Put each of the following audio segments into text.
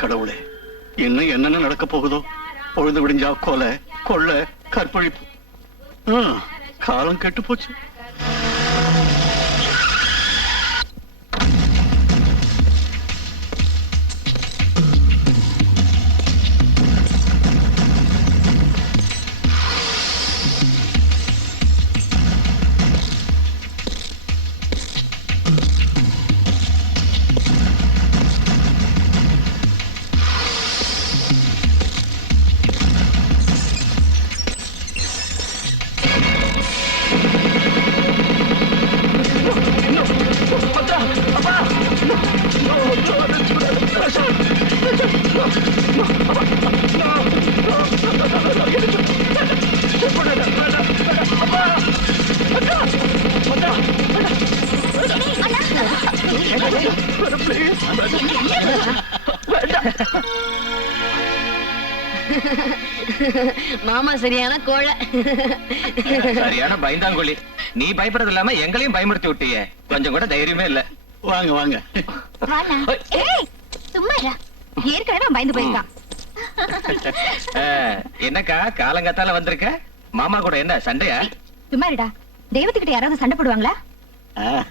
கடவுளே, இன்னும் என்னென்ன நடக்க போகுதோ? பொழுது விடிஞ்சா கொலை, கொள்ளை, கற்பழிப்பு. காலம் கெட்டு போச்சு. மாமா சரியான கோழை, சரியான பயந்தாங்கொழி. நீ பயப்படுறது இல்லாம எங்களையும் பயமுறுத்தி விட்டிய. கொஞ்சம் கூட தைரியமே இல்ல. வாங்க வாங்க. சும்மா ஏற்கனவே பயந்து போயிருக்கான். என்னக்கா காலங்காத்தால வந்திருக்க? மாமா கூட என்ன சண்டையா? சும்மாடா, தெய்வத்துக்கிட்ட யாராவது சண்டை போடுவாங்களா?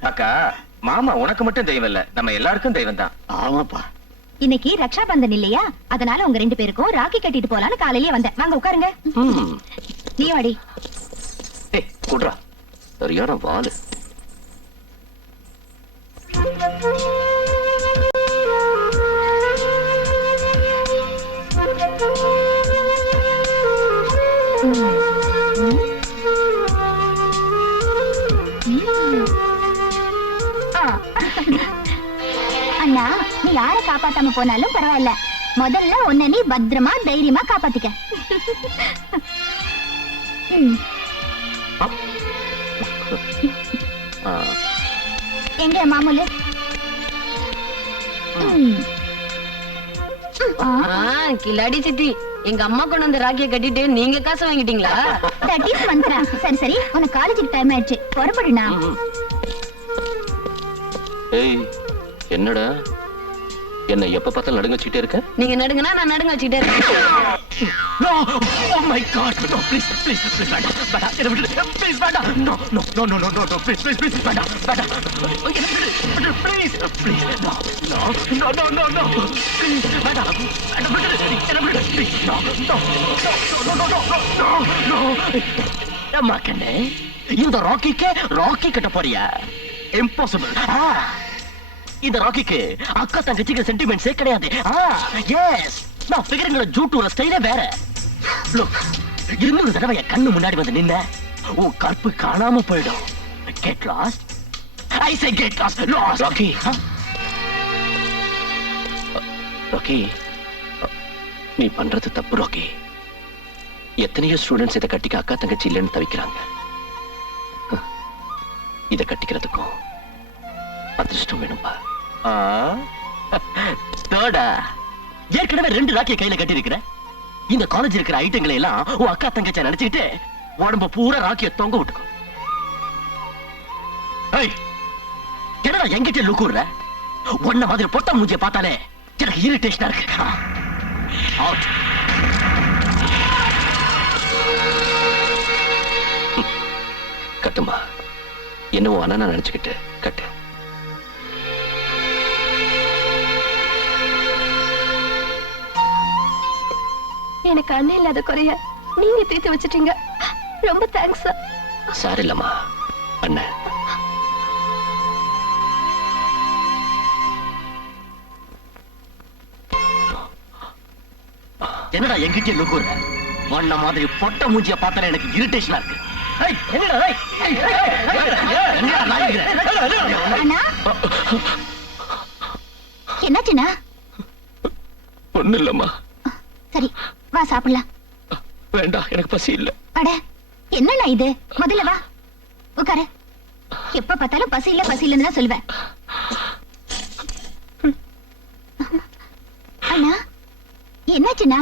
அக்கா, மாமா உனக்கு மட்டும் தெய்வம் இல்ல, நம்ம எல்லாருக்கும் தெய்வம் தான். ஆமாப்பா. இன்னைக்கு ரக்ஷா பந்தன் இல்லையா, அதனால உங்க 2 பேருக்கும் ராக்கி கட்டிட்டு போலான்னு காலையிலேயே வந்தேன். வாங்க உட்காருங்க. நீ வாடி. குட்ரா, சரியான வாலு. அண்ணா, நீ யார காப்பாத்தாம போனாலும் பரவாயில்ல, முதல்ல உன்னை நீ பத்திரமா தைரியமா காப்பாத்திக்க. எங்க மாமூலு? கிளாடி சித்தி, எங்க அம்மா கொண்டு வந்து ராக்கிய கட்டிட்டு நீங்க காசு வாங்கிட்டீங்களா? சரி சரி, உனக்கு காலேஜுக்கு டைம் ஆயிடுச்சு, புறப்படுனா. என்னடா என்ன எப்ப பார்த்தாலும் நடுங்க வச்சுட்டே இருக்க? நீங்க நடுங்கனா நான் நடுங்க வச்சுட்டே இருக்கேன். No! Oh my God! No, please, please, please, Vanda, Vanda, என்ன விடு, please, Vanda, no, no, no, no, no, no, no, please, please, please, Vanda, Vanda, please, please, no, no, no, no, no, no, please, Vanda, என்ன விடு, please, no, no, no, no, no, no, no, no. அம்மா கண்ணே, இந்த ராக்கிக்கு ராக்கி கட்ட போறியா? Impossible. இந்த ராக்கிக்கு அக்கா தங்கச்சிக்கு சென்டிமெண்ட்ஸே கிடையாது. எஸ், நான் ஃபிகருங்கள ஜூட்டுல ஸ்டைலே வேற. லுக், இன்னொரு தடவை என் கண்ணு முன்னாடி வந்து நின்ன உன் கற்பு காணாம போயிடும். Get lost. I say get lost. Lost. Rocky, Rocky, நீ பண்றது தப்பு ராக்கி. எத்தனையோ ஸ்டூடெண்ட்ஸ் இதை கட்டிக்க அக்கா தங்கச்சி இல்லைன்னு தவிக்கிறாங்க. இதை கட்டிக்கிறதுக்கும் அதிர்ஷ்டம் வேணும்பா. தோடா, ஏற்கனவே 2 ராக்கிய கையில கட்டி இருக்கிற. இந்த காலேஜ் இருக்கிற ஐட்டங்களை எல்லாம் உன் அக்கா தங்கச்சா நினைச்சுக்கிட்டு உடம்ப பூரா ராக்கிய தொங்க விட்டுக்கோ. என்னடா எங்கிட்ட லுக்குற? ஒன்ன மாதிரி பொட்ட மூஞ்சிய பார்த்தாலே எனக்கு இரிட்டேஷனா இருக்கு. கட்டுமா, என்னவோ அண்ணா நினைச்சுக்கிட்டு கட்டு. எனக்கு அண்ணன் இல்லாத குறைய நீங்க தீர்த்து வச்சிட்டீங்க. ரொம்ப தேங்க்ஸ். சார் இல்லம்மா அண்ணன். என்னடா எங்கிட்டே லுக்குற? வண்ண மாதிரி பொட்ட மூஞ்சிய பார்த்தாலே எனக்கு இரிட்டேஷனா இருக்கு. அண்ணா என்னாச்சுண்ணா? ஒண்ணு இல்லம்மா. சரி வா சாப்பிடலாம். வேண்டாம், எனக்கு பசி இல்ல. அட என்னண்ணா இது? முதல்ல வா உட்காரு. எப்ப பார்த்தாலும் பசி இல்லன்னு தான் சொல்லுவேன். அண்ணா என்னாச்சுண்ணா?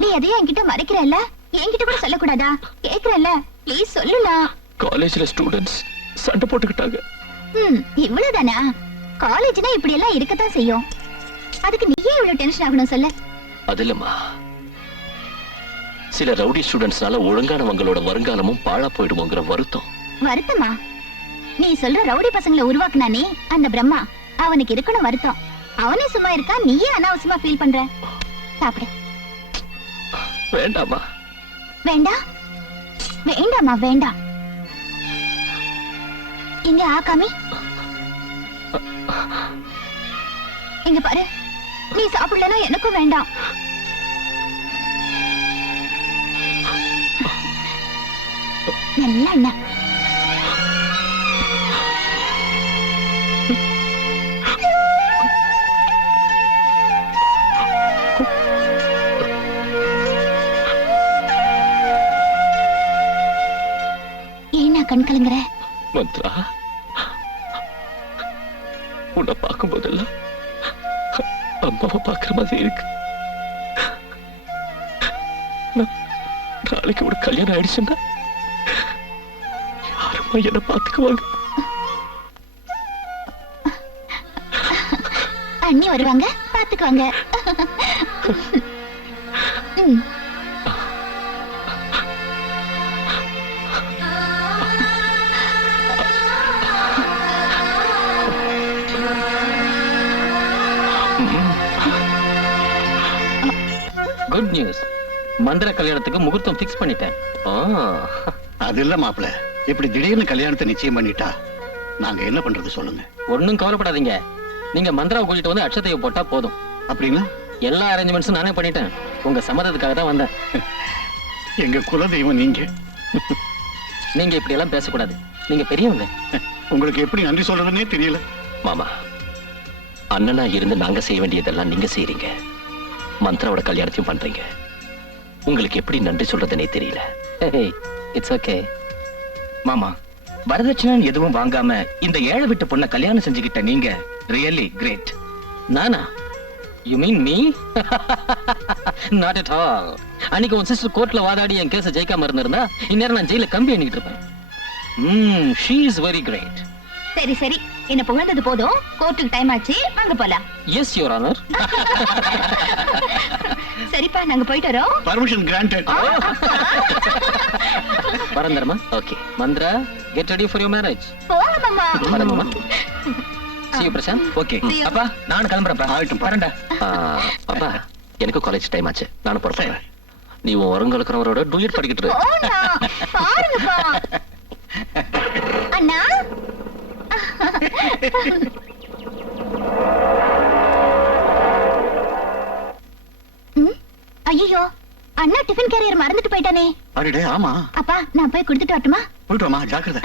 நீ எதையும் என்கிட்ட மறைக்கிறல்ல? என்கிட்ட கூட சொல்லக்கூடாதா? கேக்குறல்ல, ப்ளீஸ் சொல்லுண்ணா. காலேஜ்ல ஸ்டூடெண்ட்ஸ் சண்டை போட்டுக்கிட்டாங்க. இவ்வளவுதானா? காலேஜ்னா இப்படி எல்லாம் இருக்கத்தான் செய்யும். அதுக்கு நீயே இவ்வளவு டென்ஷன் ஆகணும் சொல்ல? அது இல்லம்மா, சில ரவுடி ஸ்டூடெண்ட்ஸ்னால ஒழுங்கானவங்களோட வருங்காலமும் பாழா போயிடுவோங்கிற வருத்தம். வருத்தமா? நீ சொல்ற ரவுடி பசங்களை உருவாக்குனானே அந்த பிரம்மா, அவனுக்கு இருக்கணும் வருத்தம். அவனே சும்மா இருக்கா, நீயே அனாவசியமா ஃபீல் பண்ற. சாப்பிடு. வேண்டாமா? வேண்டாம் வேண்டாமா? வேண்டாம். இங்க ஆகாமி, இங்க பாரு. நீ சாப்பிடலன்னா எனக்கும் வேண்டாம். நல்ல அண்ணா. ஏன்னா கண் கலங்குற? மந்த்ரா, உன்னை பார்க்கும் போதெல்லாம் அம்மாவை பார்க்கிற மாதிரி இருக்கு. நாளைக்கு ஒரு கல்யாணம் ஆயிடுச்சுன்னா யாரம்மா என்ன பார்த்துக்குவாங்க? அண்ணி வருவாங்க, பாத்துக்குவாங்க. Good news. மந்திர கல்யாணத்துக்கு முகூர்த்தம் பிக்ஸ் பண்ணிட்டேன். அது இல்ல மாப்பிள்ள, இப்படி திடீர்னு கல்யாணத்தை நிச்சயம் பண்ணிட்டா நாங்க என்ன பண்றது சொல்லுங்க. ஒண்ணும் கவலைப்படாதீங்க. நீங்க மந்திராவை கூட்டிட்டு வந்து அட்சதையை போட்டா போதும். அப்படின்னா எல்லா அரேஞ்ச்மெண்ட்ஸும் நானே பண்ணிட்டேன். உங்க சம்மதத்துக்காக தான் வந்தேன். எங்க குலதெய்வம் நீங்க. நீங்க இப்படி எல்லாம் பேசக்கூடாது. நீங்க பெரியவங்க. உங்களுக்கு எப்படி நன்றி சொல்றதுன்னே தெரியல. மாமா, அண்ணனா இருந்து நாங்க செய்ய வேண்டியதெல்லாம் நீங்க செய்றீங்க. மந்த்ராவோட கல்யாணத்தையும் பண்றீங்க. உங்களுக்கு எப்படி நன்றி சொல்றதுன்னே தெரியல. It's okay. மாமா, வரதட்சணை எதுவும் வாங்காம இந்த ஏழை விட்டு பொண்ண கல்யாணம் செஞ்சுக்கிட்ட நீங்க ரியலி கிரேட். நானா? You mean me? Not at all. அன்னைக்கு உன் சிஸ்டர் கோர்ட்ல வாதாடி என் கேஸ ஜெயிக்காம இருந்திருந்தா இந்நேரம் நான் ஜெயில கம்பி எண்ணிட்டு இருப்பேன். She is very great. சரி சரி, என்ன புகழ்ந்தது போதும். கோர்ட்டுக்கு டைம் ஆச்சு, வாங்க போலாம். Yes your honour. சரிப்பா, நாங்க போயிட்டு வரோம். Permission granted. பரந்தரமா? Okay. Mandira, get ready for your marriage. போங்க மாமா. வரமா? See you, Prashanth. Okay See you. அப்பா, நான் கிளம்புறேன்ப்பா. ஆகட்டும். வரேன்டா. அப்பா, எனக்கு காலேஜ் டைம் ஆச்சு. நானும் போறேன். நீ உன் வருங்காலக்கிறவரோட டூயட் படிக்கிட்டு இரு. போனா, பாருங்கப்பா. அண்ணா ஐயோ, அண்ணா டிஃபன் கேரியர் மறந்துட்டு போயிட்டானே. அடடே, ஆமா. அப்பா, நான் போய் கொடுத்துட்டு வரட்டுமா? போயிட்டு வாமா, ஜாக்கிரதை.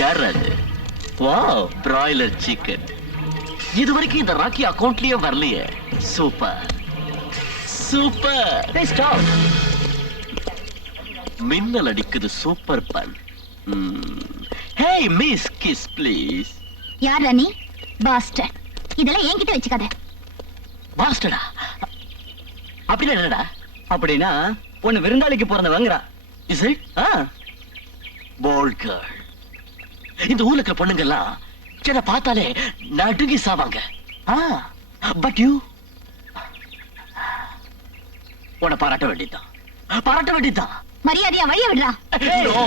யார் அது? Wow, broiler chicken. இது வரைக்கும் இந்த ராக்கி அக்கவுண்ட்லயே வரலையே. Super super. ஸ்டாப். மின்னல் அடிக்குது. Super fun. Hey miss, kiss please. யார் நீ? பாஸ்டர். இதெல்லாம் என்கிட்ட வச்சுக்காத. பாஸ்டடா? அப்படின்னா என்னடா? அப்படின்னா பொண்ணு விருந்தாளிக்கு பிறந்தவங்கறா. Is it? Bold girl. இந்த ஊர்ல இருக்கிற பொண்ணுங்கெல்லாம் என்ன பார்த்தாலே நடுங்கி சாவாங்க. பட் யூ, உன்னை பாராட்ட வேண்டியதுதான். பாராட்ட வேண்டியதுதான். மரியாதையா வழிய விடுறா. No.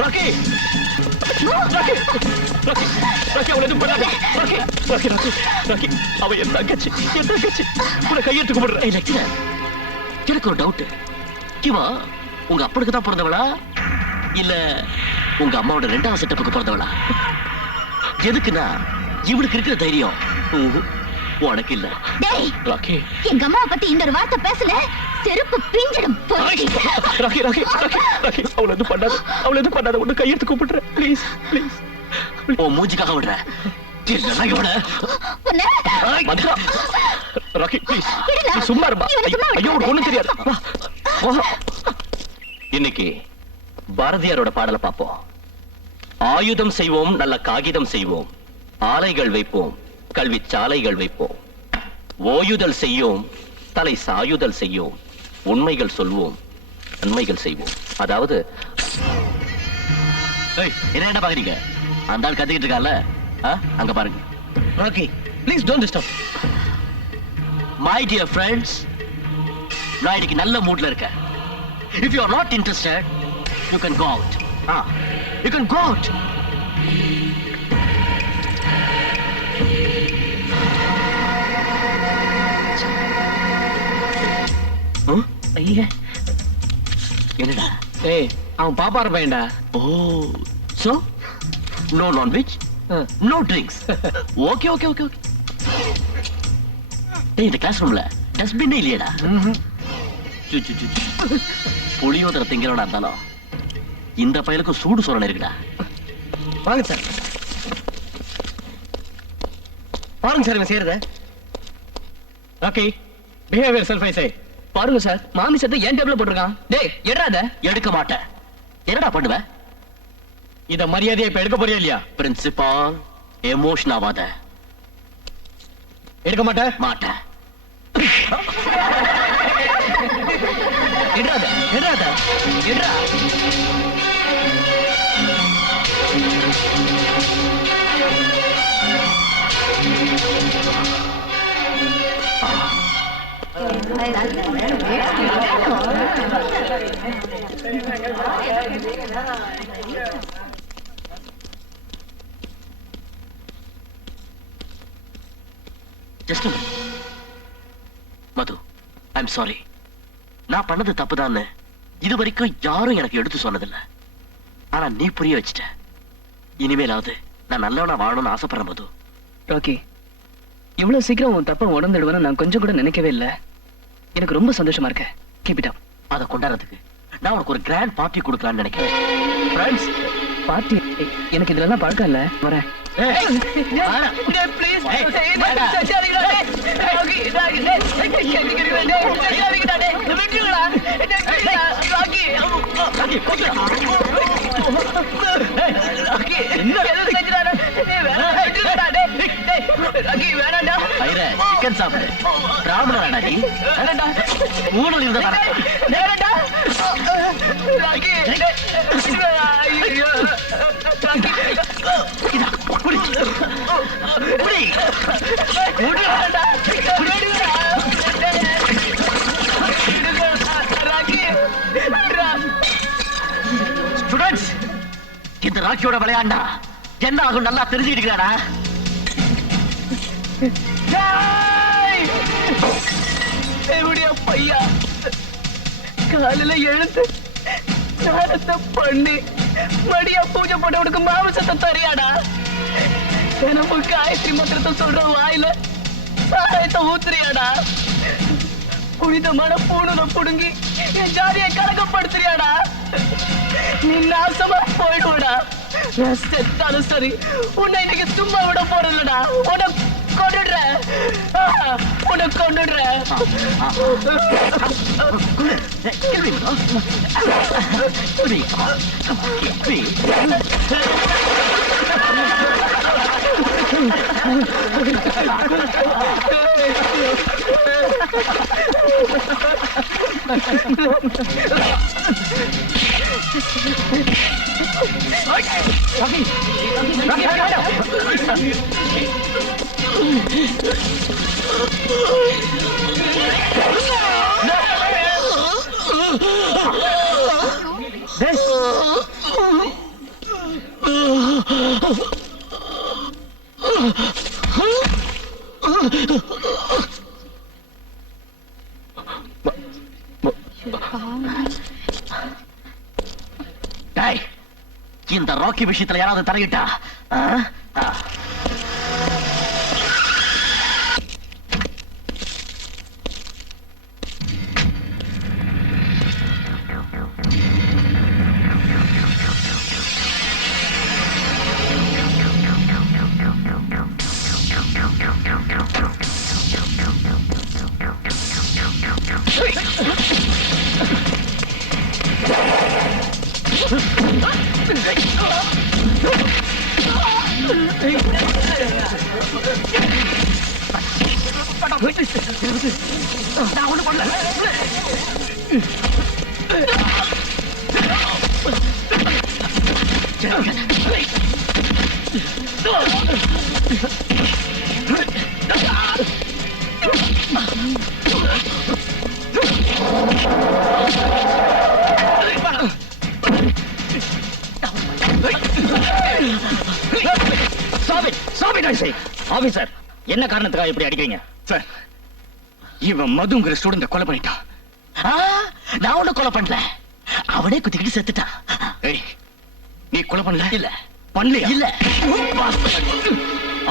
ராக்கி ராக்கி ராக்கி ராக்கி அவளை எதுவும் பண்ணாத ராக்கி ராக்கி ராக்கி ராக்கி அவ என் தங்கச்சி உன்னை கையெடுத்து கும்பிடுறேன். லட்சுமணன், எனக்கு ஒரு டவுட். இவா உங்க அப்பனுக்கு தான் பிறந்தவளா இல்ல உங்க அம்மாவோட 2வது செட்டப்புக்கு பிறந்தவளா? எதுக்குன்னா இவளுக்கு இருக்கிற தைரியம் உனக்கு இல்ல. டேய், ராக்கி எங்க அம்மாவை பத்தி இந்த ஒரு வார்த்தை பேசல, செருப்பு பிஞ்சிடும். ராக்கி ராக்கி ராக்கி ராக்கி அவளை எதுவும் பண்ணாத உன்னை கையெடுத்து கும்பிடுறேன். ப்ளீஸ் ப்ளீஸ் உன் மூஞ்சிக்காக விடுற. இல்லைன்னா இவனை உன்னை மதுரா ராக்கி ப்ளீஸ் விடுடா. நீ சும்மா இருமா. இவனை சும்மா ஐயோ விடாத. உனக்கு ஒண்ணும் தெரியாது. வா, வா. இன்னைக்கு பாரதியாரோட பாடலை பார்ப்போம். ஆயுதம் செய்வோம், நல்ல காகிதம் செய்வோம், ஆலைகள் வைப்போம், கல்வி சாலைகள் வைப்போம், ஓயுதல் செய்யோம், தலை சாயுதல் செய்யோம், உண்மைகள் சொல்வோம், நன்மைகள் செய்வோம். அதாவது என்ன பாக்குறீங்க? அந்த ஆள் கத்திக்கிட்டு இருக்கான்ல, அங்க பாருங்க. Rocky please don't disturb. My dear friends, நான் இன்னைக்கு நல்ல மூட்ல இருக்கேன். If you are not interested, you can go out. You can go out. ஐயா, என்னடா? ஏய் அவன் பாப்பார பையன்டா. Oh, so no nonveg, no drinks. Okay okay okay okay. டேய், இந்த கிளாஸ் ரூம்ல டஸ்ட்பின் இல்லையடா? புளியோதரை திங்கிறோட இருந்தாலும் இந்த பயலுக்கு சூடு சோறன இருக்குடா. வாங்க சார், பாருங்க சார் இவன் செய்யறத. ராக்கி பிஹேவ் யுவர்செல்ஃப் ஐ சே. பாருங்க சார், மாமி சத்த ஏன் டேபிள்ல போட்டுருக்கான். டேய் எட்றாத. எடுக்க மாட்டேன். என்னடா பண்ணுவ? இத மரியாதையை இப்ப எடுக்க போறியா இல்லையா? பிரின்சிபால், எமோஷன் ஆகாத. எடுக்க மாட்டேன். மாட்டேன். எட்றாத எட்றாத எட்றா. Just a minute. Madhu, I'm sorry. நான் பண்ணது தப்புதான்னு இது வரைக்கும் யாரும் எனக்கு எடுத்து சொன்னதில்ல. ஆனா நீ புரிய வச்சுட்ட. இனிமேலாவது நான் நல்லவனா வாழணும்னு ஆசைப்படுறேன் மது. ராக்கி, இவ்வளவு சீக்கிரம் உன் தப்ப உணர்ந்துடுவேன்னு நான் கொஞ்சம் கூட நினைக்கவே இல்லை. எனக்கு ரொம்ப சந்தோஷமா இருக்க. Keep it up. அதை கொண்டாடுறதுக்கு நான் உனக்கு ஒரு கிராண்ட் பார்ட்டி கொடுக்கலாம்னு நினைக்கிறேன். ஃப்ரெண்ட்ஸ், பார்ட்டி எனக்கு இதுல எல்லாம் பழக்கம் இல்ல. வரேன். சிக்கன் சாப்பிடு. பிராமணராடா நீ? ஊழல் இருந்தா ஸ்டூடெண்ட்ஸ், இந்த ராக்கியோட விளையாண்டா என்ன ஆகும் நல்லா தெரிஞ்சுக்கிட்டீங்களாடா? பையா காலையில எழுந்து ஸ்நானத்தை பண்ணி மடியா பூஜை போட்டவனுக்கு மாமிசத்தை தரியாடா. தினமும் காயத்ரி மந்திரத்தை சொல்ற வாயில சாராயத்தை ஊத்துறியாடா. புனிதமான பூணுல புடுங்கி என் ஜாதியை கலக்கப்படுத்துறியாடா. நீ நாசமா போயிடுவடா. நான் செத்தாலும் சரி உன்னை இன்னைக்கு சும்மா விட போறதில்லடா. உன்னை கொண்டுடுறேன், உன்னை கொண்டுடுறேன். டேய், இந்த ராக்கி விஷயத்துல யாராவது தரையிட்டா நான் ஒண்ணு பண்ணல. ஆபீசர், என்ன காரணத்துக்காக இப்படி அடிக்கிறீங்க? சார், இவன் மதுங்கிற ஸ்டூடெண்ட கொலை பண்ணிட்டான். நான் ஒண்ணு கொலை பண்ணல, அவனே குத்திக்கிட்டு செத்துட்டான். ஏய், நீ கொலை பண்ணல? இல்ல. பண்ணலையா? இல்ல.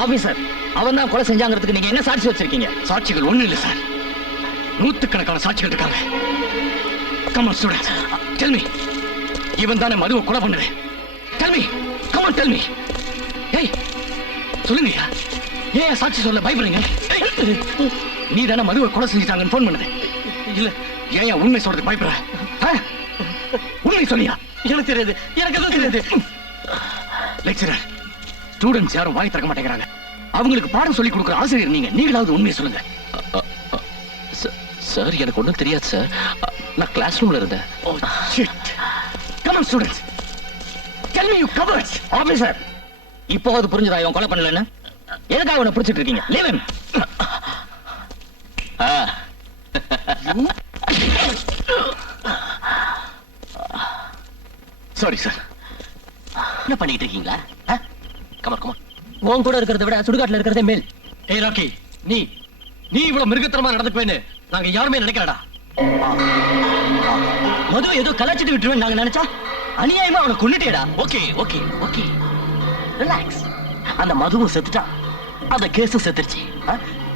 ஆபீசர், அவன் தான் கொலை செஞ்சாங்கிறதுக்கு நீங்க என்ன சாட்சி வச்சிருக்கீங்க? சாட்சிகள் ஒண்ணு இல்ல சார், நூத்துக்கணக்கான சாட்சிகள் இருக்காங்க. Come on, students. Tell me. இவன் தானே மதுவை கொலை பண்ணது? Tell me. Come on, tell me. ஏய், சொல்லுங்கய்யா. ஏன் சாட்சி சொல்ல பயப்படுறீங்க? நீ தானே மதுவை கொலை செஞ்சுட்டாங்கன்னு போன் பண்ணது? இல்ல. ஏன் உண்மை சொல்றதுக்கு பயப்படுற? உண்மை சொல்லியா? எனக்கு தெரியாது, எனக்கு எதுவும் தெரியாது. லெக்சரர், ஸ்டூடெண்ட்ஸ் யாரும் வாய் திறக்க மாட்டேங்கிறாங்க. அவங்களுக்கு பாடம் சொல்லி கொடுக்குற ஆசிரியர் நீங்க, நீங்களாவது உண்மையை சொல்லுங்க. சார், எனக்கு ஒண்ணும் தெரியாது சார். நான் கிளாஸ் ரூம்ல இருந்தேன். Oh shit. Come on, students. Tell me you cowards. Officer, இப்போ அது புரிஞ்சதா இவன் கொலை பண்ணலன்னு? எதுக்காக இவனை பிடிச்சிட்டு இருக்கீங்க? Leave him. Sorry sir. என்ன பண்ணிட்டு இருக்கீங்களா? Come on come on. உன் கூட இருக்கிறத விட சுடுகாட்டுல இருக்கிறதே மேல். ஏய் ராக்கி, நீ இவ்வளவு மிருகத்தனமா நடந்துக்குவேன்னு நாங்க யாருமே நினைக்கலடா. மது ஏதோ கலாச்சிட்டு விட்டுருவேன் நாங்க நினைச்சா அநியாயமா அவனை கொன்னுட்டேடா. Okay okay okay, relax. அந்த மதுவும் செத்துட்டான், அந்த கேஸும் செத்துருச்சு.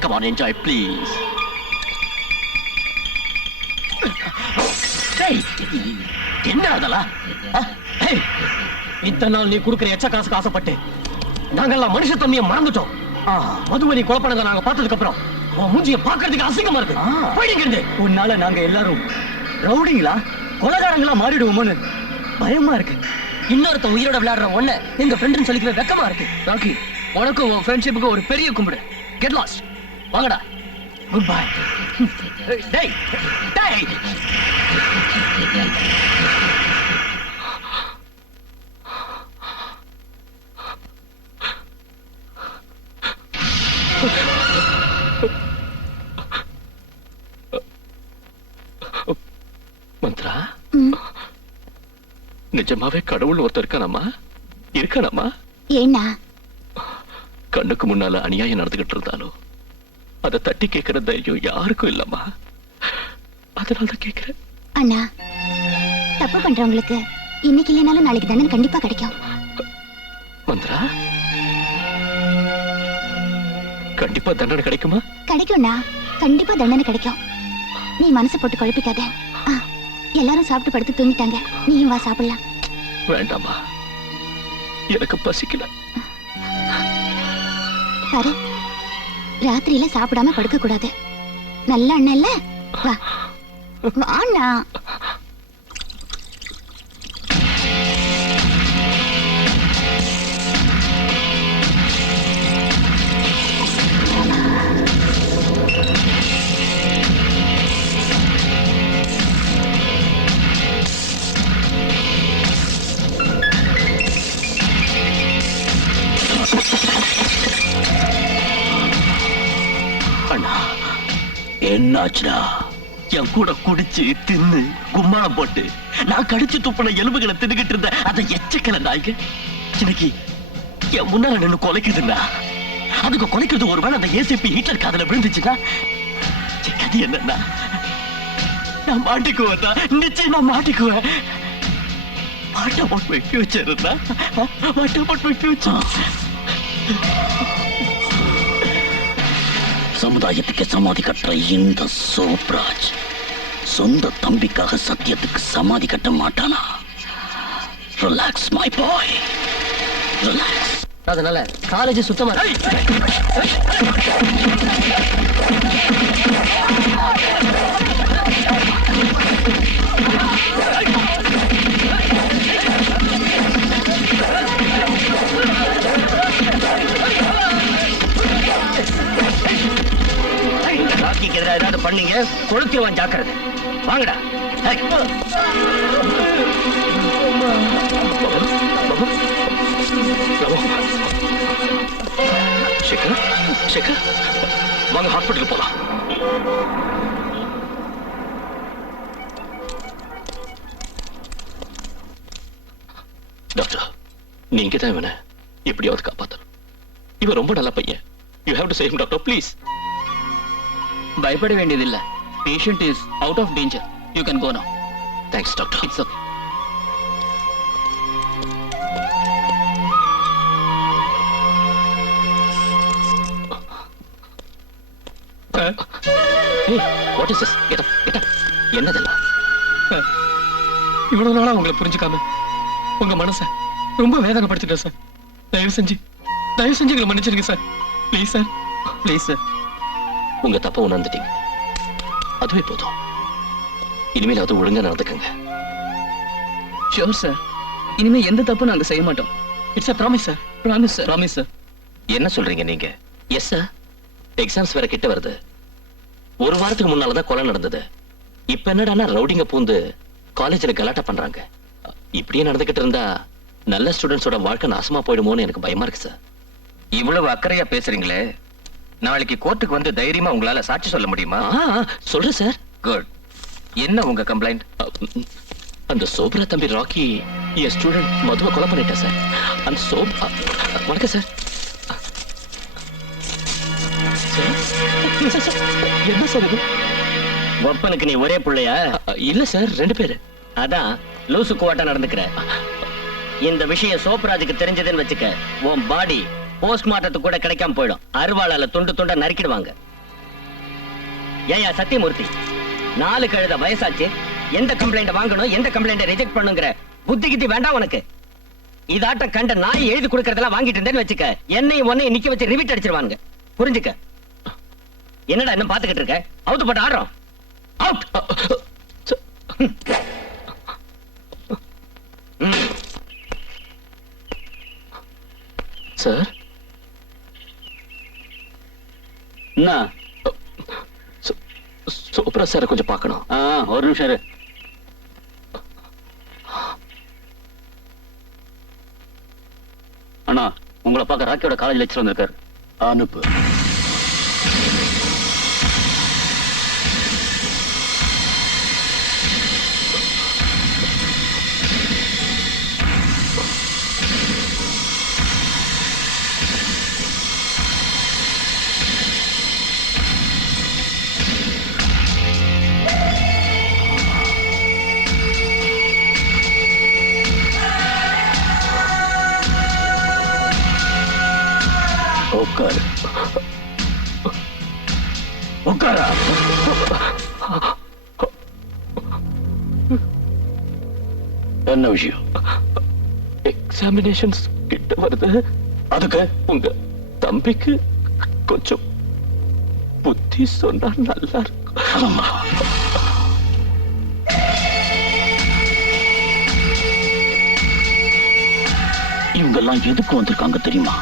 Come on, enjoy please. என்ன அதெல்லாம்? இத்தனை நாள் நீ கொடுக்கிற எச்ச காசுக்கு ஆசைப்பட்டு நாங்கெல்லாம் மனுஷ தன்மையை மறந்துட்டோம். மதுவை நீ கொலை பண்ணதை நாங்க பார்த்ததுக்கு அப்புறம் உன் மூஞ்சியை பார்க்கிறதுக்கு அசிங்கமா இருக்கு. போயிடுங்க. உன்னால நாங்க எல்லாரும் ரவுடிங்களா, கொலைகாரங்களா மாறிடுவோமோன்னு பயமா இருக்கு. இன்னொருத்த உயிரோட விளையாடுற ஒண்ணு எங்க ஃப்ரெண்ட்னு சொல்லிக்கிற வெக்கமா இருக்கு. ராக்கி, உனக்கும் உன் ஃப்ரெண்ட்ஷிப்புக்கு ஒரு பெரிய கும்பிடு. Get lost. வாங்கடா. Good bye. டேய் டேய். மந்த்ரா, நிஜமாவே கடவுள் ஒருத்தர் இருக்கானம்மா? ஏன்னா கண்ணுக்கு முன்னால அநியாயம் நடந்துகிட்டு இருந்தாலும் அதை தட்டி கேட்கிற தைரியம் யாருக்கும் இல்லம்மா. அதனாலதான் கேட்கிறேன். அண்ணா, தப்பு பண்றவங்களுக்கு இன்னைக்கு இல்லைனாலும் நாளைக்கு தண்டனை கண்டிப்பா கிடைக்கும். மந்த்ரா, கண்டிப்பா தண்டனை கிடைக்குமா? கிடைக்கும்ண்ணா, கண்டிப்பா தண்டனை கிடைக்கும். நீ மனசு போட்டு குழப்பிக்காத. எல்லாரும் சாப்பிட்டு படுத்து தூங்கிட்டாங்க, நீயும் வா சாப்பிடலாம். வேண்டாமா, எனக்கு பசிக்கல. பாரு, ராத்திரியில சாப்பிடாம படுக்க கூடாது. நல்ல அண்ணன் இல்ல, வா வாண்ணா. என்னாச்சுடா? என் கூட குடிச்சு தின்னு கும்மாளம் போட்டு நான் கடிச்சு துப்புன எலும்புகளை தின்னுகிட்டு இருந்த அந்த எச்சக்கல நாய்க்கு இன்னைக்கு என் முன்னால நின்னு கொலைக்குதுன்னா அதுக்கு கொலைக்கிறது ஒருவேளை அந்த ஏசிபி ஹிட்லர் காதுல விழுந்துச்சுன்னா என் கதி என்னன்னா நான் மாட்டிக்குவேன் தான், நிச்சயமா மாட்டிக்குவேன். What about my future? What about my future? சமுதாயத்துக்கு சமாதி கட்டுற இந்த சோப்ராஜ் சொந்த தம்பிக்காக சத்தியத்துக்கு சமாதி கட்ட மாட்டானா? Relax my boy, relax. அதனால காலேஜ் சுத்தமா ராக்கிக்கு எதிராக ஏதாவது பண்ணீங்க கொளுத்திடுவான், ஜாக்கிரதை. வாங்கடா. சேகர், சேகர், வாங்க ஹாஸ்பிட்டல் போலாம். டாக்டர், நீங்க தான் இவனை எப்படியாவது காப்பாத்தணும். இவன் ரொம்ப நல்ல பையன். You have to save him doctor, please. பயப்பட வேண்டியதில்லை. Patient is out of danger. You can go now. Thanks doctor. It's okay. Hey, what is this? Get up, get up. என்னதெல்லாம்? இவ்வளவு நாளா உங்களை புரிஞ்சுக்காம உங்க மனச ரொம்ப வேதனைப்படுத்திட்டேன் சார். தயவு செஞ்சு எங்களை மன்னிச்சிருங்க sir. Please sir, please sir. உங்க தப்ப உணர்ந்துட்டீங்க, அதுவே போதும். இனிமேல் அது ஒழுங்கா நடந்துக்கங்க. Sure sir. இனிமே எந்த தப்பு நாங்க செய்ய மாட்டோம். It's a promise sir. Promise sir. Promise sir. என்ன சொல்றீங்க நீங்க? Yes sir. எக்ஸாம்ஸ் வேற கிட்ட வருது. ஒரு வாரத்துக்கு முன்னாலதான் கொலை நடந்தது. இப்ப என்னடானா ரவுடிங்க பூந்து காலேஜ்ல கலாட்டா பண்றாங்க. இப்படியே நடந்துகிட்டு இருந்தா நல்ல ஸ்டூடெண்ட்ஸோட வாழ்க்கை நாசமா போயிடுமோன்னு எனக்கு பயமா இருக்கு சார். இவ்வளவு அக்கறையா பேசுறீங்களே, நாளைக்கு கோர்ட்டுக்கு வந்து தைரியமா உங்களால சாட்சி சொல்ல முடியுமா? சொல்றேன் சார். குட். என்ன உங்க கம்ப்ளைண்ட்? அந்த சோப்ரா தம்பி ராக்கி என் ஸ்டூடெண்ட் மதுவை கொலை பண்ணிட்டேன் சார். அந்த வணக்கம் சார். என்ன சார் இது? ஒப்பனுக்கு நீ ஒரே பிள்ளையா? இல்ல சார், 2 பேரு. அதான் லூசு கோட்டா நடந்துக்கிற. இந்த விஷயம் சோப்ராஜுக்கு தெரிஞ்சதுன்னு வச்சுக்க, உன் பாடி போஸ்ட்மார்ட்டத்துக்கு கூட கிடைக்காம போயிடும். அருவாளால துண்டு துண்டா நறுக்கிடுவாங்க. ஏயா சத்தியமூர்த்தி, 4 கழுத வயசாச்சு. எந்த கம்ப்ளைண்ட் வாங்கணும், எந்த கம்ப்ளைண்ட் ரிஜெக்ட் பண்ணுங்கிற புத்தி கித்தி வேண்டாம் உனக்கு. இதாட்டம் கண்ட நாய் எழுதி கொடுக்கறதெல்லாம் வாங்கிட்டு இருந்தேன்னு வச்சுக்க, என்னையும் ஒன்னையும் நிக்க வச்சு ரிவிட் அடிச்சிருவாங்க. புரிஞ்சுக்க. என்னடா என்ன பாத்துக்கிட்டு இருக்க? அவுத்து போட்டு ஆடுறோம். அவுட். சார், என்ன? சோப்ரா சார் கொஞ்சம் பார்க்கணும். ஒரு நிமிஷம் இரு. அண்ணா, உங்களை பார்க்க ராக்கியோட காலேஜ் லெக்சர் வந்திருக்காரு. அனுப்பு. உட்காரு. உட்காரா. என்ன விஷயம்? எக்ஸாமினேஷன்ஸ் கிட்ட வருது. அதுக்கு உங்க தம்பிக்கு கொஞ்சம் புத்தி சொன்னா நல்லா இருக்கும். இவங்கெல்லாம் எதுக்கு வந்திருக்காங்க தெரியுமா?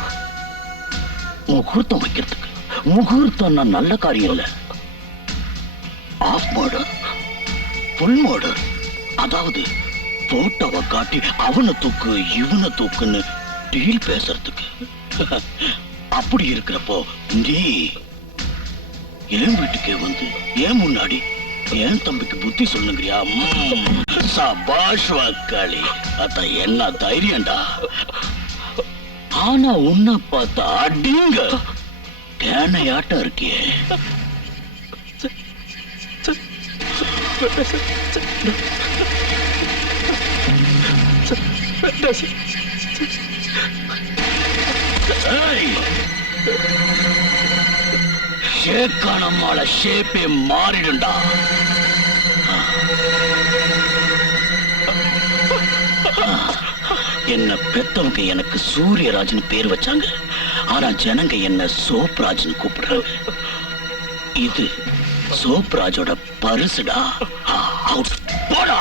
முகூர்த்தம் வைக்கிறதுக்கு. முகூர்த்தம்னா நல்ல காரியம் இல்ல. Half murder, full murder. அதாவது போட்டோவை காட்டி அவனை தூக்கு இவனை தூக்குன்னு டீல் பேசுறதுக்கு. அப்படி இருக்கிறப்போ நீ என் வீட்டுக்கே வந்து ஏன் முன்னாடி என் தம்பிக்கு புத்தி சொல்லுங்கிறியா? சபாஷ் வாக்காளி. அத என்ன தைரியம்டா. ஆனா உன்னை பார்த்தா அடிங்க கேனையாட்டம் இருக்கியே. ஷேக்கானம்மாள ஷேப்பே மாறிடுண்டா. என்ன பெத்தவங்க எனக்கு சூரியராஜன் பேர் வச்சாங்க. ஆனா ஜனங்க என்ன சோப்ராஜ்னு கூப்பிடுறாங்க. இது சோப்ராஜோட பரிசுடா. அவுட் போடா.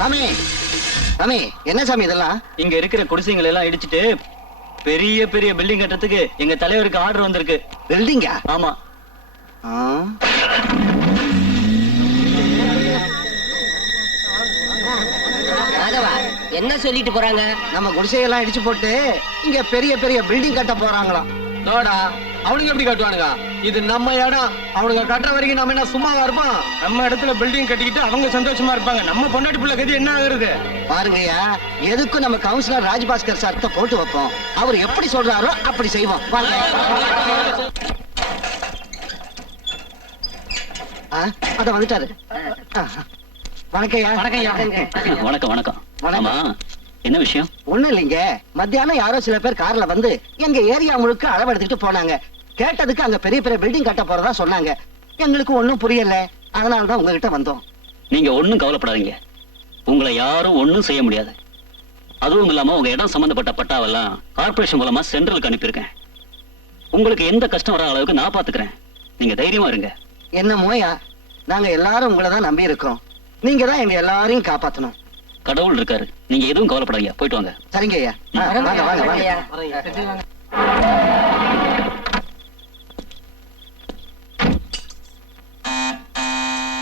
சாமி சாமி, என்ன சாமி இதெல்லாம்? இங்க இருக்கிற குடிசைகள் எல்லாம் இடிச்சிட்டு பெரிய பெரிய பில்டிங் கட்டுறதுக்கு எங்க தலைவருக்கு ஆர்டர் வந்திருக்கு. பில்டிங்கா? ஆமா. என்ன சொல்லிட்டு போறாங்க? நம்ம குடிசையெல்லாம் இடிச்சு போட்டு இங்க பெரிய பெரிய பில்டிங் கட்ட போறாங்களாம். நோடா, அவனுங்க எப்படி கட்டுவானுங்க? இது நம்ம இடம். அவனுங்க கட்டுற வரைக்கும் நம்ம என்ன சும்மாவா இருப்போம்? நம்ம இடத்துல பில்டிங் கட்டிக்கிட்டு அவங்க சந்தோஷமா இருப்பாங்க. நம்ம பொண்டாட்டி பிள்ளை கதி என்ன ஆகுறது? பாருங்கய்யா, எதுக்கும் நம்ம கவுன்சிலர் ராஜ்பாஸ்கர் சார்ட்ட போட்டு வைப்போம். அவர் எப்படி சொல்றாரோ அப்படி செய்வோம். வாங்க. அத வந்துட்டாரு. வணக்கம்யா. வணக்கம் வணக்கம். ஆமா, என்ன விஷயம்? ஒண்ணும் இல்லைங்க. மத்தியானம் யாரோ சில பேர் கார்ல வந்து எங்க ஏரியா முழுக்க அளவெடுத்துட்டு போனாங்க. கேட்டதுக்கு அங்க பெரிய பெரிய பில்டிங் கட்ட போறதா சொன்னாங்க. எங்களுக்கு ஒண்ணும் புரியல. அதனாலதான் உங்ககிட்ட வந்தோம். நீங்க ஒண்ணும் கவலைப்படாதீங்க. உங்களை யாரும் ஒண்ணும் செய்ய முடியாது. அதுவும் இல்லாம உங்க இடம் சம்பந்தப்பட்ட பட்டாவெல்லாம் கார்பரேஷன் மூலமா சென்ட்ரலுக்கு அனுப்பியிருக்கேன். உங்களுக்கு எந்த கஷ்டம் வர அளவுக்கு நான் பாத்துக்கிறேன். நீங்க தைரியமா இருங்க. என்னமோயா, நாங்க எல்லாரும் உங்களை தான் நம்பி இருக்கோம். நீங்க தான் எங்க எல்லாரையும் காப்பாத்தணும். கடவுள் இருக்காரு. நீங்க எதுவும் கவலைப்படாதீங்க. போயிட்டு வாங்க. சரிங்க ஐயா. வாங்க வாங்க வாங்க.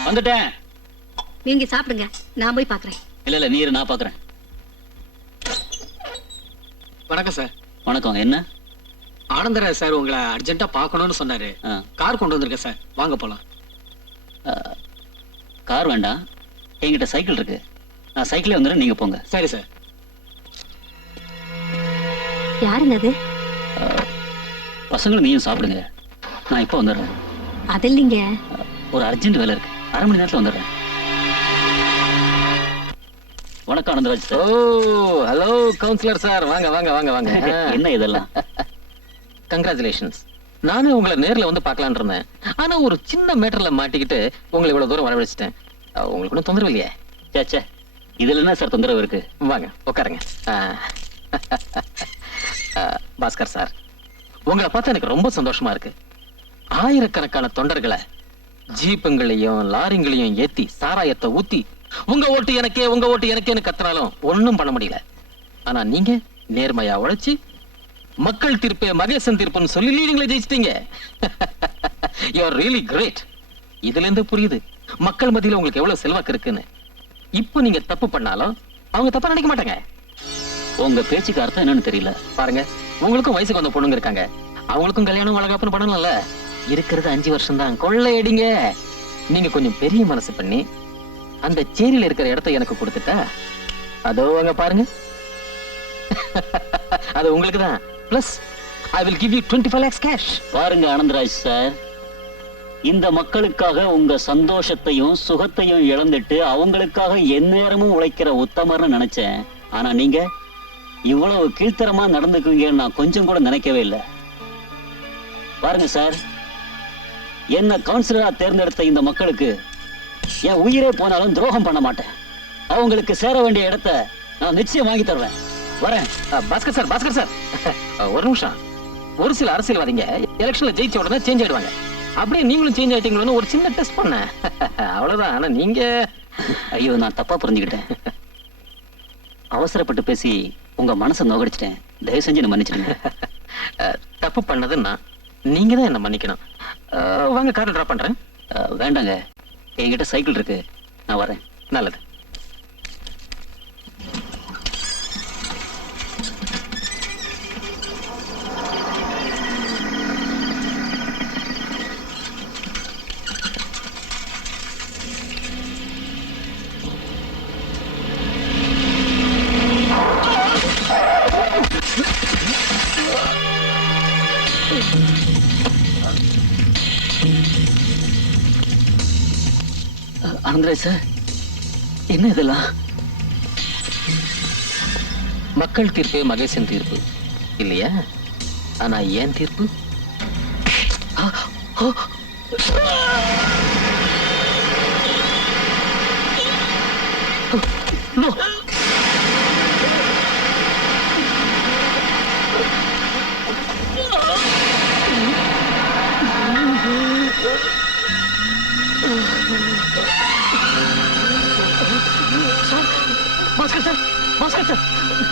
வந்துட்டேன். நீங்க சாப்பிடுங்க, நான் போய் பாக்குறேன். இல்ல இல்ல, நீர் நான் பாக்குறேன். வணக்கம் சார். வணக்கம். என்ன? ஆனந்தராஜ் சார் உங்களை அர்ஜென்ட்டா பார்க்கணும்னு சொன்னாரு. கார் கொண்டு வந்திருக்கேன் சார், வாங்க போலாம். கார் வேண்டாம், என்கிட்ட சைக்கிள் இருக்கு. நான் சைக்கிளே வந்துடுறேன், நீங்க போங்க. சரி சார். யாருங்க அது? பசங்களும் நீயும் சாப்பிடுங்க. நான் இப்போ வந்துடுறேன். அது இல்லைங்க, ஒரு அர்ஜென்ட் வேலை இருக்கு. அரை மணி நேரத்துல வந்துடுறேன். வணக்கம் ஆனந்தராஜ் சார். ஓ, ஹலோ கவுன்சிலர் சார். வாங்க வாங்க வாங்க வாங்க. என்ன இதெல்லாம்? கங்க்ராச்சுலேஷன்ஸ். நானும் உங்களை நேர்ல வந்து பார்க்கலான்னு இருந்தேன். ஆனா ஒரு சின்ன மேட்டர்ல மாட்டிக்கிட்டு உங்களை இவ்வளவு தூரம் வரவழைச்சிட்டேன். உங்களுக்கு ஒன்றும் தொந்தரவு இல்லையே? சேச்சே, இதுல என்ன சார் தொந்தரவு இருக்கு? வாங்க உட்காருங்க. பாஸ்கர் சார், உங்களை பார்த்தா எனக்கு ரொம்ப சந்தோஷமா இருக்கு. ஆயிரக்கணக்கான தொண்டர்களை ஜீப்புங்களையும் லாரிங்களையும் ஏத்தி சாராயத்தை ஊத்தி உங்க ஓட்டு எனக்கே உங்க ஓட்டு எனக்கேன்னு கத்துறாலும் ஒண்ணும் பண்ண முடியல. ஆனா நீங்க நேர்மையா உழைச்சு மக்கள் தீர்ப்பே மகேசன் தீர்ப்புன்னு சொல்லி லீடிங்ல ஜெயிச்சிட்டீங்க. You are really great. இதுல இருந்து புரியுது மக்கள் மத்தியில உங்களுக்கு எவ்வளவு செல்வாக்கு இருக்குன்னு. இப்போ நீங்க தப்பு பண்ணாலும் அவங்க தப்பா நினைக்க மாட்டாங்க. உங்க பேச்சுக்கு அர்த்தம் என்னன்னு தெரியல. பாருங்க, உங்களுக்கும் வயசுக்கு வந்த பொண்ணுங்க இருக்காங்க. அவங்களுக்கும் கல்யாணம் வளகாப்புன்னு பண்ணணும்ல. இருக்கிறது 5 வருஷம் தான். கொள்ளையடிங்க. நீங்க கொஞ்சம் பெரிய மனசு பண்ணி அந்த சேரியில இருக்கிற இடத்தை எனக்கு கொடுத்துட்டா, அதோ அங்க பாருங்க, அது உங்களுக்கு தான். Plus I will give you 25 lakhs cash. பாருங்க ஆனந்தராஜ் சார், இந்த மக்களுக்காக உங்க சந்தோஷத்தையும் சுகத்தையும் இழந்துட்டு அவங்களுக்காக எந்நேரமும் உழைக்கிற உத்தமர்னு நினைச்சேன். ஆனா நீங்க இவ்வளவு கீழ்த்தரமா நடந்துக்குவீங்கன்னு நான் கொஞ்சம் கூட நினைக்கவே இல்லை. பாருங்க சார், என்ன கவுன்சிலரா தேர்ந்தெடுத்த இந்த மக்களுக்கு என் உயிரே போனாலும் துரோகம் பண்ண மாட்டேன். அவங்களுக்கு சேர வேண்டிய இடத்த நான் நிச்சயம் வாங்கி தருவேன். வரேன். பாஸ்கர் சார் ஒரு நிமிஷம். ஒரு சில அரசியல்வாதிங்க எலெக்ஷன்ல ஜெயிச்ச உடனே சேஞ்ச் ஆயிடுவாங்க. அப்படியே நீங்களும் சேஞ்ச் ஆயிட்டீங்களோன்னு ஒரு சின்ன டெஸ்ட் பண்ண, அவ்வளவுதான். ஆனா நீங்க ஐயோ, நான் தப்பா புரிஞ்சுக்கிட்டேன். அவசரப்பட்டு பேசி உங்க மனசை நோகடிச்சிட்டேன். தயவு செஞ்சு என்ன மன்னிச்சிடுங்க. தப்பு பண்ணதுன்னா நீங்க தான் என்ன மன்னிக்கணும். வாங்க, கார்ல டிராப் பண்றேன். வேண்டாங்க, என்கிட்ட சைக்கிள் இருக்கு, நான் வரேன். நல்லது. ஆனந்தராஜ் சார், என்ன இதெல்லாம்? மக்கள் தீர்ப்பு மகேசன் தீர்ப்பு இல்லையா? ஆனா ஏன் தீர்ப்பு?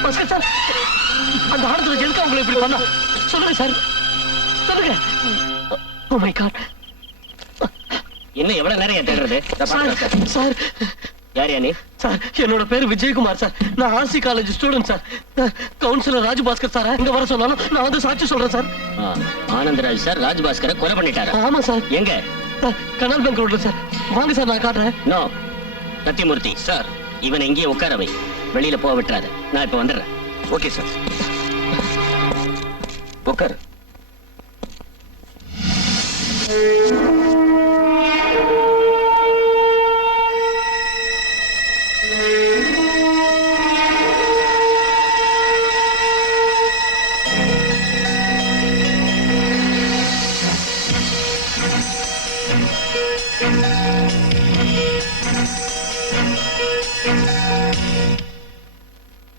பாஸ்கர் சார், அந்த ஆடத்துல எதுக்கு அவங்களை இப்படி பண்ணா? சொல்லுங்க சார், சொல்லுங்க. Oh my God. இன்னும் எவ்வளவு நேரம் தேடுறது? சார், யார் நீ? சார், என்னோட பேரு விஜயகுமார் சார். நான் RC college student sir. Councillor Rajabhaskar sir இங்க வர சொன்னாலும் நான் வந்து சாட்சி சொல்றேன் சார். ஆனந்தராஜ் சார் ராஜபாஸ்கரை கொலை பண்ணிட்டாரு. ஆமா சார். எங்க? கனால் பேங்க் ரோட்ல சார். வாங்க சார், நான் காட்டுறேன். நோ, சத்தியமூர்த்தி சார், இவனை இங்கேயே உட்கார வை, வெளியில போக விட்டுறாரு. நான் இப்ப வந்துடுறேன். ஓகே சார், உட்காரு.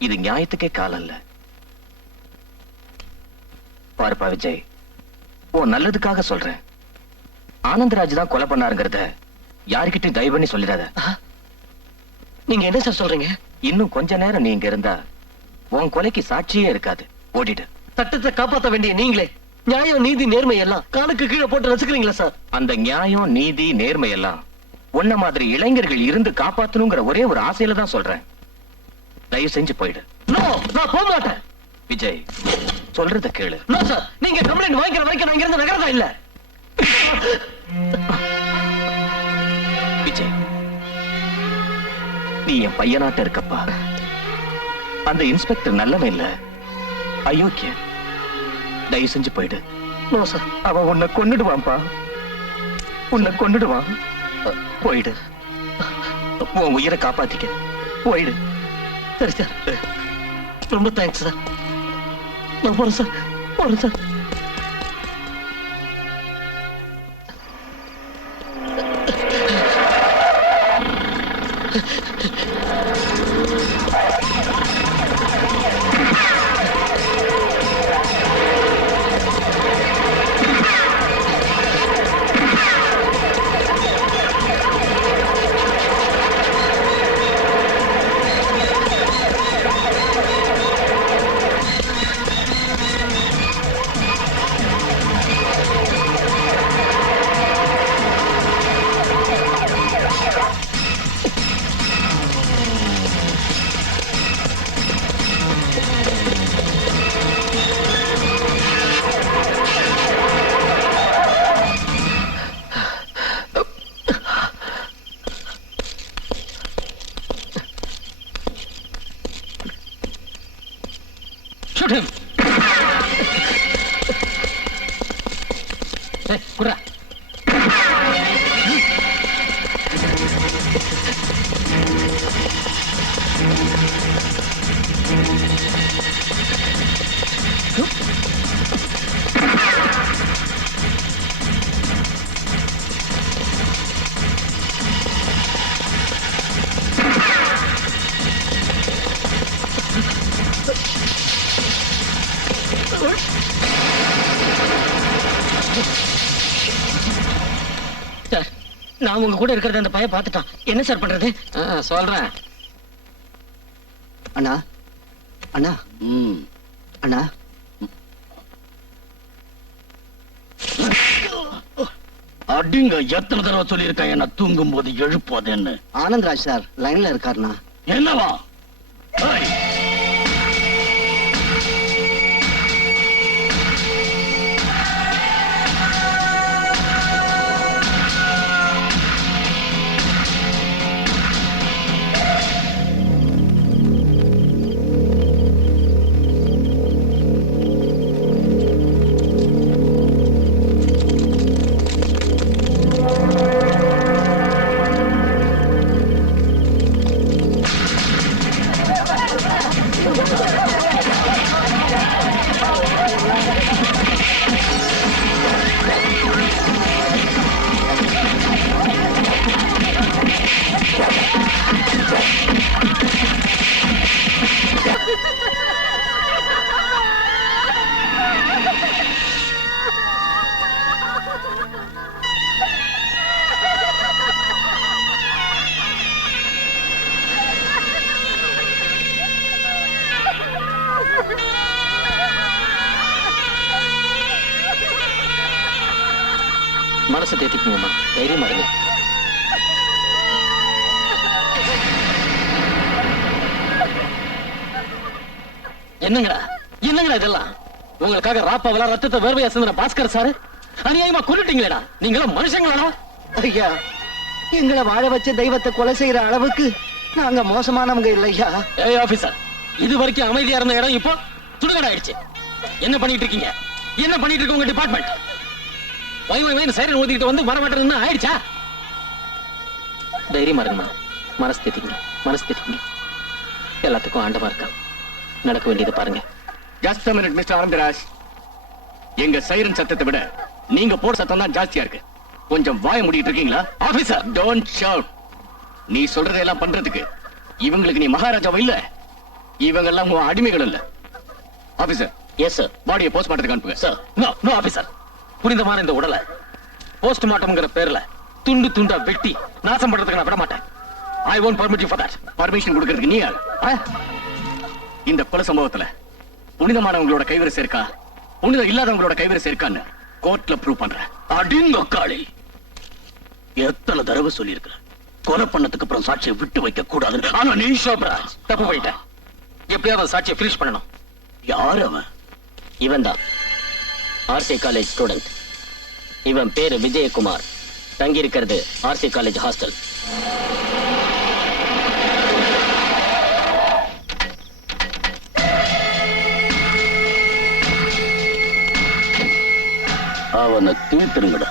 இது நியாயத்துக்கே காலம் இல்ல. பாருப்பா விஜய், உன் நல்லதுக்காக சொல்றேன். ஆனந்தராஜ் தான் கொலை பண்ணாருங்கிறத யாருக்கிட்டையும் தயவு பண்ணி சொல்லிடாத. நீங்க என்ன சார் சொல்றீங்க? இன்னும் கொஞ்ச நேரம் நீ இங்க இருந்தா உன் கொலைக்கு சாட்சியே இருக்காது. ஓடிடு. சட்டத்தை காப்பாற்ற வேண்டிய நீங்களே நியாயம், நீதி, நேர்மை எல்லாம் காலுக்கு கீழே போட்டு ரசிக்கிறீங்களா சார்? அந்த நியாயம், நீதி, நேர்மை எல்லாம் உன்ன மாதிரி இளைஞர்கள் இருந்து காப்பாத்தணுங்கிற ஒரே ஒரு ஆசையில தான் சொல்றேன். தயவு செஞ்சு போயிடு. நோ, நான் போக மாட்டேன். விஜய், சொல்றத கேளு. நோ சார், நீங்க கம்ப்ளைண்ட் வாங்கிக்கிற வரைக்கும் நான் இங்க இருந்து நகரதா இல்ல. விஜய், நீ என் பையனாட்ட இருக்கப்பா. அந்த இன்ஸ்பெக்டர் நல்லவன் இல்ல, அயோக்கிய. தயவு செஞ்சு போயிடு. No sir. அவன் உன்னை கொன்னுடுவான்பா, உன்னை கொன்னுடுவான். போயிடு, உன் உயிரை காப்பாத்திக்க. போயிடு. சரி சார், ரொம்ப தேங்க்ஸ் சார். நான் போறேன் சார், போறேன் sir. Shoot him! Hey, kurra! நான் உங்க கூட இருக்கிறத அந்த பையன் பார்த்துட்டான். என்ன சார் பண்றது? சொல்றேன். அண்ணா அண்ணா அண்ணா அடிங்க, எத்தனை தடவை சொல்லியிருக்கேன் என்ன தூங்கும் போது எழுப்பாதுன்னு. ஆனந்த்ராஜ் சார் லைன்ல இருக்காருண்ணா. என்னவா? ஏய், மனசை தேத்திக்கணுமா? தைரியமா இருங்க. என்னங்கடா என்னங்கடா இதெல்லாம்? உங்களுக்காக ராப்பாவெல்லாம் ரத்தத்தை வேர்வையா சிந்தின பாஸ்கர் சாரு அநியாயமா கொல்லிட்டீங்களேடா. நீங்களும் மனுஷங்களா? ஐயா, எங்களை வாழ வச்ச தெய்வத்தை கொலை செய்யற அளவுக்கு நாங்க மோசமானவங்க இல்லையா? ஏய் ஆபீசர், இது வரைக்கும் அமைதியா இருந்த இடம் இப்போ சுடுகாடு ஆயிடுச்சு. என்ன பண்ணிட்டு இருக்கீங்க? என்ன பண்ணிட்டு இருக்கு உங்க டிபார்ட்மெண்ட்? வை சைரன் ஊதிக்கிட்டு வந்து வரமாட்டேன்னு ஆயிடுச்சா? தைரியமா இருங்கம்மா. மனசு தேத்திக்கங்க. எல்லாத்துக்கும் ஆண்டவா இருக்கா. நடக்க வேண்டியது பாருங்க. Just a minute, mister Anandraj. எங்க சைரன் சத்தத்தை விட நீங்க போட சத்தம் தான் ஜாஸ்தியா இருக்கு. கொஞ்சம் வாய மூடிட்டு இருக்கீங்களா? Officer, don't shout. நீ சொல்றதெல்லாம் பண்றதுக்கு இவங்களுக்கு நீ மகாராஜாவா இல்ல. இவங்க எல்லாம் உன் அடிமைகள் இல்ல. ஆபீசர். Yes sir. பாடியை போஸ்ட்மார்ட்டத்துக்கு அனுப்புங்க. Sir no officer. புனிதமான இந்த உடலை போஸ்ட்மார்ட்டம்ங்கிற பேர்ல துண்டு துண்டா வெட்டி நாசம் பண்றதுக்கு நான் விட மாட்டேன். I won't permit you for that. Permission கொடுக்கிறதுக்கு நீ யார்? இந்த கொலை சம்பவத்துல புனிதமானவங்களோட கைவரிசை இருக்கா, புனிதம் இல்லாதவங்களோட கைவரிசை இருக்கான்னு கோர்ட்ல ப்ரூவ் பண்றேன். அடிங்க காளி, எத்தனை தடவை சொல்லியிருக்கிறேன் கொலை பண்ணதுக்கு அப்புறம் சாட்சியை விட்டு வைக்க கூடாது. ஆனா நீ சோப்ராஜ் தப்பு போயிட்டேன். எப்படியாவது சாட்சியை ஃபினிஷ் பண்ணணும். யார் அவன்? இவன் தான் ஆர்சி காலேஜ் ஸ்டூடெண்ட். இவன் பேரு விஜயகுமார். தங்கி இருக்கிறது ஆர்சி காலேஜ் ஹாஸ்டல். அவனை தீர்த்துருங்கடா.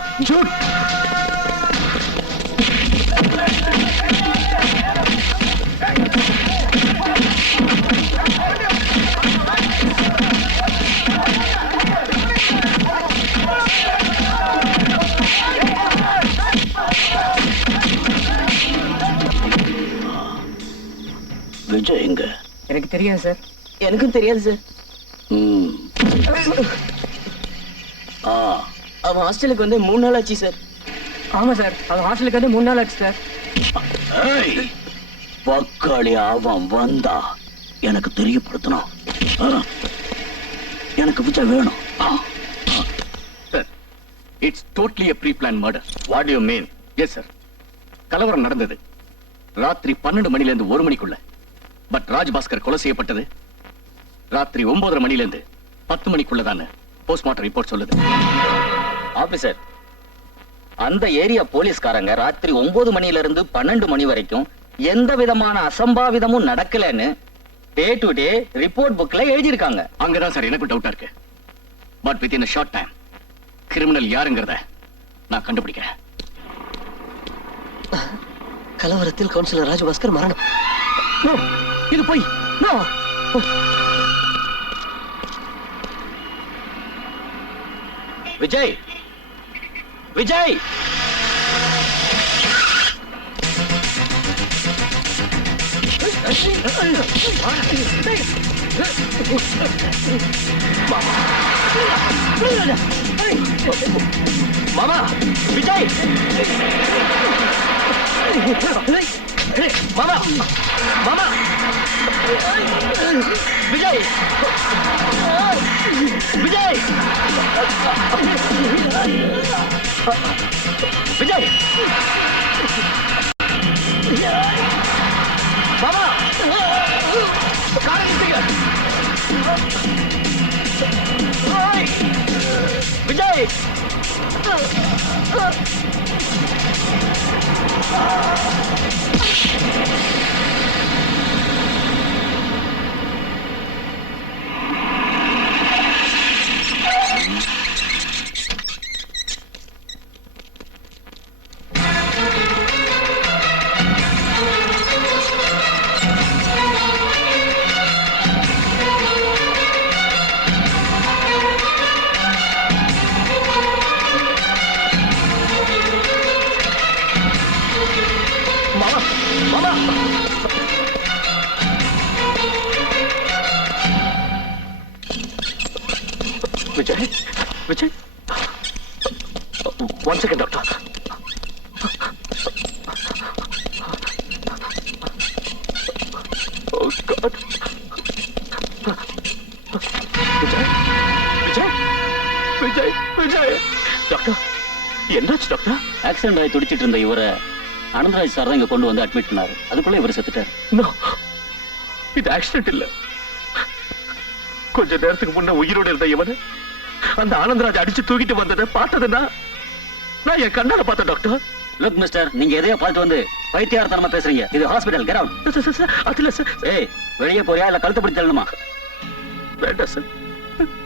விஜய் எங்க? எனக்கு தெரியாது சார். எனக்கும் தெரியாது சார். அவன் ஹாஸ்டலுக்கு வந்து 3 நாள் ஆச்சு சார். ஆமா சார், அவன் ஹாஸ்டலுக்கு வந்து 3 நாள் ஆச்சு சார். பக்காளி அவன் வந்தா எனக்கு தெரியப்படுத்தணும். எனக்கு விஜய் வேணும். It's totally a pre-planned murder. What do you mean? Yes, sir. கலவரம் நடந்தது ராத்திரி 12 மணில இருந்து 1 மணிக்குள்ள. பட் ராஜ்பாஸ்கர் கொலை செய்யப்பட்டது ராத்திரி 9:30 மணில இருந்து 10 மணிக்குள்ளதான் போஸ்ட்மார்ட்டம் ரிப்போர்ட் சொல்லுது. ஆபீசர், அந்த ஏரியா போலீஸ்காரங்க ராத்திரி 9 மணில இருந்து 12 மணி வரைக்கும் எந்த விதமான அசம்பாவிதமும் நடக்கலன்னு டே டு டே ரிப்போர்ட் புக்ல எழுதியிருக்காங்க. அங்கதான் சார் எனக்கு டவுட்டா இருக்கு. But with in a short time criminal யாருங்கிறத நான் கண்டுபிடிக்கிறேன். கலவரத்தில் கவுன்சிலர் ராஜபாஸ்கர் மரணம். இது போய் விஜய் விஜய் மாமா விஜய் மாமா மாமா விஜய் விஜய் விஜய் மாமா காரை நிறுத்துங்க. ஓய்! விஜய் மாமா மாமா Vijay Vijay one second doctor Oh God. Vijay Vijay Vijay Vijay doctor என்னாச்சு டாக்டர்? ஆக்சிடென்ட் ஆகி துடிச்சிட்டு இருந்த இவரை அனந்தராஜ் சார் தான் இங்க கொண்டு வந்து அட்மிட் பண்ணாரு. அதுக்குள்ள இவர் செத்துட்டாரு. No. இது ஆக்சிடென்ட் இல்ல. கொஞ்ச நேரத்துக்கு முன்ன உயிரோட இருந்த இவனை அந்த ஆனந்தராஜ் அடிச்சு தூக்கிட்டு வந்ததை பார்த்ததுன்னா நான் என் கண்ணால பார்த்தேன் டாக்டர். லுக் மிஸ்டர், நீங்க எதையோ பார்த்து வந்து பைத்தியாரத்தனமா பேசுறீங்க. இது ஹாஸ்பிடல். Get out. அதுல சார் ஏய், வெளியே போறியா இல்ல கழுத்து பிடிச்சு தள்ளணுமா? வேண்டாம் sir.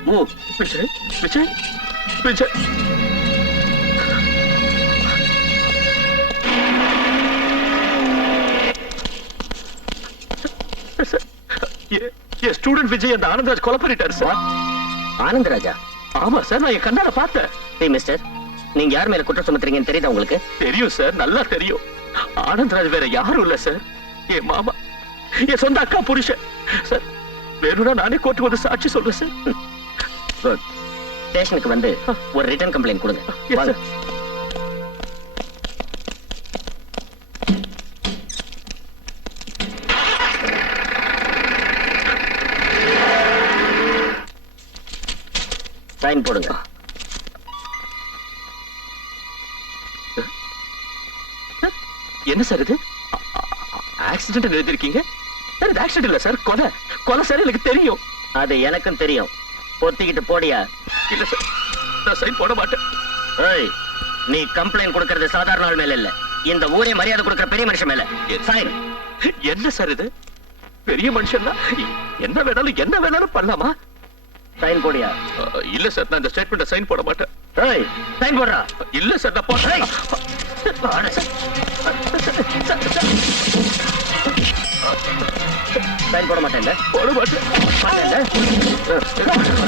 Move. Vijay Vijay Vijay student Vijay அந்த ஆனந்தராஜ் கொலை பண்ணிட்டாரு சார். ஆனந்தராஜா? ஆமா சார், நான் என் கண்ணால பார்த்தேன். டேய் மிஸ்டர், நீங்க யார் மேல குற்றம் சுமத்துறீங்கன்னு தெரியுதா உங்களுக்கு? தெரியும் சார், நல்லா தெரியும். ஆனந்தராஜ் வேற யாரும் இல்ல சார், என் மாமா, என் சொந்த அக்கா புருஷன் சார். வேணும்னா நானே கோர்ட்டுக்கு வந்து சாட்சி சொல்றேன் சார். குட். ஸ்டேஷனுக்கு வந்து ஒரு ரிட்டன் கம்ப்ளைண்ட் கொடுங்க. Yes, வாங்க. sir. சைன் போடுங்க. என்ன சார் இது? ஆக்சிடென்ட் எழுதிருக்கீங்க? சார் இது ஆக்சிடென்ட் இல்ல சார், கொலை. கொலை சார், எனக்கு தெரியும். அது எனக்கும் தெரியும். பொத்திக்கிட்டு போடியா? இல்ல சார், நான் சைன் போட மாட்டேன். ஏய், நீ கம்ப்ளைண்ட் கொடுக்கறது சாதாரண ஆள் மேல இல்ல, இந்த ஊரே மரியாதை கொடுக்கிற பெரிய மனுஷன் மேல. சைன். என்ன சார் இது? பெரிய மனுஷன் என்ன வேணாலும் பண்ணலாமா? சைன் போடியா? இல்ல சார், நான் இந்த ஸ்டேட்மெண்ட சைன் போட மாட்டேன். ஏய், சைன் போடுறா. இல்ல சார், நான் போடுறேன். சைன் போட மாட்டேன். போட மாட்டேன்.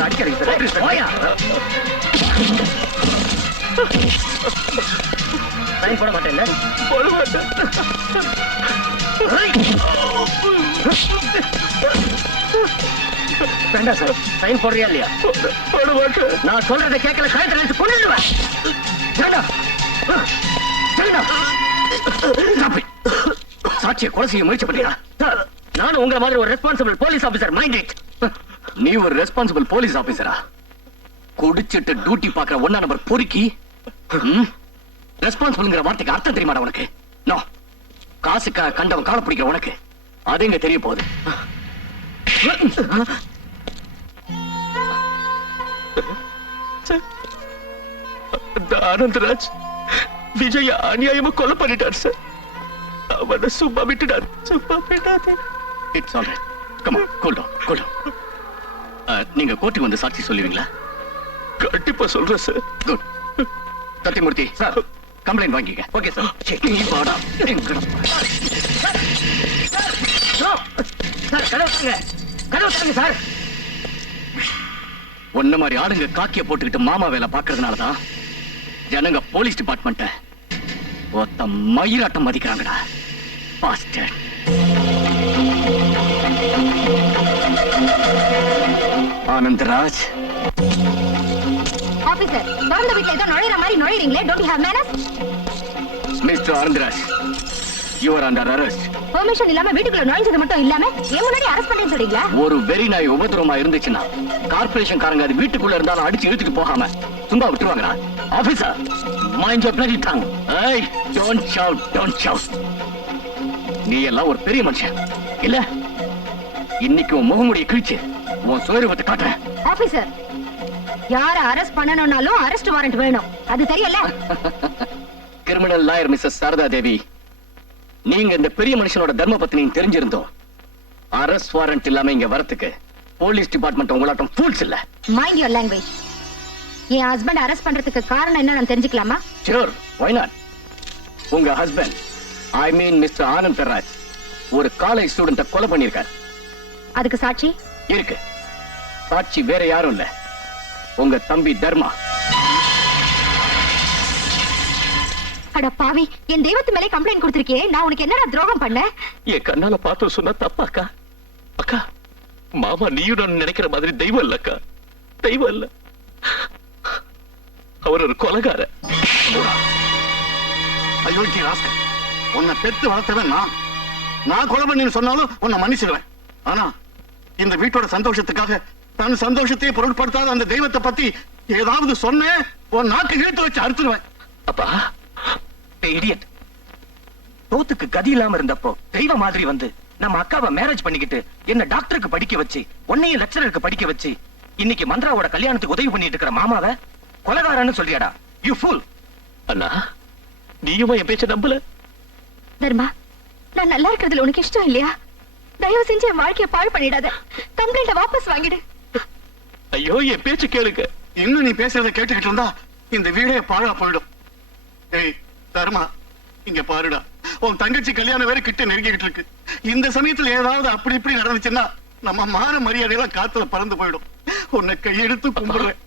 அடிக்கிறீங்க. போயா? சைன் போட மாட்டேன். போட மாட்டேன். வேண்டாம் சார். சைன் போடுறியா இல்லையா? போட மாட்டேன். நான் சொல்றதை கேட்கல, கழுத்தை நினைச்சு கொண்டுடுவேன். வேண்டாம். வேண்டாம். சாட்சியை கொலை செய்ய முயற்சி பண்ணியா? நானும் உங்க மாதிரி ஒரு responsible police officer. Mind it. நீ ஒரு ரெஸ்பான்சிபிள் போலீஸ் ஆபீசரா? குடிச்சிட்டு டியூட்டி பாக்குற ஒன்னா நம்பர் பொறுக்கி. ரெஸ்பான்சிபிள்ங்கிற வார்த்தைக்கு அர்த்தம் தெரியுமாடா உனக்கு? நோ. காசுக்காக கண்டவன் கால பிடிக்கிற உனக்கு அது எங்க தெரிய போகுது? அந்த ஆனந்தராஜ் விஜய் அநியாயமா கொலை பண்ணிட்டார் சார். அவனை சும்மா விட்டுட்டார். சும்மா விட்டாரு. It's all right. Come on, cool down, cool down. நீங்க கோர்ட்டுக்கு வந்து சாட்சி சொல்லுவீங்களா? கண்டிப்பா சொல்றேன் sir. Good. Sathyamoorthy sir, complaint வாங்கிக்க. Okay sir. நீ வாடா. எங்கடா? சார், கதவு தாங்க. கதவு தாங்க சார். ஒன்ன மாதிரி ஆளுங்க காக்கிய போட்டுக்கிட்டு மாமா வேலை பாக்குறதுனாலதான் ஜனங்க போலீஸ் டிபார்ட்மெண்ட்ட ஒத்த மயிராட்டம் மதிக்கிறாங்கடா. பாஸ்டர். ஆனந்தராஜ், ஆபீசர் திறந்த வீட்டுல ஏதோ நுழையிற மாதிரி நுழைறீங்களே, don't you have manners? Mister Anandaraj, you are under arrest. Permission இல்லாம வீட்டுக்குள்ள நுழைஞ்சது மட்டும் இல்லாம என் முன்னாடி அரெஸ்ட் பண்ணேன்னு சொல்றீங்களா? ஒரு வெறி நாய் உபதிரவமா இருந்துச்சுன்னா கார்ப்பரேஷன் காரங்க அது வீட்டுக்குள்ள இருந்தாலும் அடிச்சு இழுத்துட்டு போகாம சும்மா விட்டுருவாங்களா? Officer, mind your bloody tongue. ஏய், டோன்ட் ஷவுட், டோன்ட் ஷவுட். நீ எல்லாம் ஒரு பெரிய மனுஷன் இல்ல? இன்னைக்கு உன் முகமுடியை கிழிச்சு உன் சுயரூபத்தை காட்டுறேன். ஆபீசர், யார அரெஸ்ட் பண்ணணும்னாலும் அரெஸ்ட் வாரண்ட் வேணும், அது தெரியல? கிரிமினல் லாயர் மிஸ்ஸஸ் சாரதா தேவி, நீங்க இந்த பெரிய மனுஷனோட தர்ம பத்தினி தெரிஞ்சிருந்தோம் அரெஸ்ட் வாரண்ட் இல்லாம இங்க வரதுக்கு போலீஸ் டிபார்ட்மெண்ட் உங்களாட்டம் ஃபூல்ஸ் இல்ல. Mind your language. என் ஹஸ்பண்ட் அரெஸ்ட் பண்றதுக்கு காரணம் என்ன நான் தெரிஞ்சுக்கலாமா? Sure, why not. உங்க husband, I mean mister Anandraj, ஒரு காலேஜ் ஸ்டூடெண்ட கொலை பண்ணிருக்காரு. அதுக்கு சாட்சி இருக்கு. சாட்சி வேற யாரும் இல்ல, உங்க தம்பி தர்மா. அட பாவி, என் தெய்வத்து மேலே கம்ப்ளைண்ட் கொடுத்திருக்கே, நான் உனக்கு என்னடா துரோகம் பண்ண? என் கண்ணால பார்த்து சொன்னா தப்பா அக்கா? அக்கா, மாமா நீயும் நான் நினைக்கிற மாதிரி தெய்வம் இல்ல அக்கா, தெய்வம் இல்ல. அவர் ஒரு கொலைகார. அயோக்கிய ராஸ்கல், உன்னை பெத்து வளர்த்தவன் நான் கொலை பண்ணின்னு சொன்னாலும் உன்னை மன்னிச்சிடுவேன். ஆனா இந்த வீட்டோட சந்தோஷத்துக்காக தன் சந்தோஷத்தையே பொருட்படுத்தாத அந்த தெய்வத்தை பத்தி ஏதாவது சொன்னேன், உன் நாக்கு இழுத்து வச்சு அறுத்துடுவேன். அப்பா, இடியட், தோத்துக்கு கதி இல்லாம இருந்தப்போ தெய்வ மாதிரி வந்து நம்ம அக்காவை மேரேஜ் பண்ணிக்கிட்டு என்ன டாக்டருக்கு படிக்க வச்சு, உன்னையும் லெக்சரருக்கு படிக்க வச்சு, இன்னைக்கு மந்திராவோட கல்யாணத்துக்கு உதவி பண்ணிட்டு இருக்கிற மாமாவை கொலைகாரன்னு சொல்றியாடா? You pool. அண்ணா, நீயும் என் பேச்ச நம்பல? தர்மா, நான் நல்லா இருக்கிறதுல உனக்கு இஷ்டம் இல்லையா? தயவு செஞ்சு என் வாழ்க்கைய பாழ் பண்ணிடாத. கம்ப்ளைண்ட வாபஸ் வாங்கிடு. ஐயோ, என் பேச்சு கேளுங்க. இன்னும் நீ பேசுறத கேட்டுக்கிட்டு இருந்தா இந்த வீடே பாழா போயிடும். ஏய் தர்மா, இங்க பாருடா, உன் தங்கச்சி கல்யாணம் வேற கிட்ட நெருங்கிக்கிட்டு இருக்கு. இந்த சமயத்துல ஏதாவது அப்படி இப்படி நடந்துச்சுன்னா நம்ம மான மரியாதையெல்லாம் காத்துல பறந்து போயிடும். உன்னை கையெடுத்து கும்பிடுறேன்,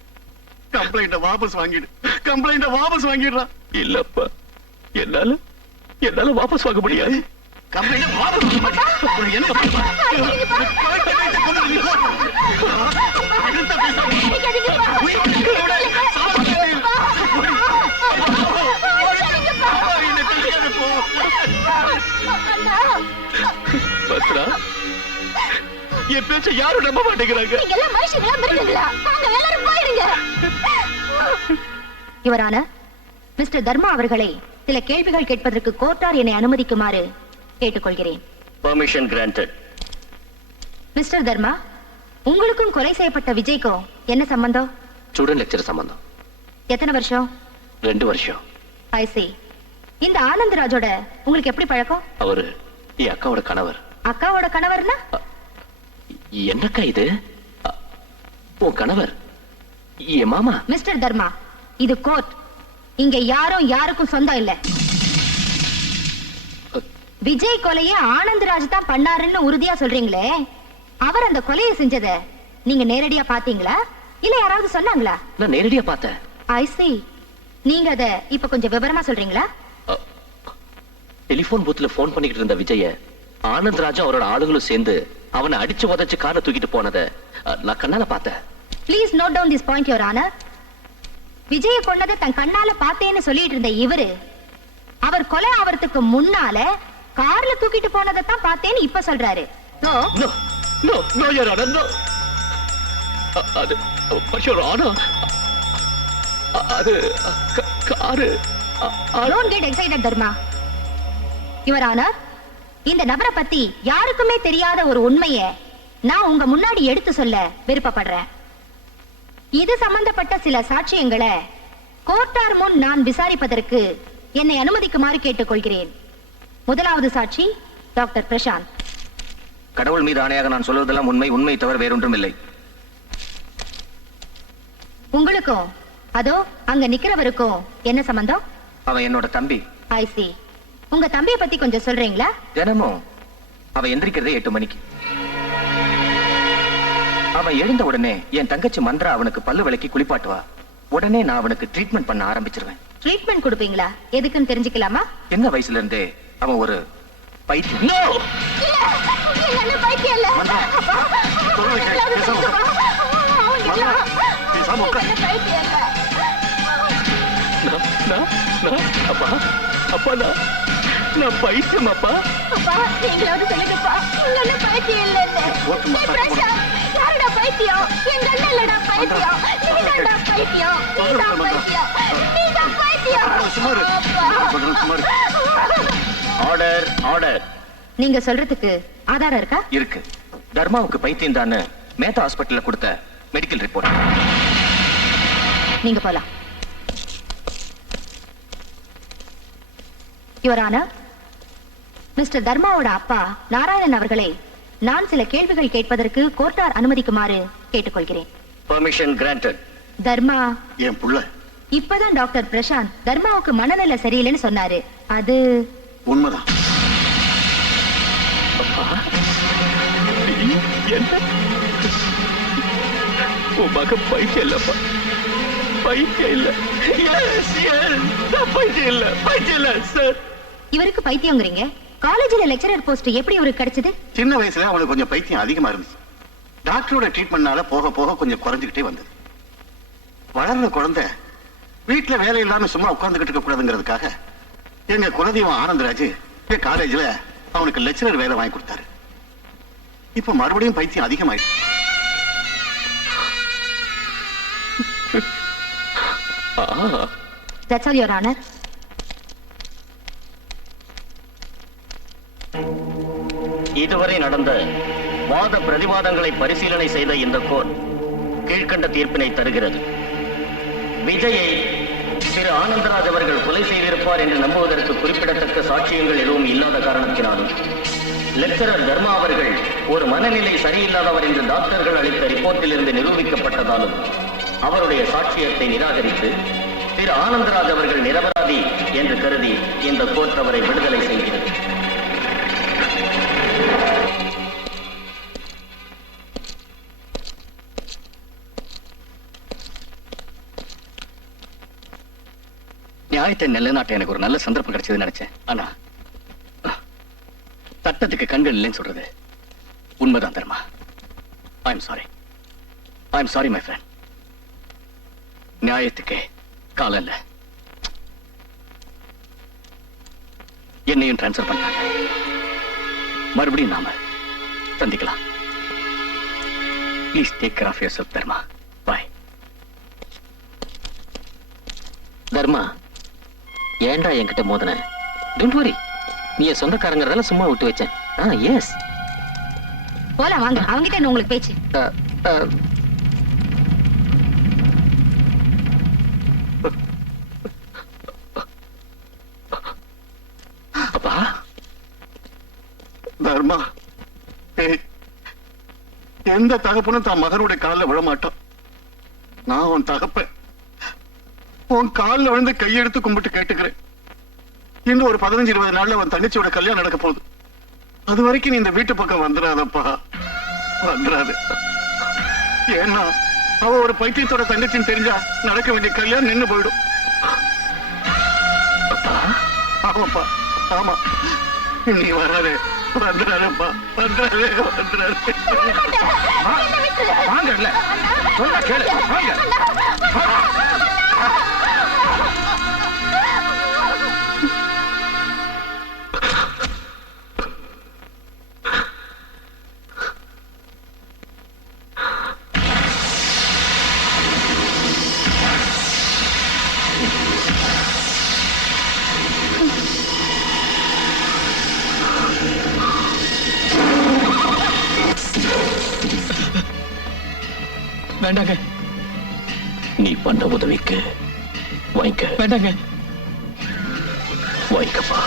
கம்ப்ளைண்ட வாபஸ் வாங்கிடு, கம்ப்ளைண்ட வாபஸ் வாங்கிடுறா. இல்லப்பா, என்னால வாபஸ் வாங்க முடியாது. கம்ப்ளைண்ட வாபஸ் வாங்க மாட்டேன். உனக்கு என்ன பண்ணுவ? பத்ரா, என் பேச்ச யாரும் நம்ப மாட்டேங்கிறாங்க. நீங்க எல்லாம் மனுஷங்களா மிருகங்களா? வாங்க எல்லாரும் போயிடுங்க. யுவரான, மிஸ்டர் தர்மா அவர்களை சில கேள்விகள் கேட்பதற்கு கோர்ட்டார் என்னை அனுமதிக்குமாறு கேட்டுக்கொள்கிறேன். Permission granted. மிஸ்டர் தர்மா, உங்களுக்கும் கொலை செய்யப்பட்ட விஜய்க்கும் என்ன சம்பந்தம்? ஸ்டூடெண்ட் லெக்சர் சம்பந்தம். எத்தனை வருஷம்? 2 வருஷம். I see. இந்த ஆனந்தராஜோட உங்களுக்கு எப்படி பழக்கம்? அவரு என் அக்காவோட கணவர். அக்காவோட கணவர்னா? என்னக்கா இது? உன் கணவர் என் மாமா. மிஸ்டர் தர்மா, இது கோர்ட். இங்க யாரும் யாருக்கும் சொந்தம் இல்ல. விஜய் கொலையை ஆனந்தராஜ் தான் பண்ணாருன்னு உறுதியா சொல்றீங்களே, அவர் அந்த கொலையை செஞ்சத நீங்க நேரடியா பாத்தீங்களா இல்ல யாராவது சொன்னாங்களா? நான் நேரடியா பார்த்தேன். I see. நீங்க அத இப்ப கொஞ்சம் விவரமா சொல்றீங்களா? டெலிபோன் பூத்ல போன் பண்ணிக்கிட்டு இருந்த விஜய ஆனந்தராஜும் அவரோட ஆளுங்களும் சேர்ந்து அவனை அடிச்சு உதைச்சு காரை தூக்கிட்டு போனத நான் கண்ணால பார்த்தேன். Please note down this point your honour. விஜய கொன்னதை தன் கண்ணால பார்த்தேன்னு சொல்லிட்டு இருந்த இவரு, அவர் கொலை ஆவறதுக்கு முன்னால கார்ல தூக்கிட்டு போனதை தான் பார்த்தேன்னு இப்ப சொல்றாரு. No, no, no, Your Honor, no. அது Your Honor, அது car. Don't get excited, Dharma. Your honour, இந்த நபரை பத்தி யாருக்குமே தெரியாத ஒரு உண்மையை நான் உங்க முன்னாடி எடுத்து சொல்ல விருப்பப்படுறேன். இது சம்பந்தப்பட்ட சில சாட்சியங்களை கோர்ட்டார் முன் நான் விசாரிப்பதற்கு என்னை அனுமதிக்குமாறு கேட்டுக்கொள்கிறேன். முதலாவது சாட்சி டாக்டர் பிரசாந்த். கடவுள் மீது ஆணையாக நான் சொல்வதெல்லாம் உண்மை, உண்மை தவிர வேறொன்றும் இல்லை. உங்களுக்கும் அதோ அங்க நிக்கிறவருக்கும் என்ன சம்பந்தம்? அவன் என்னோட தம்பி. I see. உங்க தம்பியை பத்தி கொஞ்சம் சொல்றீங்களா? தினமும் அவன் எந்திரிக்கிறதே 8 மணிக்கு. அவன் எழுந்த உடனே என் தங்கச்சி மந்திரா அவனுக்கு பல்லு விளக்கி குளிப்பாட்டுவா. உடனே நான் அவனுக்கு ட்ரீட்மெண்ட் பண்ண ஆரம்பிச்சிருவேன். ட்ரீட்மெண்ட் கொடுப்பீங்களா? எதுக்குன்னு தெரிஞ்சுக்கலாமா? சின்ன வயசுல இருந்தே அவன் ஒரு பைத்தியம். இல்ல, இல்ல, பைத்தியம் இல்ல. மந்திரா, சொல்றதை கேளு, பேசாம உட்காரு. மந்திரா, பேசாம உட்காரு. பைத்தியம் இல்ல. அப்பா நான் பைத்தியம் அப்பா. அப்பா நீங்களாவது சொல்லுங்கப்பா உங்க அண்ணன் பைத்தியம் இல்லைன்னு. ஏய், பிரசாந்த், யாருடா பைத்தியம்? எங்க அண்ணன் இல்லடா பைத்தியம். நீதான்டா பைத்தியம். நீதான் பைத்தியம். நீதான் பைத்தியம். சுமாரு சுமாரு. Order order. நீங்க சொல்றதுக்கு ஆதாரம் இருக்கா? இருக்கு. தர்மாவுக்கு பைத்தியம் தானே மேத்தா ஹாஸ்பிட்டல்ல கொடுத்த மெடிக்கல் ரிப்போர்ட். நீங்க போலாம். யுவர் ஆனர், மிஸ்டர் தர்மாவோட அப்பா நாராயணன் அவர்களை நான் சில கேள்விகள் கேட்பதற்கு கோர்ட்டார் அனுமதிக்குமாறு கேட்டுக்கொள்கிறேன். Permission granted. தர்மா, என் புள்ள இப்பதான் டாக்டர் பிரசாந்த் தர்மாவுக்கு மனநல சரியில்லைன்னு சொன்னாரு. அது உண்மைதான். என்ன உன் மகன் பைத்தியம் இல்லப்பா, பைத்தியம் இல்ல. பைத்தியம் இல்ல, பைத்தியம் இல்ல சார். இவருக்கு பைத்தியங்கிறீங்க? காலேஜ்ல லெக்சரர் போஸ்ட் எப்படி இவருக்கு கிடைச்சது? சின்ன வயசுல அவனுக்கு கொஞ்சம் பைத்தியம் அதிகமா இருந்துச்சு. டாக்டரோட ட்ரீட்மெண்ட்னால போக போக கொஞ்சம் குறைஞ்சுக்கிட்டே வந்தது. வளர்ற குழந்தை வீட்டுல வேலை இல்லாம சும்மா உட்கார்ந்துகிட்டு இருக்க கூடாதுங்கிறதுக்காக எங்க குலதெய்வம் ஆனந்தராஜ் காலேஜ்ல அவனுக்கு லெக்சரர் வேலை வாங்கி கொடுத்தாரு. இப்ப மறுபடியும் பைத்தியம் அதிகமாயிடுச்சு. That's all, Your Honor. இதுவரை நடந்த வாத பிரதிவாதங்களை பரிசீலனை செய்த இந்த கோர்ட் கீழ்க்கண்ட தீர்ப்பினை தருகிறது. விஜயை திரு ஆனந்தராஜ் அவர்கள் கொலை செய்திருப்பார் என்று நம்புவதற்கு குறிப்பிடத்தக்க சாட்சியங்கள் எதுவும் இல்லாத காரணத்தினாலும், லெக்சரர் தர்மா அவர்கள் ஒரு மனநிலை சரியில்லாதவர் என்று டாக்டர்கள் அளித்த ரிப்போர்ட்டிலிருந்து நிரூபிக்கப்பட்டதாலும் அவருடைய சாட்சியத்தை நிராகரித்து திரு ஆனந்தராஜ் அவர்கள் நிரபராதி என்று கருதி இந்த கோர்ட் அவரை விடுதலை செய்கிறது. நியாயத்தை நிலைநாட்ட எனக்கு ஒரு நல்ல சந்தர்ப்பம் கிடைச்சதுன்னு நினைச்சேன். ஆனா சட்டத்துக்கு கண்கள் இல்லைன்னு சொல்றது உண்மைதான் Dharma. I am sorry my friend. நியாயத்துக்கு காலம் இல்ல. என்னையும் டிரான்ஸ்ஃபர் பண்ணாங்க. மறுபடியும் நாம சந்திக்கலாம். Please take care of yourself Dharma. Bye. Dharma, ஏன்டா என்கிட்ட மோதன? டோன்ட் வரி, நீ என் சொந்தக்காரங்கிறதால சும்மா விட்டு வச்சேன். எஸ், போலாம் வாங்க. அவங்கிட்ட என்ன உங்களுக்கு பேச்சு? அப்பா, தர்மா, ஏய், எந்த தகப்பனும் தான் மகனுடைய காலில் விழமாட்டான். நான் உன் தகப்பன். உன் காலில் விழுந்து கையெடுத்து கும்பிட்டு கேட்டுக்கிறேன். இன்னும் ஒரு 15-20 நாள்ல உன் தங்கச்சியோட கல்யாணம் நடக்க போகுது. அது வரைக்கும் நீ இந்த வீட்டு பக்கம் வந்துடாதப்பா, வந்துடாது. ஏன்னா அவ ஒரு பைத்தியத்தோட தங்கச்சின்னு தெரிஞ்சா நடக்க வேண்டிய கல்யாணம் நின்னு போயிடும். ஆமாப்பா, ஆமா. நீ வராதே, வந்துடாதப்பா, வந்துடாதே, வந்துடாதே. வாங்கல சொன்னா கேளு, வாங்க. வேண்டாங்க. நீ பண்ண உதவிக்கு வாங்கிக்க. வேண்டாங்க. வாங்கிக்கப்பா.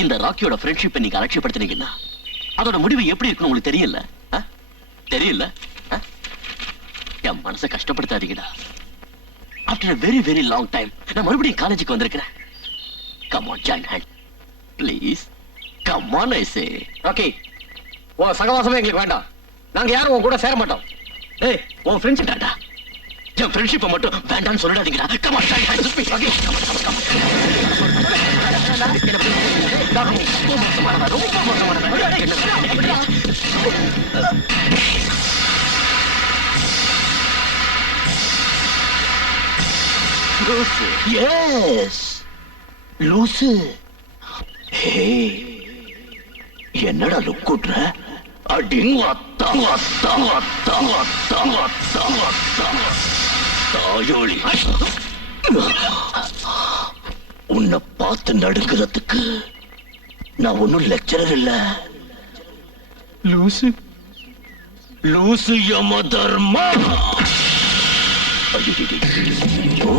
இந்த ராக்கியோட ஃப்ரெண்ட்ஷிப்பை நீங்க அலட்சியப்படுத்தினீங்கன்னா அதோட முடிவு எப்படி இருக்குன்னு உங்களுக்கு தெரியல தெரியல என் மனசை கஷ்டப்படுத்தாதீங்கடா. After very very long time நான் மறுபடியும் காலேஜுக்கு வந்திருக்கிறேன். Come on join hand please. Come on I say. Okay, உன் சகவாசமே எங்களுக்கு வேண்டாம். நாங்க யாரும் உன் கூட சேர மாட்டோம். ஏய், உன் ஃப்ரெண்ட்ஸ் டாடா, என் ஃப்ரெண்ட்ஷிப்பை மட்டும் வேண்டாம்னு சொல்லிடாதீங்கடா. Come on join hand with me. லூசு. எஸ் லூசு. என்னடா லுக் கூட்டுற? அடிங் வத்தா வத்தா வத்தா வத்தா வத்தா வத்தா தாயோளி. உன்னை பார்த்து நடுக்கிறதுக்கு நான் ஒன்னும் லெக்சரர் இல்ல. லூசு லூசு யம தர்மா. ஐயோ,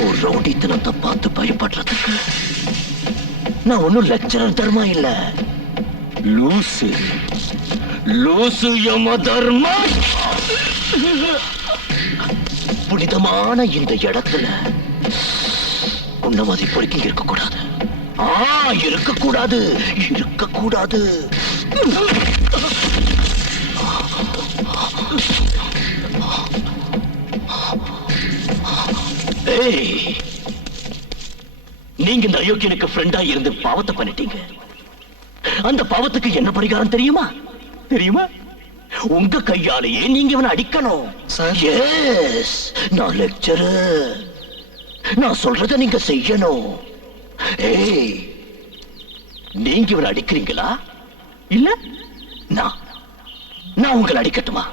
ஒரு ரவுடித்தனத்தை பார்த்து பயப்படுறதுக்கு நான் ஒன்னும் லெக்சரர் தர்மா இல்ல. லூசு லூசு யம தர்மா. புனிதமான இந்த இடத்துல உன்ன மதிப்பொழிக்க இருக்கக்கூடாது. இருக்கக்கூடாது, இருக்கக்கூடாது. நீங்க இந்த அயோக்கியனுக்கு ஃப்ரெண்டா இருந்து பாவத்தை பண்ணிட்டீங்க. அந்த பாவத்துக்கு என்ன பரிகாரம் தெரியுமா? தெரியுமா? உங்க கையாலேயே நீங்க இவனை அடிக்கணும். எஸ், நான் லெக்சரர். நான் சொல்றத நீங்க செய்யணும். ஏய், நீங்க இவனை அடிக்கிறீங்களா இல்ல நான் உங்களை அடிக்கட்டுமா?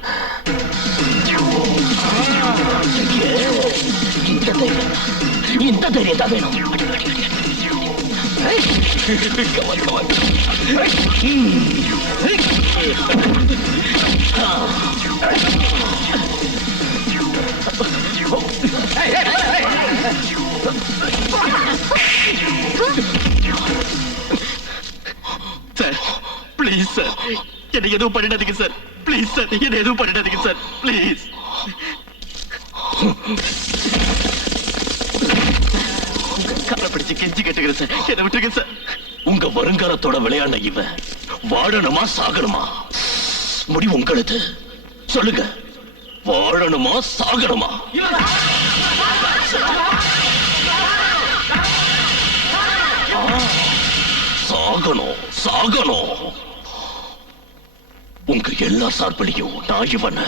இந்த தைரியம் தான் வேணும். சார் ப்ளீஸ் சார், என்னை எதுவும் பண்ணிடாதீங்க சார். ப்ளீஸ் சார், என்னை எதுவும் பண்ணிடாதீங்க சார். ப்ளீஸ். காலை பிடிச்சு கெஞ்சி கேட்டுக்கிறேன் சார், என்னை விட்டுருங்க சார். உங்க வருங்காலத்தோட விளையாட இவன் வாழணுமா சாகணுமா? முடிவு உங்களது. சொல்லுங்க, வாழணுமா சாகணுமா? சாகணும் சாகணும். உங்க எல்லா சார்பிலையும் நான் இவனை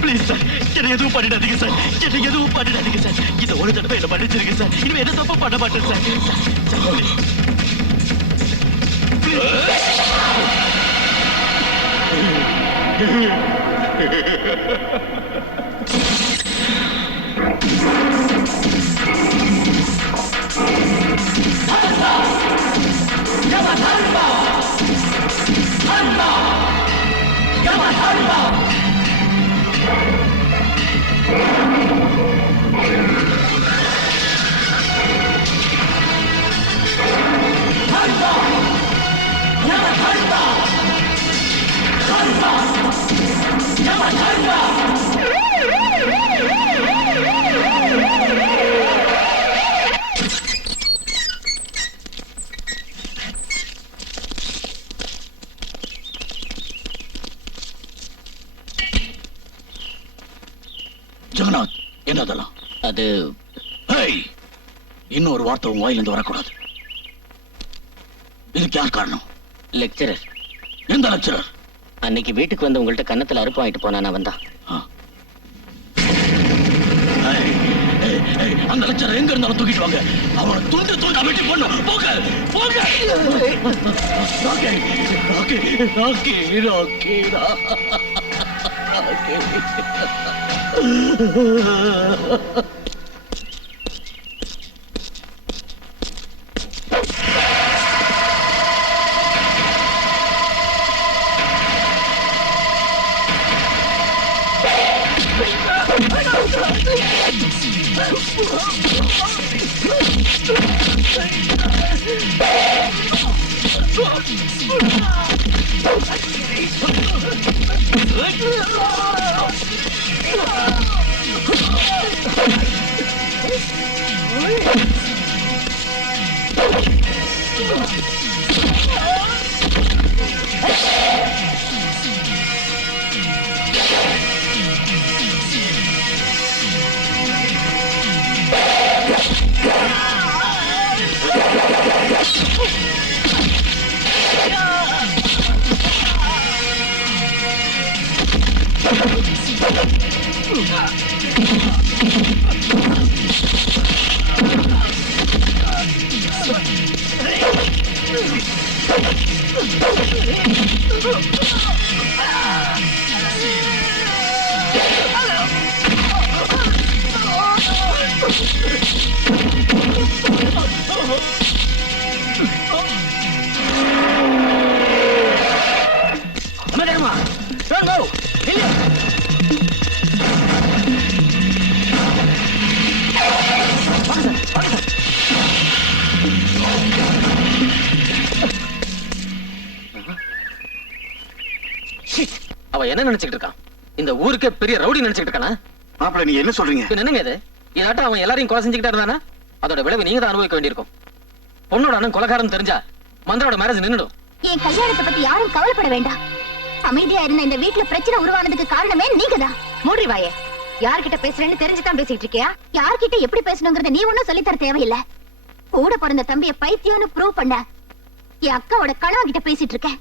ப்ளீஸ் சார், என்னை எதுவும் பண்ணிடாதீங்க சார். என்னை எதுவும் பண்ணிடாதீங்க சார். இதை ஒரு தடவை என்ன மன்னிச்சிருங்க சார். இனிமே எந்த தப்பு பண்ண மாட்டேன் சார். ஜெகநாத், என்னதெல்லாம்? அது இன்னொரு வார்த்தை உன் வாயிலிருந்து வரக்கூடாது. இதுக்கு யார் காரணம்? லெக்சரர். எந்த லெக்சரர்? அன்னைக்கு வீட்டுக்கு வந்து உங்கள்ட்ட கன்னத்துல அறுப்பு வாங்கிட்டு போனா வந்தா. அந்த லெக்சரர் எங்க இருந்தாலும் தூக்கிட்டு வாங்க. அவனை துண்டு துண்டு வெட்டி போடணும். போங்க போங்க. ராக்கி ராக்கி ராக்கி ராக்கி ராக்கி. Don't move! அவ என்ன நினைச்சிட்டு இருக்கான்? இந்த ஊருக்கே பெரிய ரவுடி நினைச்சிட்டு இருக்கானா? மாப்பிள்ள நீங்க என்ன சொல்றீங்க? என்னங்க இது? இதாட்டம் அவன் எல்லாரையும் கொலை செஞ்சுக்கிட்டா இருந்தானா அதோட விளைவு நீங்க தான் அனுபவிக்க வேண்டியிருக்கும். பொண்ணோட அண்ணன் கொலைகாரன் தெரிஞ்சா மந்திரோட மேரேஜ் நின்னுடும். என் கல்யாணத்தை பத்தி யாரும் கவலைப்பட வேண்டாம். அமைதியா இருந்த இந்த வீட்டுல பிரச்சனை உருவானதுக்கு காரணமே நீங்கதான். மூடி வாயே. யார்கிட்ட பேசுறேன்னு தெரிஞ்சுதான் பேசிட்டு இருக்கியா? யார்கிட்ட எப்படி பேசணுங்கிறத நீ ஒன்னும் சொல்லித்தர தேவையில்லை. கூட பிறந்த தம்பிய பைத்தியம்னு ப்ரூவ் பண்ண என் அக்காவோட கனவு கிட்ட பேசிட்டு இருக்கேன்.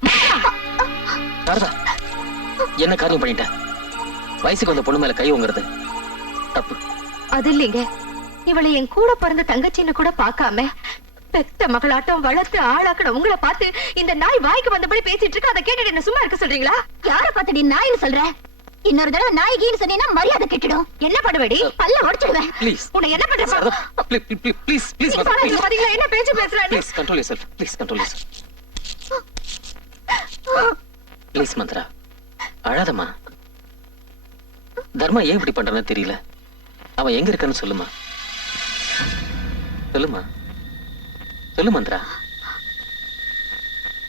என்ன காரியம் பண்ணிட்ட? வயசுக்கு வந்த பொண்ணு மேல கை உங்கிறது தப்பு. அது இல்லைங்க, இவளை என் கூட பிறந்த தங்கச்சின்னு கூட பார்க்காம பெத்த மகளாட்டம் வளர்த்து ஆளாக்கணும் உங்களை பார்த்து இந்த நாய் வாய்க்கு வந்தபடி பேசிட்டு இருக்கு. அதை கேட்டுட்டு என்ன சும்மா இருக்க சொல்றீங்களா? யார பார்த்துடி நாயின்னு சொல்ற? இன்னொரு தடவை நாய்கின்னு சொன்னீங்கன்னா மரியாதை கெட்டுடும். என்ன பண்ணுவடி? பல்ல உடைச்சிடுவேன். ப்ளீஸ் உன்னை என்ன பண்ற? ப்ளீஸ் பாத்தீங்களா என்ன பேச்சு பேசுறானு? Please control yourself. Please control yourself. Please Mantra அழாதம்மா. தர்மா ஏன் இப்படி பண்றான்னு தெரியல. அவன் எங்க இருக்கான்னு சொல்லுமா. சொல்லுமா சொல்லு மந்த்ரா.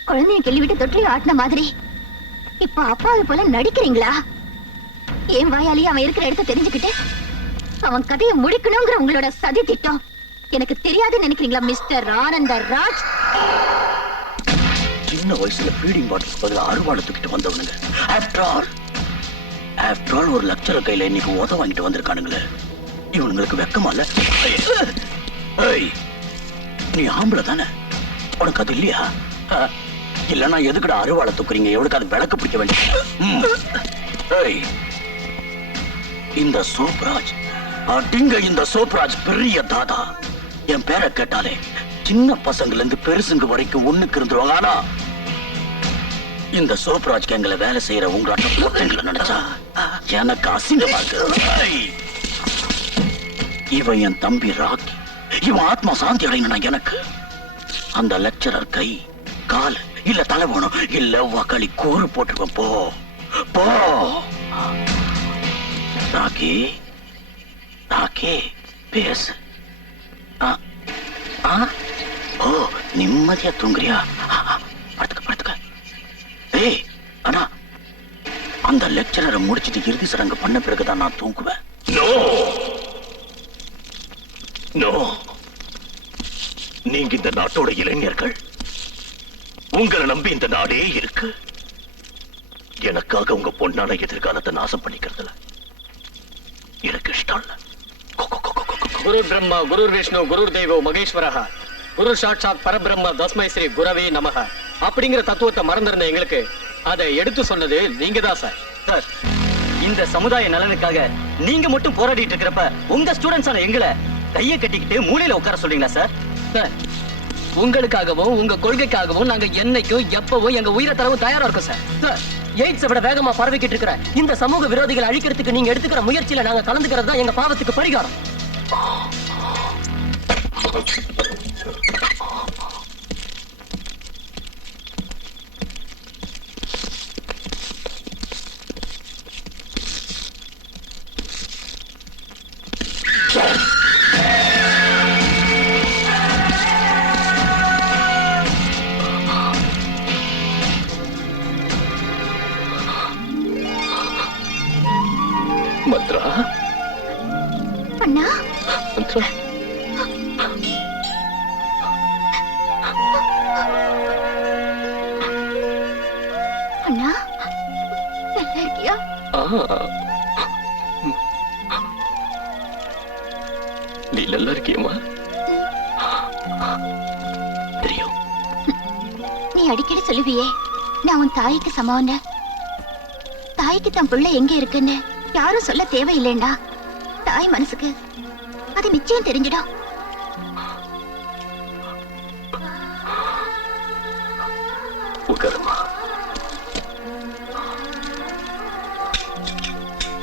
குழந்தைய கிள்ளி விட்டு தொற்றி ஆட்டின மாதிரி இப்ப அப்பாவை போல நடிக்கிறீங்களா? ஏன் வாயாலேயே அவன் இருக்கிற இடத்த தெரிஞ்சுக்கிட்டு அவன் கதையை முடிக்கணுங்கிற உங்களோட சதி திட்டம் எனக்கு தெரியாதுன்னு நினைக்கிறீங்களா மிஸ்டர் ஆனந்த ராஜ்? சின்ன வயசுல ஃபீடிங் பாட்டில் பதில் அறுவாடு தூக்கிட்டு வந்தவனுங்க. ஆஃப்டர் ஆல் ஒரு லெக்சரர் கையில இன்னைக்கு உத வாங்கிட்டு வந்திருக்கானுங்களே. இவனுங்களுக்கு வெக்கமா இல்ல? நீ ஆம்பளை தானே, உனக்கு அது இல்லையா? இல்லன்னா எதுக்குடா அறுவாளை தூக்குறீங்க? எவனுக்கு அது விளக்கு பிடிக்க வேண்டிய இந்த சோப்ராஜ் அடிங்க. இந்த சோப்ராஜ் பெரிய தாதா. என் பேரை கேட்டாலே சின்ன பசங்கள்ல இருந்து பெருசுங்க வரைக்கும் ஒண்ணுக்கு இருந்துருவாங்க. ஆனா இந்த சோப்ராஜ் எங்களை வேலை செய்யற உங்களாட்ட பொட்டங்களை நினைச்சா எனக்கு அசிங்கமா இருக்கு. இவன் என் தம்பி ராக்கி. இவன் ஆத்மா சாந்தி அடையணும். எனக்கு அந்த லெக்சரர் கை கால் இல்ல தலை வேணும், இல்ல வக்காளி கூறு போட்டுருவேன். போ போ ராக்கி. ராக்கி பேசு. ஓ நிம்மதியா தூங்குறியா? படுத்துக்க படுத்துக்க. ஏய் ஆனா அந்த லெக்சரரை முடிச்சிட்டு இறுதி சடங்கு பண்ண பிறகுதான் நான் தூங்குவேன். நோ, நீங்க இந்த நாட்டோட இளைஞர்கள். உங்களை நம்பி இந்த நாடே இருக்கு. எனக்காக உங்க பொண்ணான எதிர்காலத்தை நாசம் பண்ணிக்கிறதுல எனக்கு இஷ்டம் இல்ல. குரு பிரம்மா குரு விஷ்ணு குரு தெய்வோ மகேஸ்வரஹ குரு சாட்சாத் பரபிரம்ம தஸ்மை ஸ்ரீ குரவே நமஹ அப்படிங்கிற தத்துவத்தை மறந்திருந்த எங்களுக்கு அதை எடுத்து சொன்னது நீங்க தான் சார். சார், இந்த சமுதாய நலனுக்காக நீங்க மட்டும் போராடிட்டு இருக்கிறப்ப உங்க ஸ்டூடெண்ட்ஸான எங்களை கையை கட்டிக்கிட்டு மூலையில உட்கார சொல்றீங்களா சார்? சார், உங்களுக்காகவும் உங்க கொள்கைக்காகவும் நாங்க என்னைக்கும் எப்பவும் எங்க உயிரை தரவும் தயாரா இருக்கோம் சார். சார், எய்ட்ஸை விட வேகமா பரவிக்கிட்டு இருக்கிற இந்த சமூக விரோதிகளை அழிக்கிறதுக்கு நீங்க எடுத்துக்கிற முயற்சியில நாங்க கலந்துக்கிறது தான் எங்க பாவத்துக்கு பரிகாரம். நீ நல்லா இருக்கியம்மா? தெரியும். நீ அடிக்கடி சொல்லுவியே நான் உன் தாய்க்கு சமம்னு. தாய்க்கு தன் பிள்ளை எங்க இருக்குன்னு யாரும் சொல்ல தேவையில்லைண்டா. தாய் மனசுக்கு அது நிச்சயம் தெரிஞ்சிடும். உட்காருமா.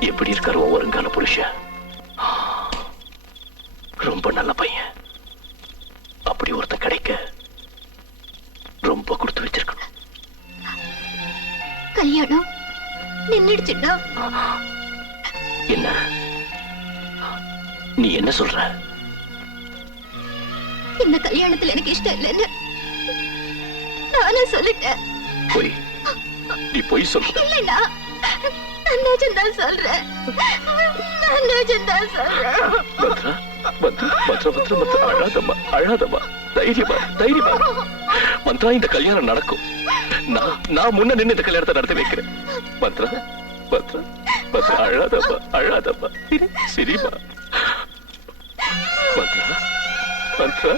எப்படி இருக்காரு ஒருங்கால புருஷன்? ரொம்ப நல்ல பையன். அப்படி ஒருத்தன் கிடைக்க ரொம்ப கொடுத்து வச்சிருக்கணும். கல்யாணம் நின்னுடுச்சுடா. என்ன நீ என்ன சொல்ற? இந்த கல்யாணத்துல எனக்கு இஷ்டம் இல்லைன்னு நானே சொல்லிட்டேன். போய் நீ போய் சொல்ற. இல்லடா, நான் நிஜம்தான் சொல்றேன். நான் நிஜம்தான் சொல்றேன். பத்ரா பத்ரா பத்ரா பத்ரா பத்ரா, அழாதம்மா அழாதம்மா, தைரியமா தைரியமா. மந்த்ரா, இந்த கல்யாணம் நடக்கும். நான் முன்ன நின்று இந்த கல்யாணத்தை நடத்தி வைக்கிறேன். மந்த்ரா பத்ரா பத்ரா, அழாதம்மா அழாதம்மா, சரிமா. மந்த்ரா மந்த்ரா,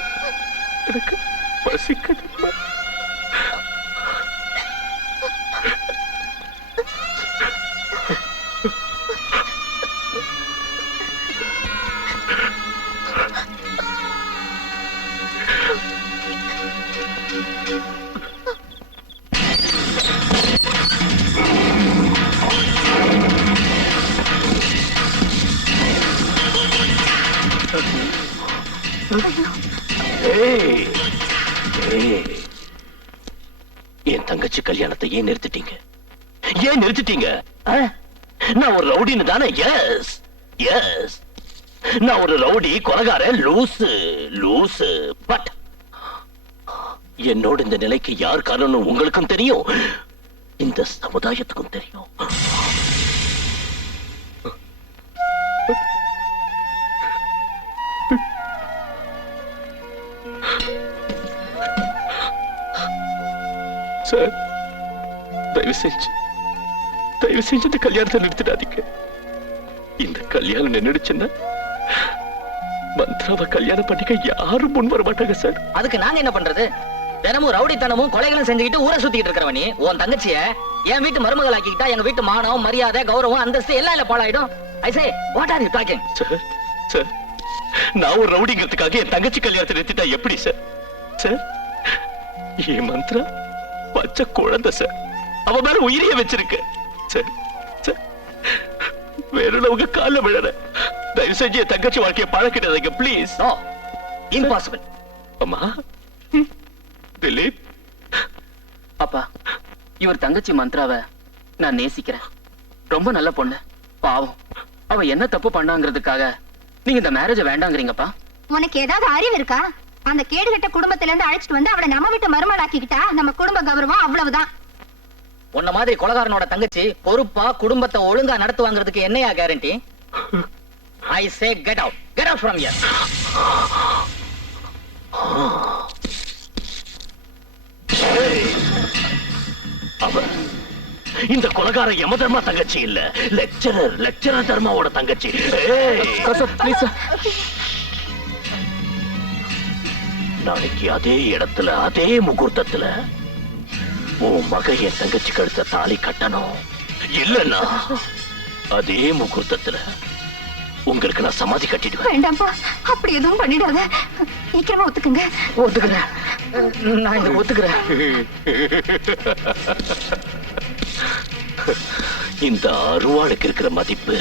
எனக்கு பசிக்குதும்மா. என் தங்கச்சி கல்யாணத்தை ஏன் நிறுத்திட்டீங்க? ஏன் நிறுத்திட்டீங்க? நான் ஒரு ரவுடின்னு தானே? எஸ் எஸ், நான் ஒரு rowdy, Kolaikaran, loose loose. But என்னோட இந்த நிலைக்கு யார் காரணம் உங்களுக்கும் தெரியும், இந்த சமுதாயத்துக்கும் தெரியும். சார், தயவு செஞ்சு இந்த கல்யாணத்தை நிறுத்திடாதீங்க. இந்த கல்யாணம் நின்றுடுச்சுன்னா மந்த்ராவை கல்யாணம் பண்ணிக்க யாரும் முன் வர மாட்டாங்க சார். அதுக்கு நாங்க என்ன பண்றது? தினமும் ரவுடித்தனமும் கொலைகளும் செஞ்சுக்கிட்டு ஊரை சுத்திட்டு இருக்கிறவனி உன் தங்கச்சிய என் வீட்டு மருமகள் ஆக்கிக்கிட்டா எங்க வீட்டு மானம், மரியாதை, கௌரவம், அந்தஸ்து எல்லாம் இல்ல பாழாயிடும். I say, what are you talking? Sir, நான் ஒரு ரவுடிங்கிறதுக்காக என் தங்கச்சி கல்யாணத்தை நிறுத்திட்டா எப்படி சார்? சார், என் மந்த்ரா பச்சை குழந்தை சார், அவ மேல உயிரிய வச்சிருக்கு சார். சார், வேற உங்க கால விழற, தயவு செஞ்சு என் தங்கச்சி வாழ்க்கைய பழக்கிடாதீங்க ப்ளீஸ். No, impossible. அம்மா, திலீப். அப்பா, இவர் தங்கச்சி மந்த்ராவை நான் நேசிக்கிறேன். ரொம்ப நல்ல பொண்ணு. பாவம், அவ என்ன தப்பு பண்ணாங்கிறதுக்காக நீங்க இந்த மேரேஜ வேண்டாங்கிறீங்கப்பா. உனக்கு ஏதாவது அறிவு இருக்கா? அந்த கேடுகட்ட குடும்பத்துல இருந்து அழைச்சிட்டு வந்து அவளை நம்ம வீட்டு மருமடாக்கிக்கிட்டா நம்ம குடும்ப கௌரவம் அவ்வளவுதான். உன்ன மாதிரி கொலகாரனோட தங்கச்சி பொறுப்பா குடும்பத்தை ஒழுங்கா நடத்துவாங்கிறதுக்கு என்னையா guarantee? I say get out from here. அவ இந்த கொலகார யமதர்மா தங்கச்சி இல்ல, லெக்சரர் தர்மாவோட தங்கச்சி. நாளைக்கு அதே இடத்துல அதே முகூர்த்தத்துல உன் மக என் தங்கச்சி கழுத்த தாலி கட்டணும். இல்லன்னா அதே முகூர்த்தத்துல உங்களுக்கு நான் சமாதி கட்டிடுவேன். வேண்டாம்ப்பா, அப்படி எதுவும் பண்ணிடாத. சீக்கிரமா ஒத்துக்குங்க. ஒத்துக்கிறேன், நான் இதை ஒத்துக்கிறேன். இந்த அருவாளுக்கு இருக்கிற மதிப்பு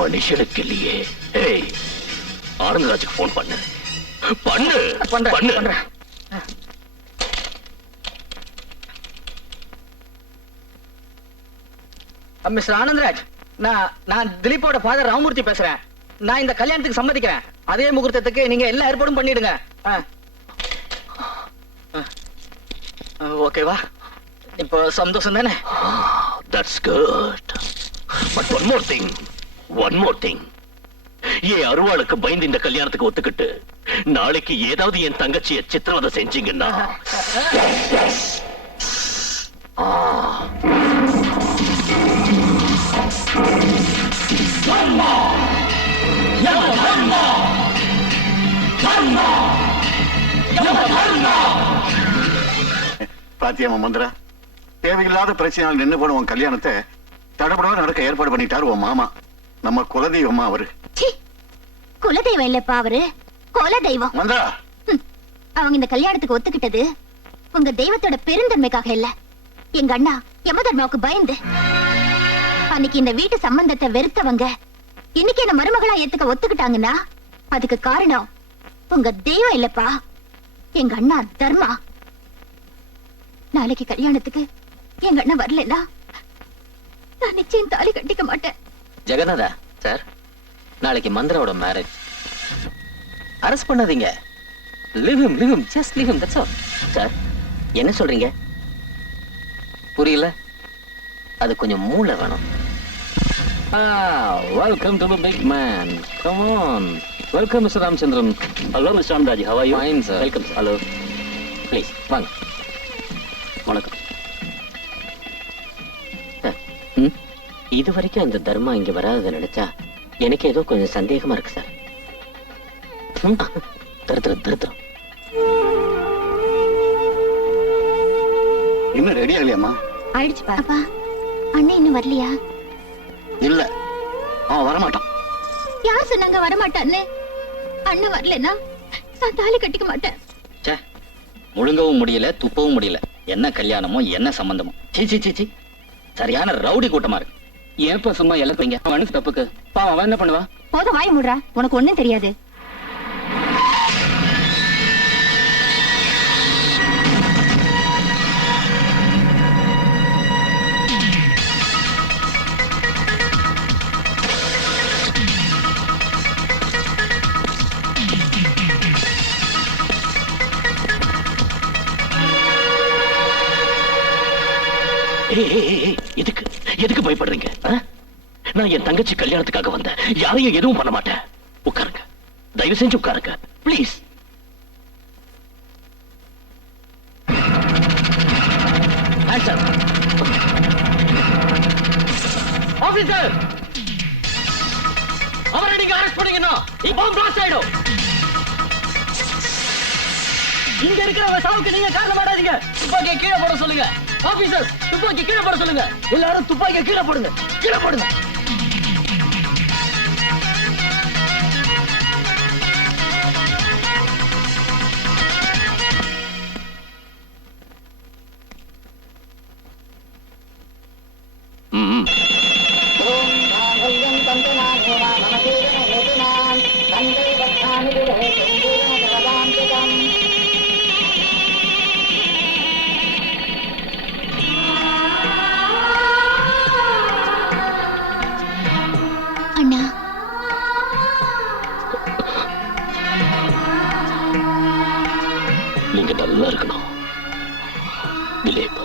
மனுஷனுக்கு இல்லையே. ஏய், ஆனந்தராஜுக்கு போன் பண்ணு. மிஸ்டர் ஆனந்தராஜ், நான் திலீப்போட ஃபாதர் ராமமூர்த்தி பேசுறேன். நான் இந்த கல்யாணத்துக்கு சம்மதிக்கிறேன். அதே முகூர்த்தத்துக்கு நீங்க எல்லா ஏற்பாடும் பண்ணிடுங்க. ஓகேவா? இப்போ சந்தோஷம் தானே? That's good. But one more thing. ஏன் அருவாளுக்கு பயந்து இந்த கல்யாணத்துக்கு ஒத்துக்கிட்டு நாளைக்கு ஏதாவது என் தங்கச்சிய சித்திரவதை செஞ்சீங்கன்னா பாத்தியம்மா மந்திரா, தேவையில்லாத பிரச்சனையால் நின்று போன உன் கல்யாணத்தை தடபடாத நடக்க ஏற்பாடு பண்ணிட்டாரு உன் மாமா. நம்ம குலதெய்வமா அவரு. குலதெய்வம் இல்லப்பா அவரு, கொல தெய்வம். மந்திரா, அவங்க இந்த கல்யாணத்துக்கு ஒத்துக்கிட்டது உங்க தெய்வத்தோட பெருந்தன்மைக்காக இல்ல, எங்க அண்ணா யமதர்மாவுக்கு பயந்து. அன்னைக்கு இந்த வீட்டு சம்பந்தத்தை வெறுத்தவங்க இன்னைக்கு என்ன மருமகளா ஏத்துக்க ஒத்துக்கிட்டாங்கன்னா அதுக்கு காரணம் உங்க தெய்வம் இல்லப்பா, எங்க அண்ணா தர்மா. நாளைக்கு கல்யாணத்துக்கு எங்க அண்ணா வரலன்னா நான் நிச்சயம் தாலி கட்டிக்க மாட்டேன். ஜெகநாதா சார், நாளைக்கு மந்திராவோட மேரேஜ். அரஸ்ட் பண்ணாதீங்க. Leave him, just leave him, that's all. Sir, என்ன சொல்றீங்க? புரியல? அது கொஞ்சம் மூளை வேணும். Welcome to the big man. Come on. Welcome, Mr. Ramchandran. Hello, Mr. Andaji. How are you? Fine, sir. Welcome, sir. Hello. Please, வாங்க. வணக்கம். இது வரைக்கும் அந்த தர்மா இங்க வராததை நினைச்சா எனக்கு ஏதோ கொஞ்சம் சந்தேகமா இருக்கு சார். தருத்திரம். இன்னும் ரெடி ஆகலையாம்மா? ஆயிடுச்சு அப்பா. அண்ணன் இன்னும் வரலையா? இல்ல, அவன் வரமாட்டான். யார் சொன்னாங்க வரமாட்டான்னு? அண்ணன் வரலன்னா நான் தாலி கட்டிக்க மாட்டேன். முழுங்கவும் முடியல, துப்பவும் முடியல. என்ன கல்யாணமோ என்ன சம்பந்தமோ? சீ, சரியான ரவுடி கூட்டமா இருக்கு. ஏன்ப்பா சும்மா இழப்பீங்க? அவனுக்கு தப்புக்கு பாவம், அவன் என்ன பண்ணுவா? போத வாய முடுறா, உனக்கு ஒண்ணும் தெரியாது. எதுக்கு பயப்படுறீங்க? நான் என் தங்கச்சி கல்யாணத்துக்காக வந்தேன். யாரையும் எதுவும் பண்ண மாட்டேன். உட்காருங்க, தயவு செஞ்சு உட்காருங்க ப்ளீஸ். ஆபீசர், அவரை நீங்க அரெஸ்ட் பண்ணீங்கன்னா இப்போ பிளாஸ்ட் ஆயிடும். இங்க இருக்கிற சாவுக்கு நீங்க காரணமாடாதீங்க. துப்பாக்கியை கீழே போட சொல்லுங்க. ஆபீசர், துப்பாக்கி கீழே போட சொல்லுங்க. எல்லாரும் துப்பாக்கியை கீழே போடுங்க. அண்ணா, நீங்க நல்லா இருக்கணும். திலீப்,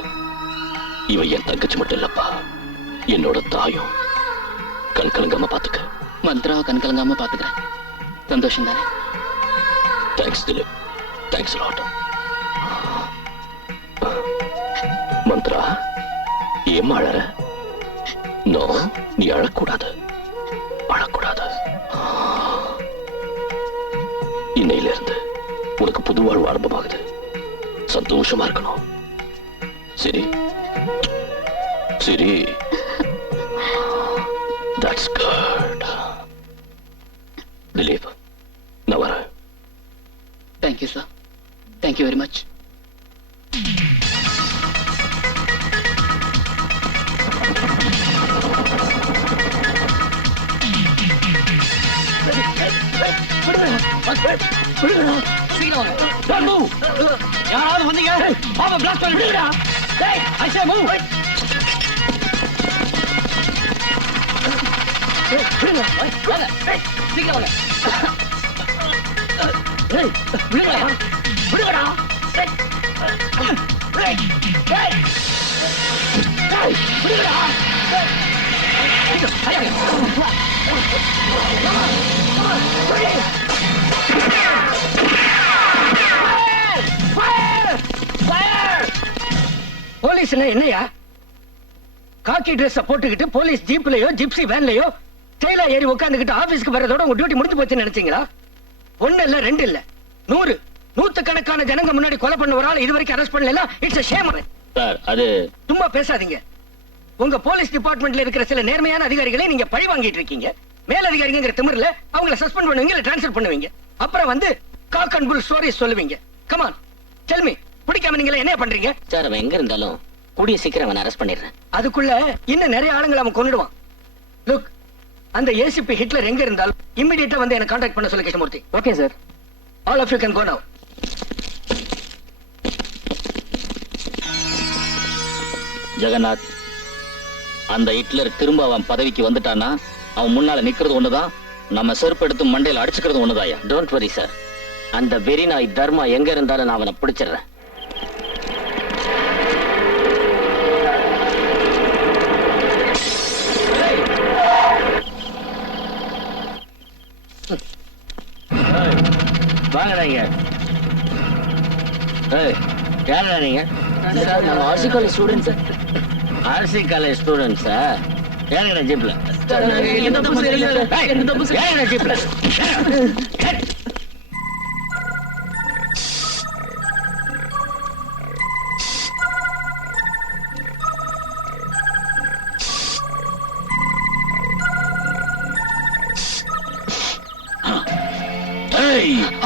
இவ என் தங்கச்சி மட்டும் இல்லப்பா, என்னோட தாயும். கண் கலங்காம பாத்துக்க. மந்த்ராவை கண் கலங்காம பாத்துக்கிறேன். சந்தோஷம் தானே? Thanks Dileep, thanks lot. Mantra, ஏன் அழற? நோ, நீ அழக்கூடாது. இன்னையில இருந்து உனக்கு புது வாழ்வு ஆரம்பமாகுது. சந்தோஷமா இருக்கணும். சரி? That's good. திலீப், நான் வரேன். Thank you sir, thank you very much. யாராவது வந்தீங்க? பாப்பா பிளாஸ்ட் பண்ணி விடுடா. டேய், I say move. விடுங்க, வாங்க. டேய், சீக்கிரம் வாங்க. டேய், விடுங்கடா. விடுங்கடா. டேய். டேய். டேய். டேய், விடுங்கடா. டேய். ஐயா. போலீஸ்னா என்னையா? காக்கி ட்ரெஸ் போட்டுக்கிட்டு போலீஸ் ஜீப்லயோ ஜிப்சி வேன்லயோ ஸ்டைலா ஏறி உட்காந்துக்கிட்டு ஆபீஸ்க்கு வர்றதோட உங்க டியூட்டி முடிஞ்சு போச்சுன்னு நினைச்சீங்களா? ஒண்ணு இல்ல, ரெண்டு இல்ல, 100 நூத்துக்கணக்கான ஜனங்க முன்னாடி கொலை பண்ண ஒரு ஆள் இது வரைக்கும் அரெஸ்ட் பண்ணல. It's a shame. சார் அது சும்மா பேசாதீங்க. உங்க போலீஸ் டிபார்ட்மெண்ட்ல இருக்கிற சில நேர்மையான அதிகாரிகளை நீங்க பழி வாங்கிட்டு இருக்கீங்க. மேல் அதிகாரிங்கிற திமிர்ல அவங்கள சஸ்பெண்ட் பண்ணுவீங்க, இல்ல ட்ரான்ஸ்ஃபர் பண்ணுவீங்க. அப்புறம் வந்து காக் அண்ட் புல் ஸ்டோரி சொல்லுவீங்க. கம் ஆன் டெல் மீ, பிடிக்காம நீங்க என்ன பண்றீங்க? சார் அவன் எங்க இருந்தாலும் கூடிய சீக்கிரம் அவன் அரெஸ்ட் பண்ணிடுறேன். அதுக்குள்ள இன்னும் நிறைய ஆளுங்களை அவன் கொன்னுடுவான். லுக், அந்த ஏசிபி ஹிட்லர் எங்க இருந்தாலும் இமிடியேட்டா வந்து என்ன கான்டாக்ட் பண்ண சொல்லு Krishnamurthy. Okay sir. All of you can go now. Jagannath, அந்த ஹிட்லர் திரும்ப அவன் பதவிக்கு வந்துட்டானா அவன் முன்னால நிக்கிறது ஒண்ணுதான், நம்ம செருப்பு எடுத்து மண்டையில அடிச்சுக்கிறது ஒண்ணுதாயா. டோன்ட் வரி சார், அந்த வெறி நாய் தர்மா எங்க இருந்தாலும் நான் அவனை பிடிச்சிடுறேன். வாங்கடா இங்க. யாரா நீங்க? நம்ம RC college students. RC college ஸ்டூடெண்ட்ஸா? ஏங்கடா ஜீப்ல? ஏங்கடா ஜீப்ல?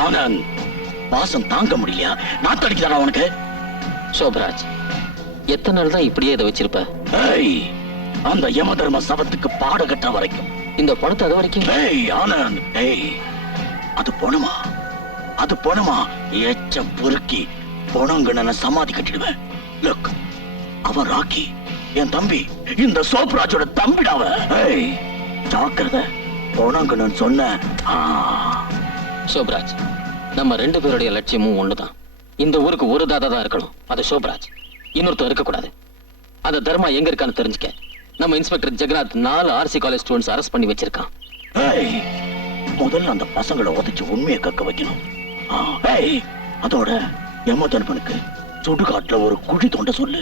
ஆனந்த், வாசம் தாங்க முடியலையா? நாத்தடிக்குதாடா உனக்கு? சோபராஜ், எத்தனை நாள் தான் இப்படியே இதை வச்சிருப்ப? அந்த யமதர்ம சபத்துக்கு பாட கட்ட வரைக்கும் இந்த பணத்தை அது வரைக்கும். ஆனந்த், அது பணமா? அது பணமா? எச்ச பொறுக்கி பணங்கன சமாதி கட்டிடுவேன். லுக், அவன் ராக்கி என் தம்பி, இந்த சோப்ராஜோட தம்பிடாவ. ஜாக்கிரதை, பணங்கன்னு சொன்ன. சோப்ராஜ், நம்ம 2 பேருடைய லட்சியமும் ஒண்ணுதான். இந்த ஊருக்கு ஒரு தாதா தான் இருக்கணும், அது சோப்ராஜ். இன்னொருத்தர் இருக்கக்கூடாது. அந்த தர்மா எங்க இருக்கான்னு தெரிஞ்சுக்க நம்ம inspector Jagannath 4 RC college students arrest பண்ணி வச்சிருக்கான். முதல்ல அந்த பசங்களை உதைச்சு உண்மையை கக்க வைக்கணும். அதோட யமதர்மனுக்கு சுடுகாட்டுல ஒரு குழி தோண்ட சொல்லு.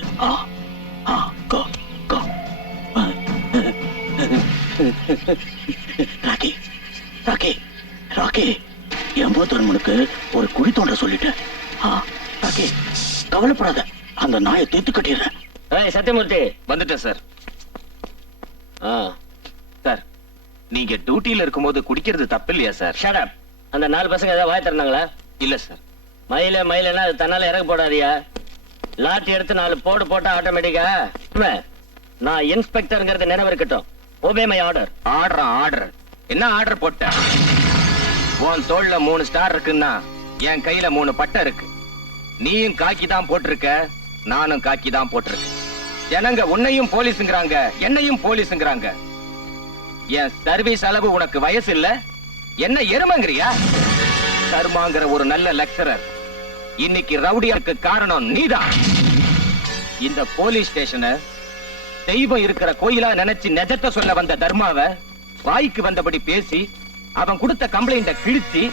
ராக்கி, ராக்கி, ராக்கி, யமதர்மனுக்கு ஒரு குழி தோண்ட சொல்லிட்டேன். ராக்கி, கவலைப்படாத, அந்த நாயை தீர்த்து கட்டிடுறேன். சத்தியமூர்த்தி வந்துட்டேன் சார். சார், நீங்க டியூட்டில இருக்கும்போது குடிக்கிறது தப்பு இல்லையா சார்? Shut up. அந்த 4 பசங்க ஏதாவது வாய் திறந்தாங்களா? இல்ல சார். மயிலன்னா அது தன்னால இறங்க போடாதியா. லாட்டி எடுத்து 4 போடு போட்டா ஆட்டோமேட்டிக்கா. நான் இன்ஸ்பெக்டர்ங்கிறது நினைவு இருக்கட்டும். Obey my order. ஆர்டர் என்ன ஆர்டர் போட்ட? உன் தோள்ல 3 ஸ்டார் இருக்குன்னா என் கையில 3 பட்டை இருக்கு. நீயும் காக்கி தான் போட்டிருக்க, நானும் காக்கி தான் போட்டிருக்கேன். ஜனங்க உன்னையும் போலீஸ்ங்கறாங்க, என்னையும் போலீஸ்ங்கறாங்க. என் சர்வீஸ் அளவு உனக்கு வயசு இல்ல, என்ன எருமங்கறியா? தர்மாங்கிற ஒரு நல்ல லெக்சரர் இன்னைக்கு ரவுடியாக்கு காரணம் நீதான். இந்த போலீஸ் ஸ்டேஷனை தெய்வம் இருக்கிற கோயிலா நினைச்சு நிஜத்தை சொல்ல வந்த தர்மாவை வாய்க்கு வந்தபடி பேசி அவன் கொடுத்த கம்ப்ளைண்ட கிழிச்சி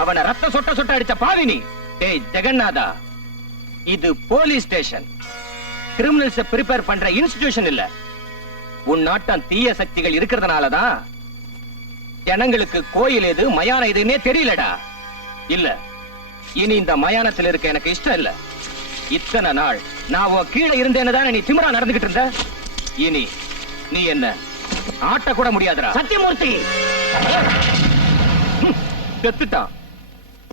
அவனை ரத்த சொட்ட சொட்ட அடிச்ச பாவினி. டேய் ஜெகநாதா, இது போலீஸ் ஸ்டேஷன், கிரிமினல்ஸ் பிரிப்பேர் பண்ற இன்ஸ்டிடியூஷன் இல்ல. உன் நாட்டம் தீய சக்திகள் இருக்கிறதுனாலதான் ஜனங்களுக்கு கோயில் எது மயான எதுன்னே தெரியலடா. இல்ல, இனி இந்த மயானத்தில் இருக்க எனக்கு இஷ்டம் இல்ல. இத்தனை நாள் நான் உன் கீழே இருந்தேன்னு நீ திமிரா நடந்துகிட்டு இருந்த. இனி நீ என்ன ஆட்ட கூட முடியாதுடா. சத்தியமூர்த்தி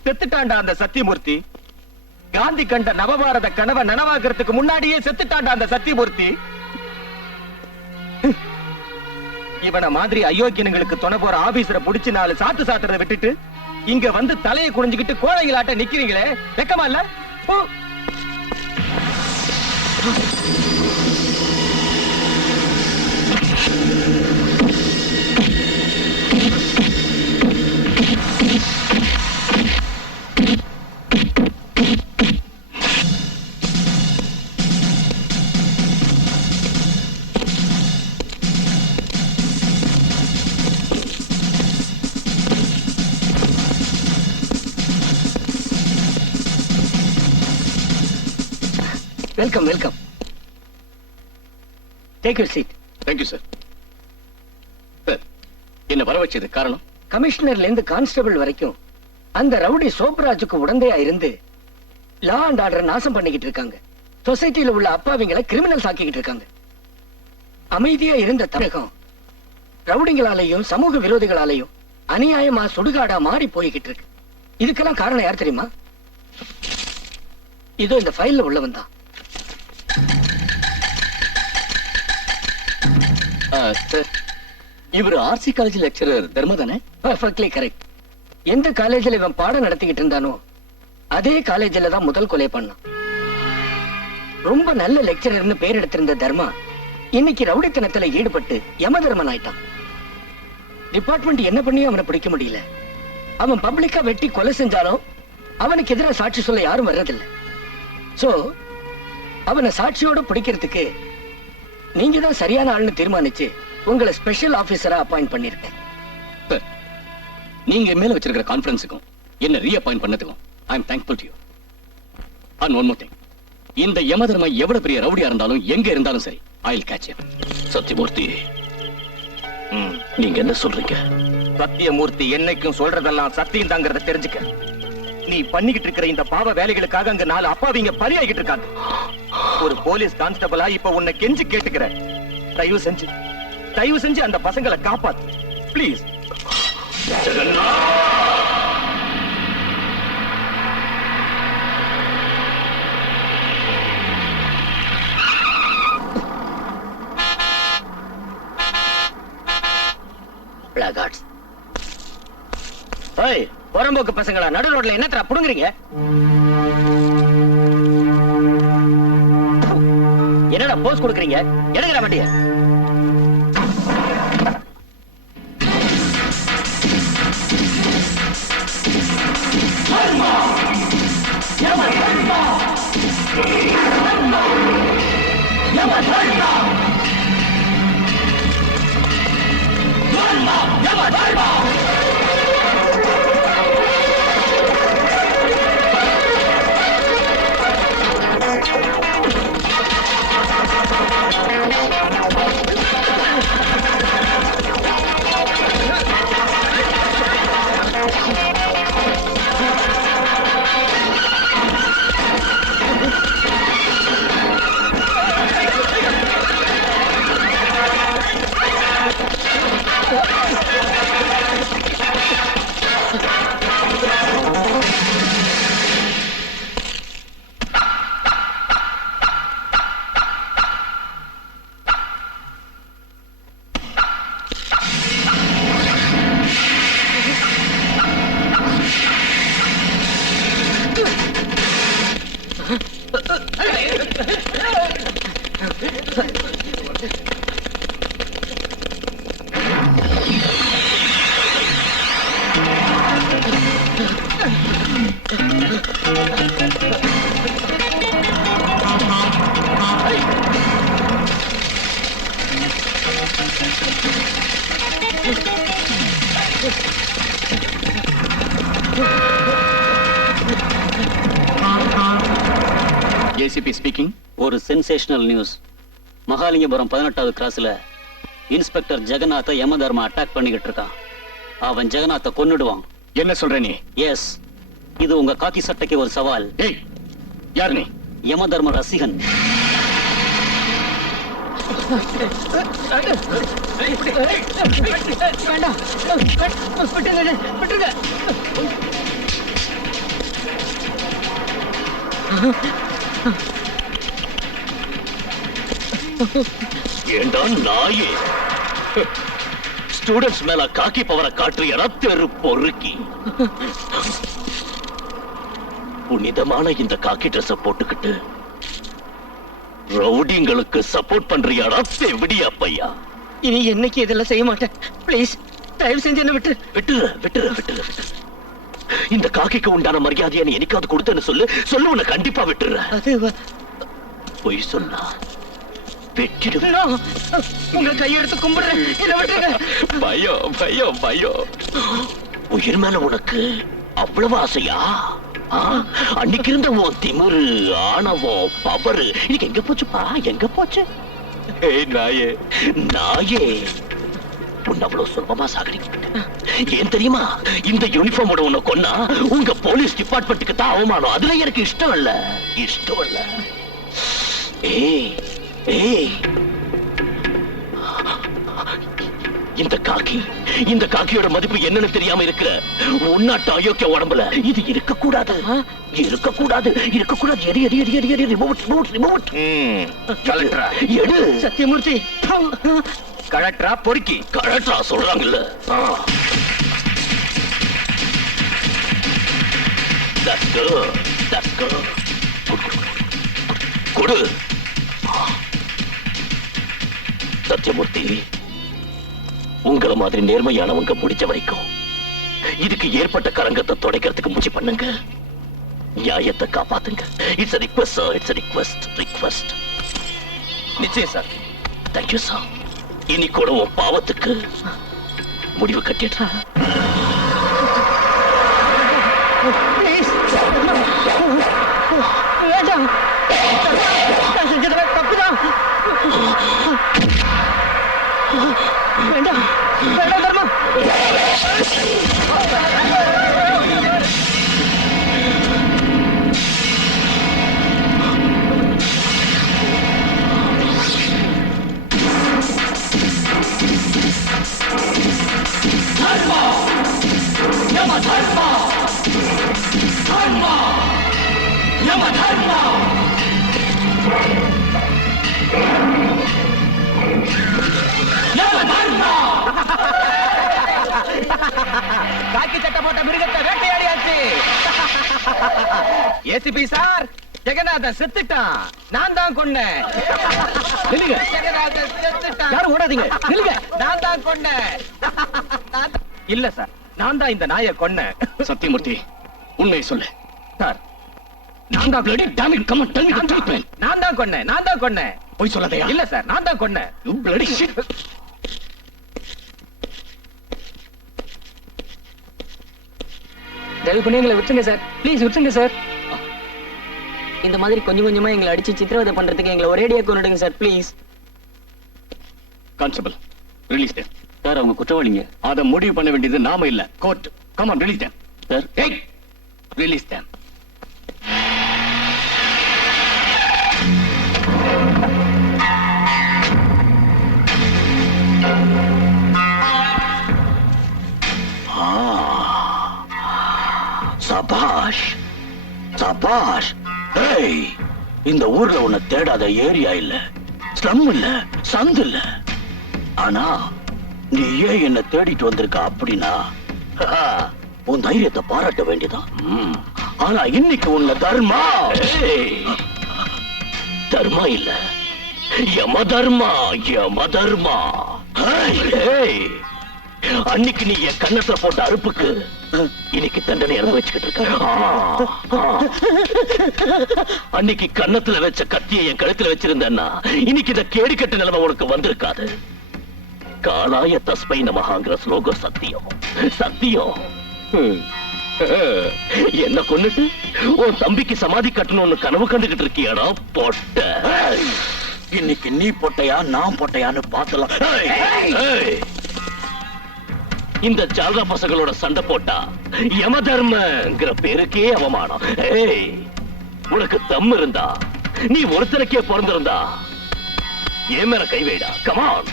செத்துட்டான்டா அந்த சத்தியமூர்த்தி. காந்தி கண்ட நவபாரத கனவை நனவாகிறதுக்கு முன்னாடியே செத்துட்டான்டா அந்த சத்தியமூர்த்தி. இவன மாதிரி அயோக்கியனுங்களுக்கு துணை போற ஆபீசரை புடிச்சு 4 சாத்து சாத்துறதை விட்டுட்டு இங்க வந்து தலையை குனிஞ்சுக்கிட்டு கோழைகளாட்ட நிக்கிறீங்களே, வெக்கமா இல்ல? Welcome welcome. Take you seat. Thank you sir. Sir, என்ன வர வச்சது காரணம்? கமிஷனர்ல இருந்து கான்ஸ்டபிள் வரைக்கும் அந்த ரவுடி சோப்ராஜுக்கு உடந்தையா இருந்து லா அண்ட் ஆர்டர் நாசம் பண்ணிக்கிட்டு இருக்காங்க. சொசைட்டில உள்ள அப்பாவிங்களை கிரிமினல்ஸ் ஆக்கிக்கிட்டு இருக்காங்க. அமைதியா இருந்த தமிழகம் ரவுடிங்களாலையும் சமூக விரோதிகளாலையும் அநியாயமா சுடுகாடா மாறி போய்கிட்டு இருக்கு. இதுக்கெல்லாம் காரணம் யார் தெரியுமா? இதோ இந்த ஃபைல்ல உள்ளவன் தான். சார், இவர் ஆர்சி காலேஜ் லெக்சரர் தர்மா தானே? Perfectly correct. எந்த காலேஜ்ல இவன் பாடம் நடத்திக்கிட்டு இருந்தானோ அதே காலேஜ்ல தான் முதல் கொலை பண்ணான். ரொம்ப நல்ல லெக்சரர்னு பேர் எடுத்திருந்த தர்மா இன்னைக்கு ரவுடித்தனத்துல ஈடுபட்டு யமதர்மன் ஆயிட்டான். டிபார்ட்மெண்ட் என்ன பண்ணியும் அவனை பிடிக்க முடியல. அவன் பப்ளிக்கா வெட்டி கொலை செஞ்சாலும் அவனுக்கு எதிராக சாட்சி சொல்ல யாரும் வர்றதில்லை. சோ அவனை சாட்சியோட பிடிக்கிறதுக்கு நீங்க தான் சரியான ஆள்னு தீர்மானிச்சு உங்களை ஸ்பெஷல் ஆபீசரா அப்பாயிண்ட் பண்ணிருக்கேன். சார், நீங்க மேல வச்சிருக்கிற கான்ஃபரன்ஸுக்கும் என்ன ரீஅப்பாயிண்ட் பண்ணதுக்கும் I am thankful to you. And one more thing, இந்த யமதர்மா எவ்வளவு பெரிய ரவுடியா இருந்தாலும் எங்க இருந்தாலும் சரி, I will catch him. Sathyamoorthy, நீங்க என்ன சொல்றீங்க? சத்தியமூர்த்தி என்னைக்கும் சொல்றதெல்லாம் சத்தியம் தாங்கிறத தெரிஞ்சுக்க. நீ பண்ணிக்கிட்டு இருக்கிற இந்த பாவ வேலைகளுக்காக அங்க 4 அப்பாவிங்க பலியாகிட்டு இருக்காங்க. ஒரு போலீஸ் கான்ஸ்டபிளா இப்ப உன்னை கெஞ்சி கேட்டுக்கிற, தயவு செஞ்சு அந்த பசங்களை காப்பாத்து ப்ளீஸ். புறம்போக்கு பசங்களா நடு ரோட்ல என்ன புடுங்குறீங்க? என்னடா போஸ் கொடுக்குறீங்க? எடுங்கடா வண்டிய. ACP speaking. ஒரு சென்சேஷனல் நியூஸ். மகாலிங்கபுரம் 18வது கிராஸ்ல இன்ஸ்பெக்டர் ஜெகநாத யமதர்மா அட்டாக் பண்ணிக்கிட்டு இருக்கான். அவன் ஜெகநாத்தை கொன்னுடுவான். என்ன சொல்ற நீ? எஸ், இது உங்க காக்கி சட்டைக்கு ஒரு சவால். ஏய், யார் நீ? யமதர்ம ரசிகன். ஏண்டா நாயே, ஸ்டூடெண்ட்ஸ் மேல காக்கி பவரை காட்டுறியடா தெரு பொறுக்கி. புனிதமான இந்த காக்கி ட்ரெஸ் போட்டுக்கிட்டு ரவுடிங்களுக்கு சப்போர்ட் பண்றியாடா செவிடியா பையா? இனி என்னைக்கு இதெல்லாம் செய்ய மாட்டேன். ப்ளீஸ் தயவு செஞ்சு என்ன விட்டுரு. இந்த காக்கிக்கு உண்டான மரியாதையை நீ என்னைக்காவது கொடுத்தேன்னு சொல்லு உன்னை கண்டிப்பா விட்டுற. பொய் சொன்னா வெட்டிடுவேன். உங்க கையெடுத்து கும்பிடுறேன். என்ன விட்டுருங்க. பயம். உயிர் மேல உனக்கு அவ்வளவு ஆசையா? அன்னைக்கு இருந்த உன் திமிரு, ஆணவம், பவரு இன்னைக்கு எங்க போச்சுப்பா? எங்க போச்சு? ஏய் நாயே நாயே உன்னை அவ்வளவு சுலபமா சாகடிக்க ஏன் தெரியுமா? இந்த யூனிஃபார்மோட உன்னை கொன்னா உங்க போலீஸ் டிபார்ட்மெண்ட்டுக்கு தான் அவமானம். அதுல எனக்கு இஷ்டம் இல்ல. ஏய் ஏய் இந்த காக்கியோட மதிப்பு என்னன்னு தெரியாம இருக்கிற உன்னாட்ட அயோக்கிய உடம்புல இது இருக்க கூடாது. எடி எடி எடி எடி எடி ரிமோட் கலெக்டரா எடு. சத்தியமூர்த்தி கலெக்டரா பொறுக்கி கலெக்டரா சொல்றாங்கல்ல. கொடு. சத்தியமூர்த்தி, உங்களை மாதிரி நேர்மையானவங்க முடிச்ச வரைக்கும் இதுக்கு ஏற்பட்ட கலங்கத்தை துடைக்கிறதுக்கு முயற்சி பண்ணுங்க. நியாயத்தை காப்பாத்துங்க. It's a request sir. It's a request. நிச்சயம் சார். Thank you sir. இனி கூட உன் பாவத்துக்கு முடிவு கட்டிடுறா. வேண்டாம், நான் செஞ்சதெல்லாம் தப்புதான். வேண்டாம் வேண்டாம் தர்மா. காக்கி சட்டை போட்ட மிருகத்தை வேட்டையாடியாச்சு. ஏசிபி சார், ஜெகநாதன் செத்துட்டான். நான் தான் கொன்னேன். நில்லுங்க. ஜெகநாதன் செத்துட்டான். யாரும் ஓடாதீங்க. நில்லுங்க. நான் தான் கொன்னேன். இல்ல சார், நான் தான் இந்த நாயை கொன்னேன். சத்தியமூர்த்தி, உண்மையை சொல்லு. சார், நான் தான் bloody damn it, come on, tell me the truth, man. நான் தான் கொன்னேன். போய் சொல்லாதயா? இல்ல சார், நான் தான் கொன்னேன். You bloody shit. தயவு பண்ணி எங்களை விட்டுருங்க சார், ப்ளீஸ் விட்டுருங்க சார். இந்த மாதிரி கொஞ்சம் கொஞ்சமா எங்களை அடிச்சு சித்திரவதை பண்றதுக்கு எங்களை ஒரேடியா கொண்டுடுங்க sir, please. Constable, release them. Sir அவங்க குற்றவாளிங்க. அதை முடிவு பண்ண வேண்டியது நாம இல்ல, court. Come on, release them. Sir Hey, release them. சபாஷ். ஏய், இந்த ஊர்ல உன்னை தேடாத ஏரியா இல்ல, ஸ்லம் இல்ல, சந்து இல்ல. ஆனா நீ ஏன் என்ன தேடிட்டு வந்திருக்க அப்படின்னா உன் தைரியத்தை பாராட்ட வேண்டியதான். ஆனா இன்னைக்கு உன்னை தர்மா இல்ல, யம தர்மா. அன்னைக்கு நீ என் கண்ணத்துல போட்ட அறுப்புக்கு இன்னைக்கு தண்டனை அனுபவிச்சுக்கிட்டு இருக்க. அன்னைக்கு கண்ணத்துல வச்ச கத்தியை என் கழுத்துல வச்சிருந்தேன்னா இன்னைக்கு இந்த கேடு கட்ட நிலைமை உனக்கு வந்திருக்காது. காலாய தஸ்மை நமஹாங்கிற ஸ்லோகம் சத்தியம். என்ன கொன்னுட்டு உன் தம்பிக்கு சமாதி கட்டணும்னு கனவு கண்டுகிட்டு இருக்கியாடா பொட்ட. இன்னைக்கு நீ பொட்டையா நான் பொட்டையான்னு பாத்தலாம். இந்த ஜால்ரா பசங்களோட சண்டை போட்டா யம தர்மங்கிற பேருக்கே அவமானம். உனக்கு தம் இருந்தா நீ ஒருத்தருக்கே பிறந்திருந்தா ஏன் மேல கை வைடா. கமான்.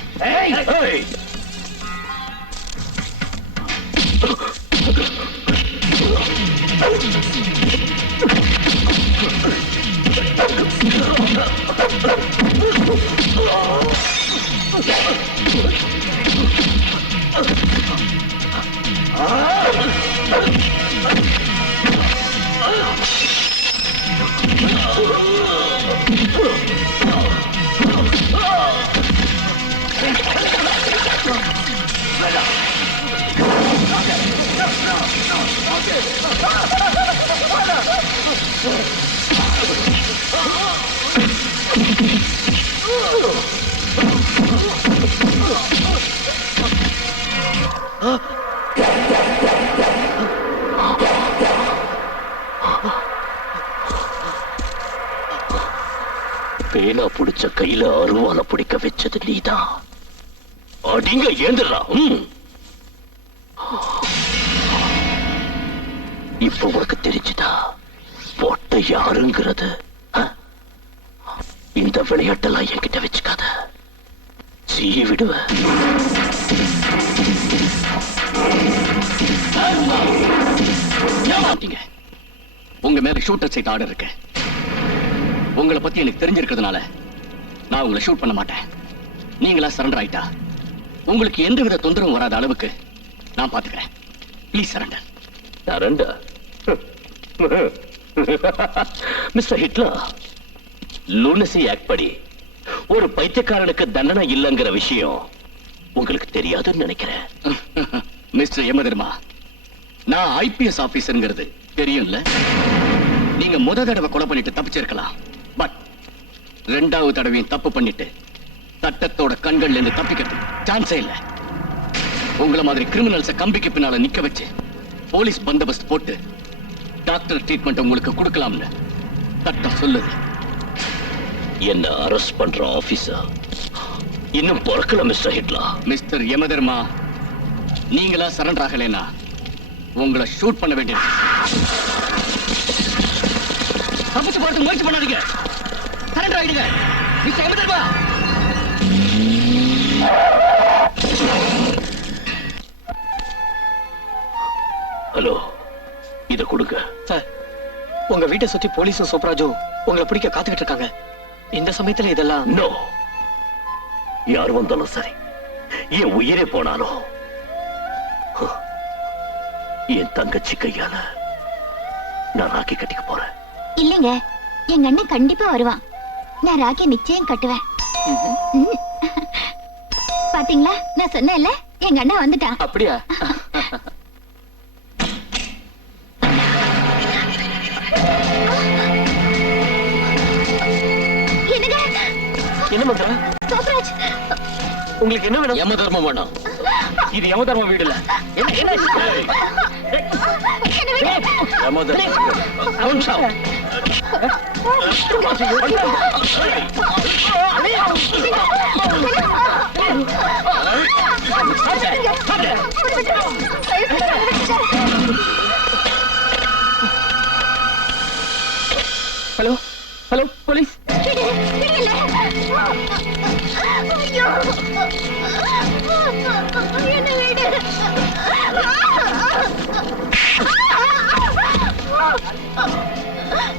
பேனா புடிச்ச கையில அருவால பிடிக்க வச்சது நீதான். அடிங்க ஏந்துடா. இப்ப உனக்கு தெரிஞ்சுதா போட்ட யாருங்கிறது? இந்த விளையாட்டெல்லாம் என்கிட்ட வச்சுக்காத, சீ விடுவ. உங்க மேல ஷூட்டர் சைட் ஆர்டர் இருக்கு. உங்களை பத்தி எனக்கு தெரிஞ்சிருக்கிறதுனால நான் உங்களை ஷூட் பண்ண மாட்டேன். நீங்களா சரண்டர் ஆயிட்டா உங்களுக்கு எந்தவித தொந்தரவும் வராத அளவுக்கு நான் பாத்துக்கிறேன். Please surrender. Surrender? Mister Hitler, lunacy act படி ஒரு பைத்தியக்காரனுக்கு தண்டனை இல்லைங்கிற விஷயம் உங்களுக்கு தெரியாதுன்னு நினைக்கிறேன். மிஸ்டர் யமதர்மா, நான் ஐபிஎஸ் ஆபீசர்ங்கிறது தெரியும்ல. நீங்க முத தடவை கொலை பண்ணிட்டு தப்பிச்சிருக்கலாம். பட் ரெண்டாவது தடவையும் தப்பு பண்ணிட்டு சட்டத்தோட கண்கள்ல இருந்து தப்பிக்கிறதுக்கு சான்ஸே இல்ல. உங்களை மாதிரி கிரிமினல்ஸ கம்பிக்கு பின்னால நிக்க வச்சு போலீஸ் பந்தோபஸ்து போட்டு டாக்டர் ட்ரீட்மெண்ட் உங்களுக்கு கொடுக்கலாம்னு சட்டம் சொல்லுது. என்ன அரெஸ்ட் பண்ற ஆபீசர் இன்னும் பிறக்கல மிஸ்டர் ஹிட்லர். மிஸ்டர் யமதர்மா, நீங்களா சரண்டர் ஆகலைன்னா உங்களை ஷூட் பண்ண வேண்டியது. தப்பிச்சு போறதுக்கு முயற்சி பண்ணாதீங்க. சரண்டர் ஆயிடுங்க மிஸ்டர் யமதர்மா. ஹலோ, இத கொடுங்க. சார், உங்க வீட்டை சுத்தி போலீஸும் சூப்பராஜும் உங்களை பிடிக்க காத்துக்கிட்டு இருக்காங்க. இந்த சமயத்துல இதெல்லாம் நோ. யார் வந்தாலும் சரி, என் உயிரே போனாலும் என் தங்கச்சி கையால நான் ராக்கி கட்டிக்க போறேன். இல்லைங்க, எங்க அண்ணன் கண்டிப்பா வருவான். நான் ராக்கி நிச்சயம் கட்டுவேன். பாத்தீங்களா, நான் சொன்னேன்ல, எங்க அண்ணன் வந்துட்டான். அப்படியா? என்ன பண்ற? சோப்ராஜ், உங்களுக்கு என்ன வேணும்? யமதர்மம் வேணும். இது யமதர்ம வீடு இல்ல. என்ன ஹலோ ஹலோ, போலீஸ்.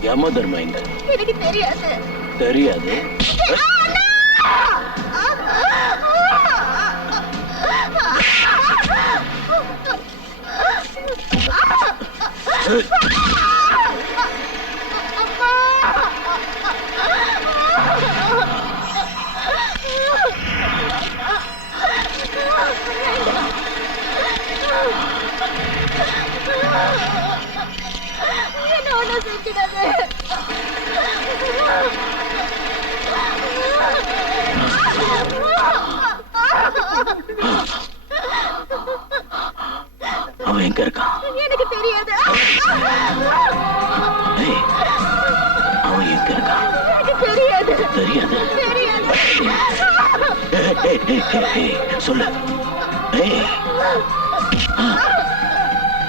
யமதர்மா எங்க? எனக்கு தெரியாது. தெரியாது? அவன் எங்க இருக்கான்? எனக்கு தெரியாது. அவன் எங்க இருக்கான்? எனக்கு தெரியாது. தெரியாது? சொல்லு.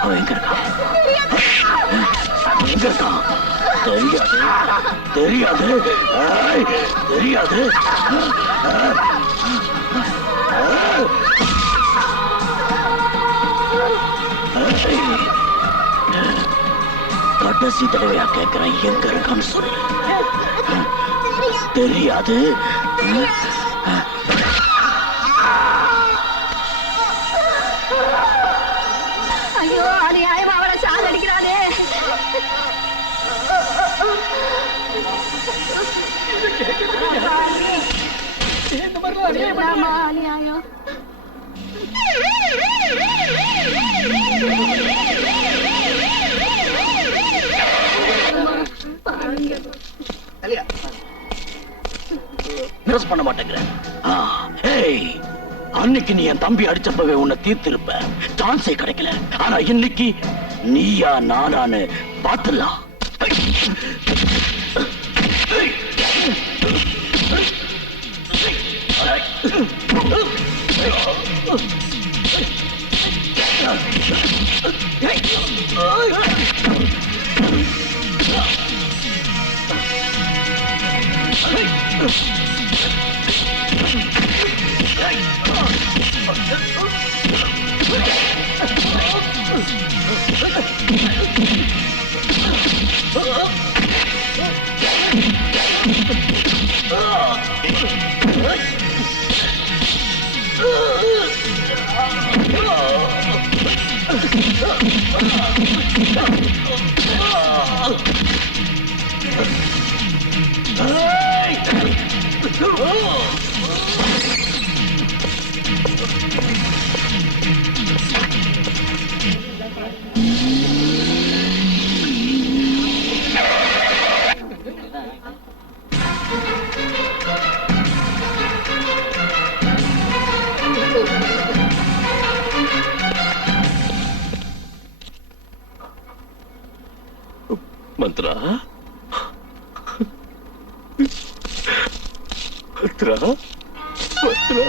அவன் எங்க இருக்கான்? எங்க இருக்கான்? தெரியாது. தெரியாது. தெரியாது. கடைசி தடவையா கேட்கிறேன், எங்க இருக்கான்னு சொல்லு. தெரியாது. ஐயோ, அநியாயமா அவரை சாகடிக்கிறானே. அநியாயம். நிரஸ் பண்ண மாட்டேங்கிற. அன்னைக்கு நீ என் தம்பி அடிச்சப்பவே உன்னை தீர்த்திருப்ப, சான்ஸே கிடைக்கல. ஆனா இன்னைக்கு நீயா நானான்னு பாத்துலாம். மந்த்ரா மந்த்ரா மந்த்ரா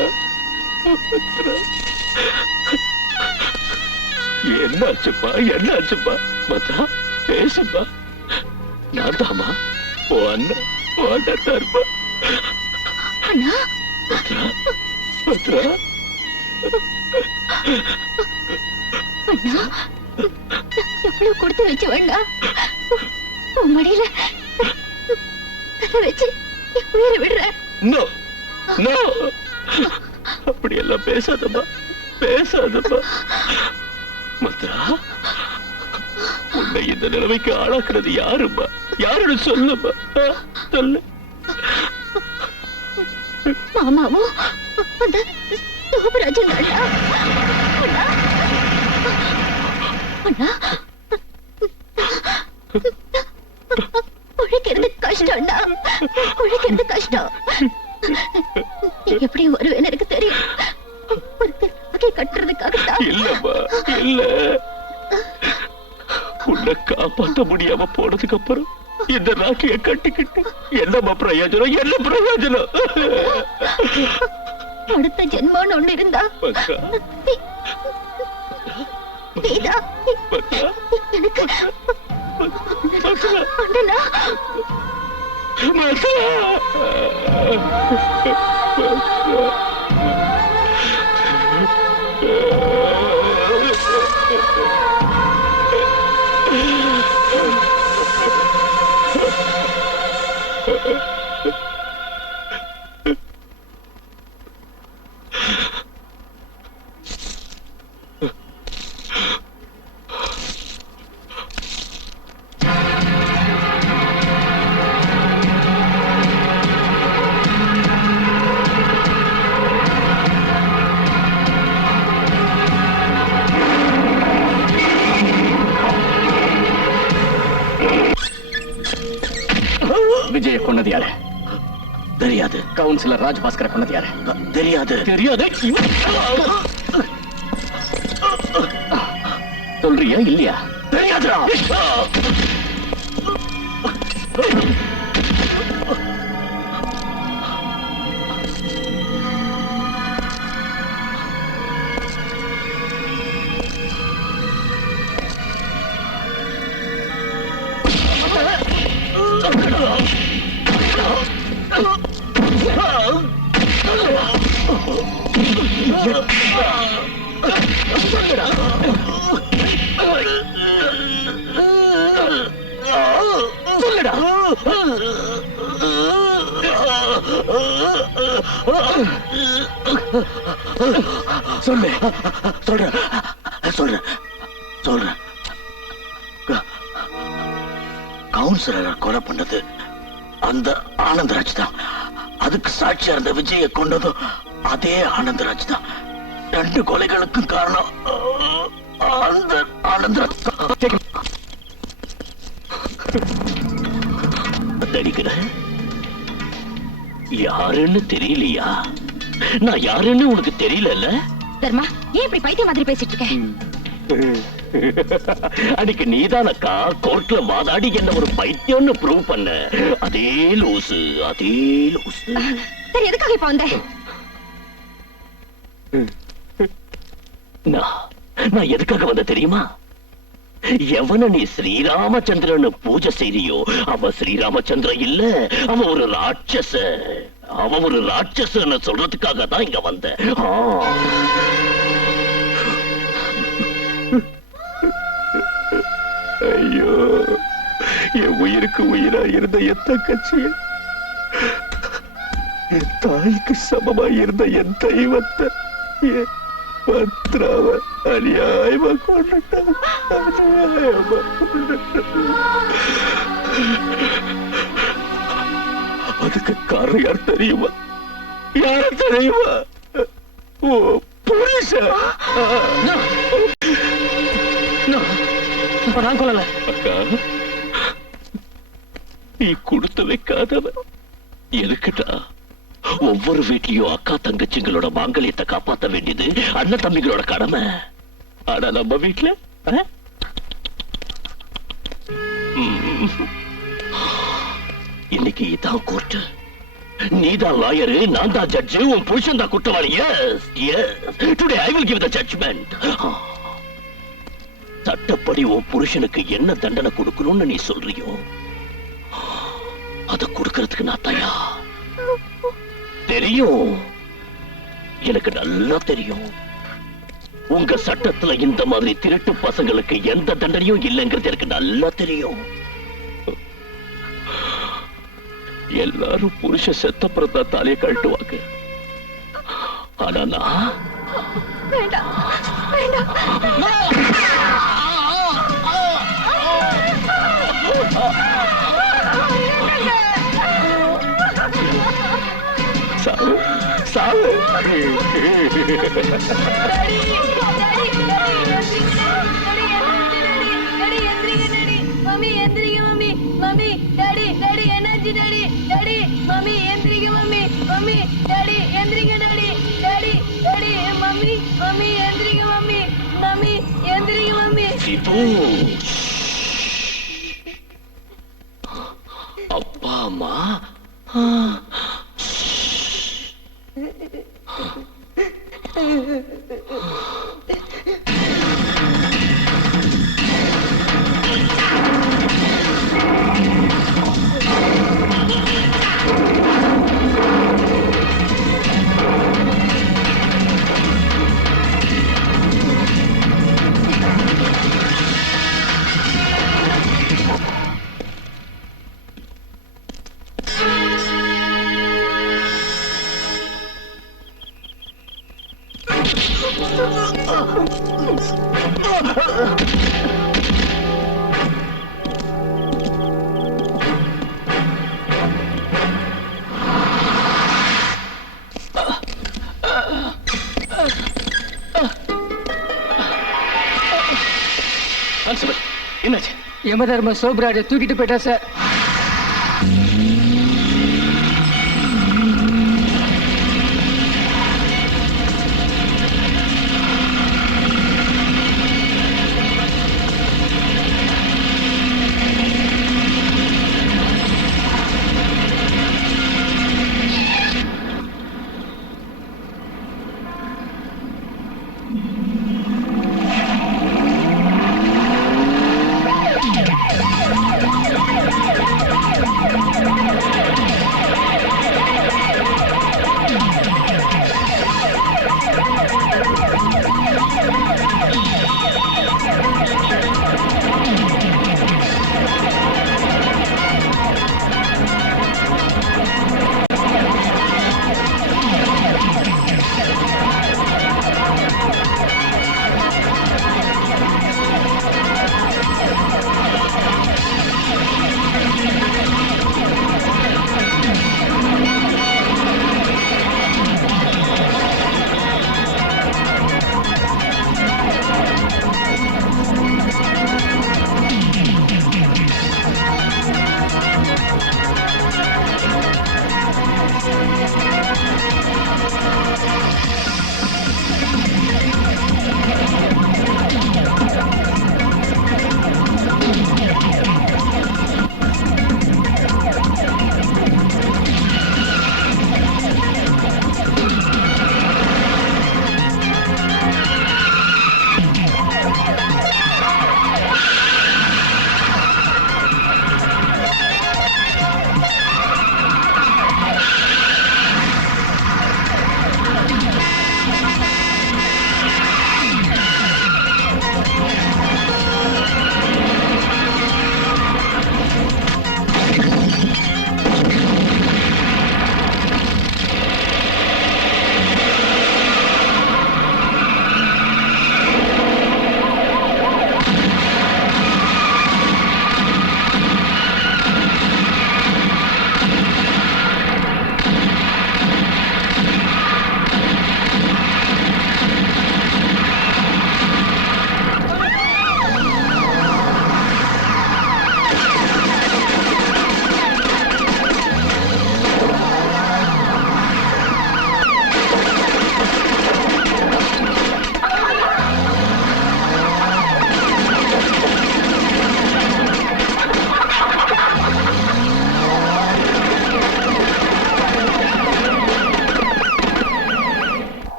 மந்த்ரா என்னாச்சுப்பா என்னாச்சுப்பா மந்த்ரா பேசுப்பா நான் தாமா ஓ அண்ணன் தருப்பா மந்த்ரா மந்த்ரா எவ்வளவு கொடுத்து வச்சு வேண்டா உன் மடியில வச்சு உயிரை விடுற. நோ நோ அப்படி எல்லாம் பேசாதம்மா பேசாதம்மா மந்த்ரா உன்னை இந்த நிலைமைக்கு ஆளாக்குறது யாருமா யாருன்னு சொல்லுமா சொல்லு. மாமாவும் அந்த சோபராஜன் அண்ணா உழைக்கிறது கஷ்டம்டா உழைக்கிறது கஷ்டம். எப்படி வருவேன்னு எனக்கு தெரியும். கட்டுறதுக்காகத்தான் இல்லம்மா இல்ல உன்னை காப்பாற்ற முடியாம போனதுக்கு அப்புறம் இந்த ராக்கிய கட்டிக்கிட்டு என்னம்மா பிரயோஜனம் என்ன பிரயோஜனம். அடுத்த ஜென்மம்னு ஒண்ணு இருந்தா எனக்கு அண்ணனா விஜய கொன்னது யாரு தெரியாது. கவுன்சிலர் ராஜ்பாஸ்கரை கொன்னது யாரு தெரியாது. தெரியாது சொல்றியா இல்லையா? தெரியாதுடா. சொல்லு சொல்றேன் சொல்றேன் சொல்றேன். கவுன்சிலரை கொலை பண்ணது அந்த ஆனந்தராஜ் தான். அதுக்கு சாட்சியா இருந்த விஜய கொண்டதும் அதே ஆனந்தராஜ் தான். ரெண்டு கொலைகளுக்கும் காரணம் அந்த ஆனந்தராஜ் தான். அடிக்கிற யாருன்னு தெரியலையா? நான் யாருன்னு உனக்கு தெரியல. தர்மா ஏன் இப்படி பைத்திய மாதிரி பேசிட்டு இருக்கேன்? அன்னைக்கு நீதானக்கா கோர்ட்ல வாதாடி என்ன ஒரு பைத்தியம்னு ப்ரூவ் பண்ண. அதே லூசு அதே லூசு. சரி எதுக்காக இப்ப வந்த? நான் எதுக்காக வந்த தெரியுமா? எவன நீ ஸ்ரீராமச்சந்திரன் பூஜை செய்தியோ அவன் ஸ்ரீராமச்சந்திரன் இல்ல, அவன் ஒரு ராட்சச. அவன் ஒரு ராட்சசன்னு சொல்றதுக்காக தான் இங்க வந்த. ஐயோ, என் உயிருக்கு உயிரா இருந்த என் தங்கச்சிய, என் தாய்க்கு சமமா இருந்த என் தெய்வத்தை, என் மந்த்ராவ அநியாயமா கொண்டுட்டான். அதுக்கு காரணம் யார் தெரியுமா? யார தெரியுமா? ஓ புருஷன். நான் கொள்ளல. அக்கா, நீ கொடுத்து வைக்காதவன் எதுக்குடா? ஒவ்வொரு வீட்லயும் அக்கா தங்கச்சிங்களோட மாங்கல்யத்தை காப்பாத்த வேண்டியது அண்ணன் தம்பிகளோட கடமை. ஆனா நம்ம வீட்டுல இன்னைக்கு இதான் கோர்ட்டு, நீதான் லாயரு, நான் தான் ஜட்ஜு, உன் புருஷன் தான் குற்றவாளி. Yes yes, today I will give the judgment. சட்டப்படி உன் புருஷனுக்கு என்ன தண்டனை கொடுக்கணும்னு நீ சொல்றியோ அதை கொடுக்கறதுக்கு நான் தயார். தெரியும், எனக்கு நல்லா தெரியும். உங்க சட்டத்துல இந்த மாதிரி திருட்டு பசங்களுக்கு எந்த தண்டனையும் இல்லைங்கிறது எனக்கு நல்லா தெரியும். எல்லாரும் புருஷ செத்தப்புறம் தான் தலையை கழட்டுவாங்க. ஆனா நான் சாவு சாவு. அப்பா அம்மா என்னாச்சு? யமதர்ம சோப்ராஜை தூக்கிட்டு போயிட்டா சார்.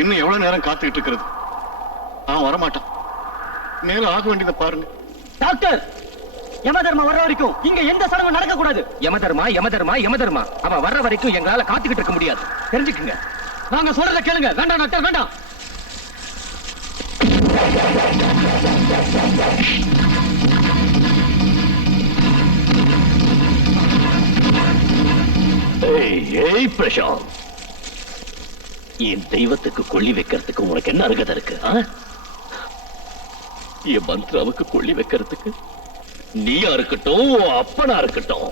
இன்னும் எவ்வளவு நேரம் காத்துக்கிட்டு இருக்கிறது? அவன் வரமாட்டான். மேல ஆக வேண்டியதை பாருங்க. டாக்டர், யமதர்மா வர்ற வரைக்கும் இங்க எந்த சடங்கும் நடக்க கூடாது. யமதர்மா யமதர்மா யமதர்மா அவன் வர்ற வரைக்கும் எங்களால காத்துக்கிட்டு இருக்க முடியாது. தெரிஞ்சுக்குங்க. நாங்க சொல்றத கேளுங்க. வேண்டாம் டாக்டர், வேண்டாம். ஏய் பிரசாந்த், என் தெய்வத்துக்கு கொள்ளி வைக்கிறதுக்கு உனக்கு என்ன அருகதை இருக்கு? என் மந்த்ராவுக்கு கொள்ளி வைக்கிறதுக்கு நீயா இருக்கட்டும், அப்பனா இருக்கட்டும்,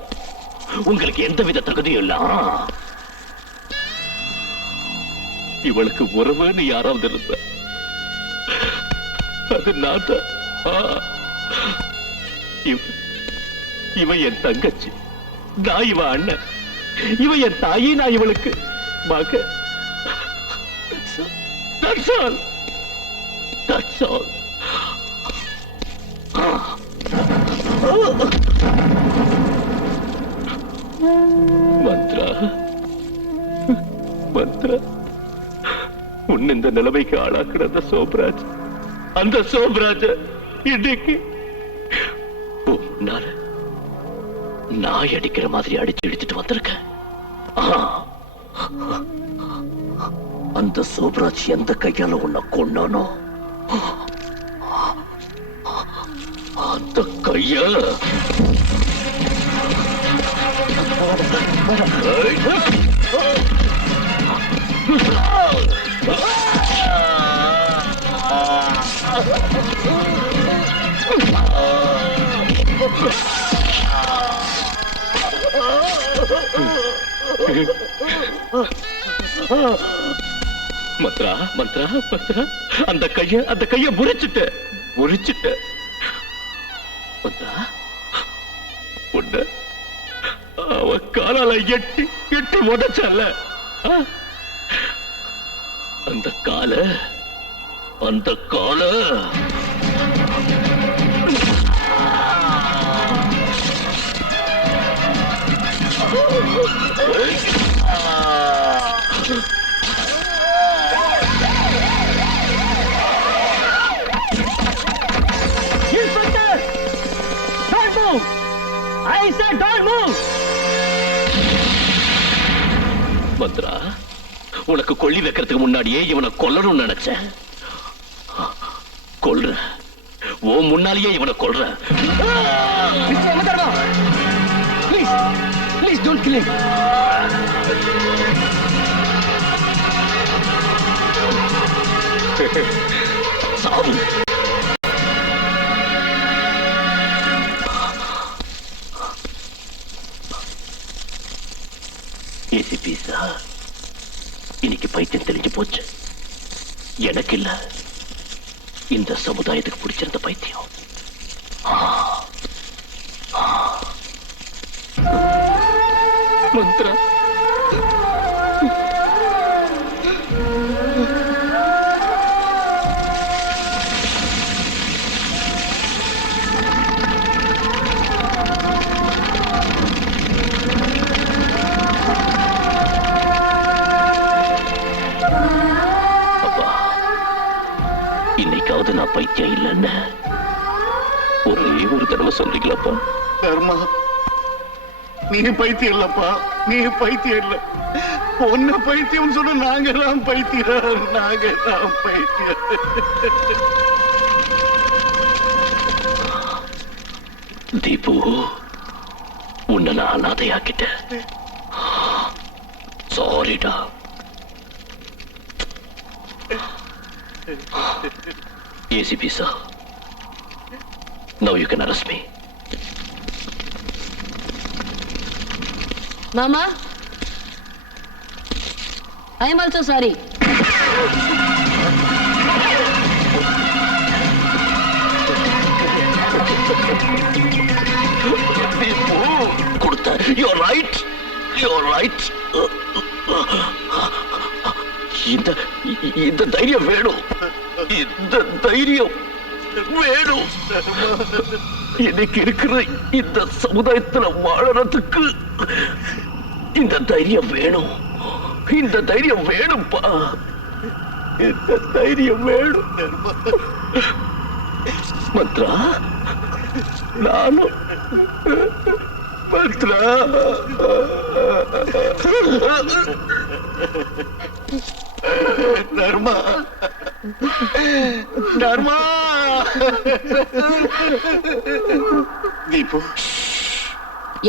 உங்களுக்கு எந்தவித தகுதியும் இல்ல. இவளுக்கு உறவுன்னு யாராவது இருந்த அது நான் தான். இவன் என் தங்கச்சி, நான் இவன் அண்ணன், இவன் என் தாயி, நான் இவளுக்கு மக. That's all. That's all. Mantra, Mantra, உன் இந்த நிலைமைக்கு ஆளாக்குற அந்த சோப்ராஜ் இன்னைக்கு முன்னால நாய் அடிக்கிற மாதிரி அடிச்சு எடுத்துட்டு வந்திருக்க. அந்த சோப்ராஜ் எந்த கையால உன்னை கொண்டானோ அந்த கைய மந்த்ரா, மந்த்ரா, மந்த்ரா, அந்த கைய முறிச்சிட்ட. மந்த்ரா, உன்ன அவ காலால எட்டி உடைச்சல. அந்த கால மந்த்ரா, உனக்கு கொள்ளி வைக்கிறதுக்கு முன்னாடியே இவனை கொல்லணும்னு நினைச்சேன். கொல்ற, ஓ முன்னாலேயே இவனை கொல்ற. Please don't kill him. சாவு. ஏசிபி சார், இன்னைக்கு பைத்தியம் தெரிஞ்சு போச்சு. எனக்கு இல்ல, இந்த சமுதாயத்துக்கு பிடிச்சிருந்த பைத்தியம். மந்த்ரா, இன்னைக்காவது நான் பைத்தியம் இல்லைன்னு ஒரே ஒரு தடவை சொல்றீங்களப்பா? தர்மா, நீ பைத்தியம் இல்லப்பா, நீ பைத்தியம் இல்ல. ஒன்ன பைத்தியம் சொன்ன நாங்கெல்லாம் பைத்தியம். தீபு, உன்னை நான் அனாதையாக்கிட்டேன். சாரிடா. ACP sir, now you can arrest me. Mama, I am also sorry. Kudutha, you're right. இந்த தைரியம் வேணும். எனக்கு இருக்கிற இந்த சமுதாயத்துல வாழறதுக்கு இந்த தைரியம் வேணும்பா. இந்த தைரியம் வேணும். மந்த்ரா, நானும் மந்த்ரா. தர்மா, தர்மா. Deepu,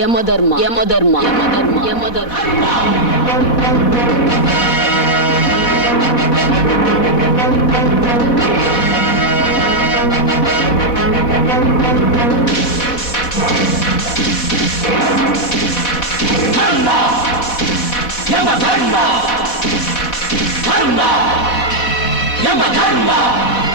Yamadharma Yamadharma Yamadharma Yamadharma. Yama Dharma! Yama Dharma!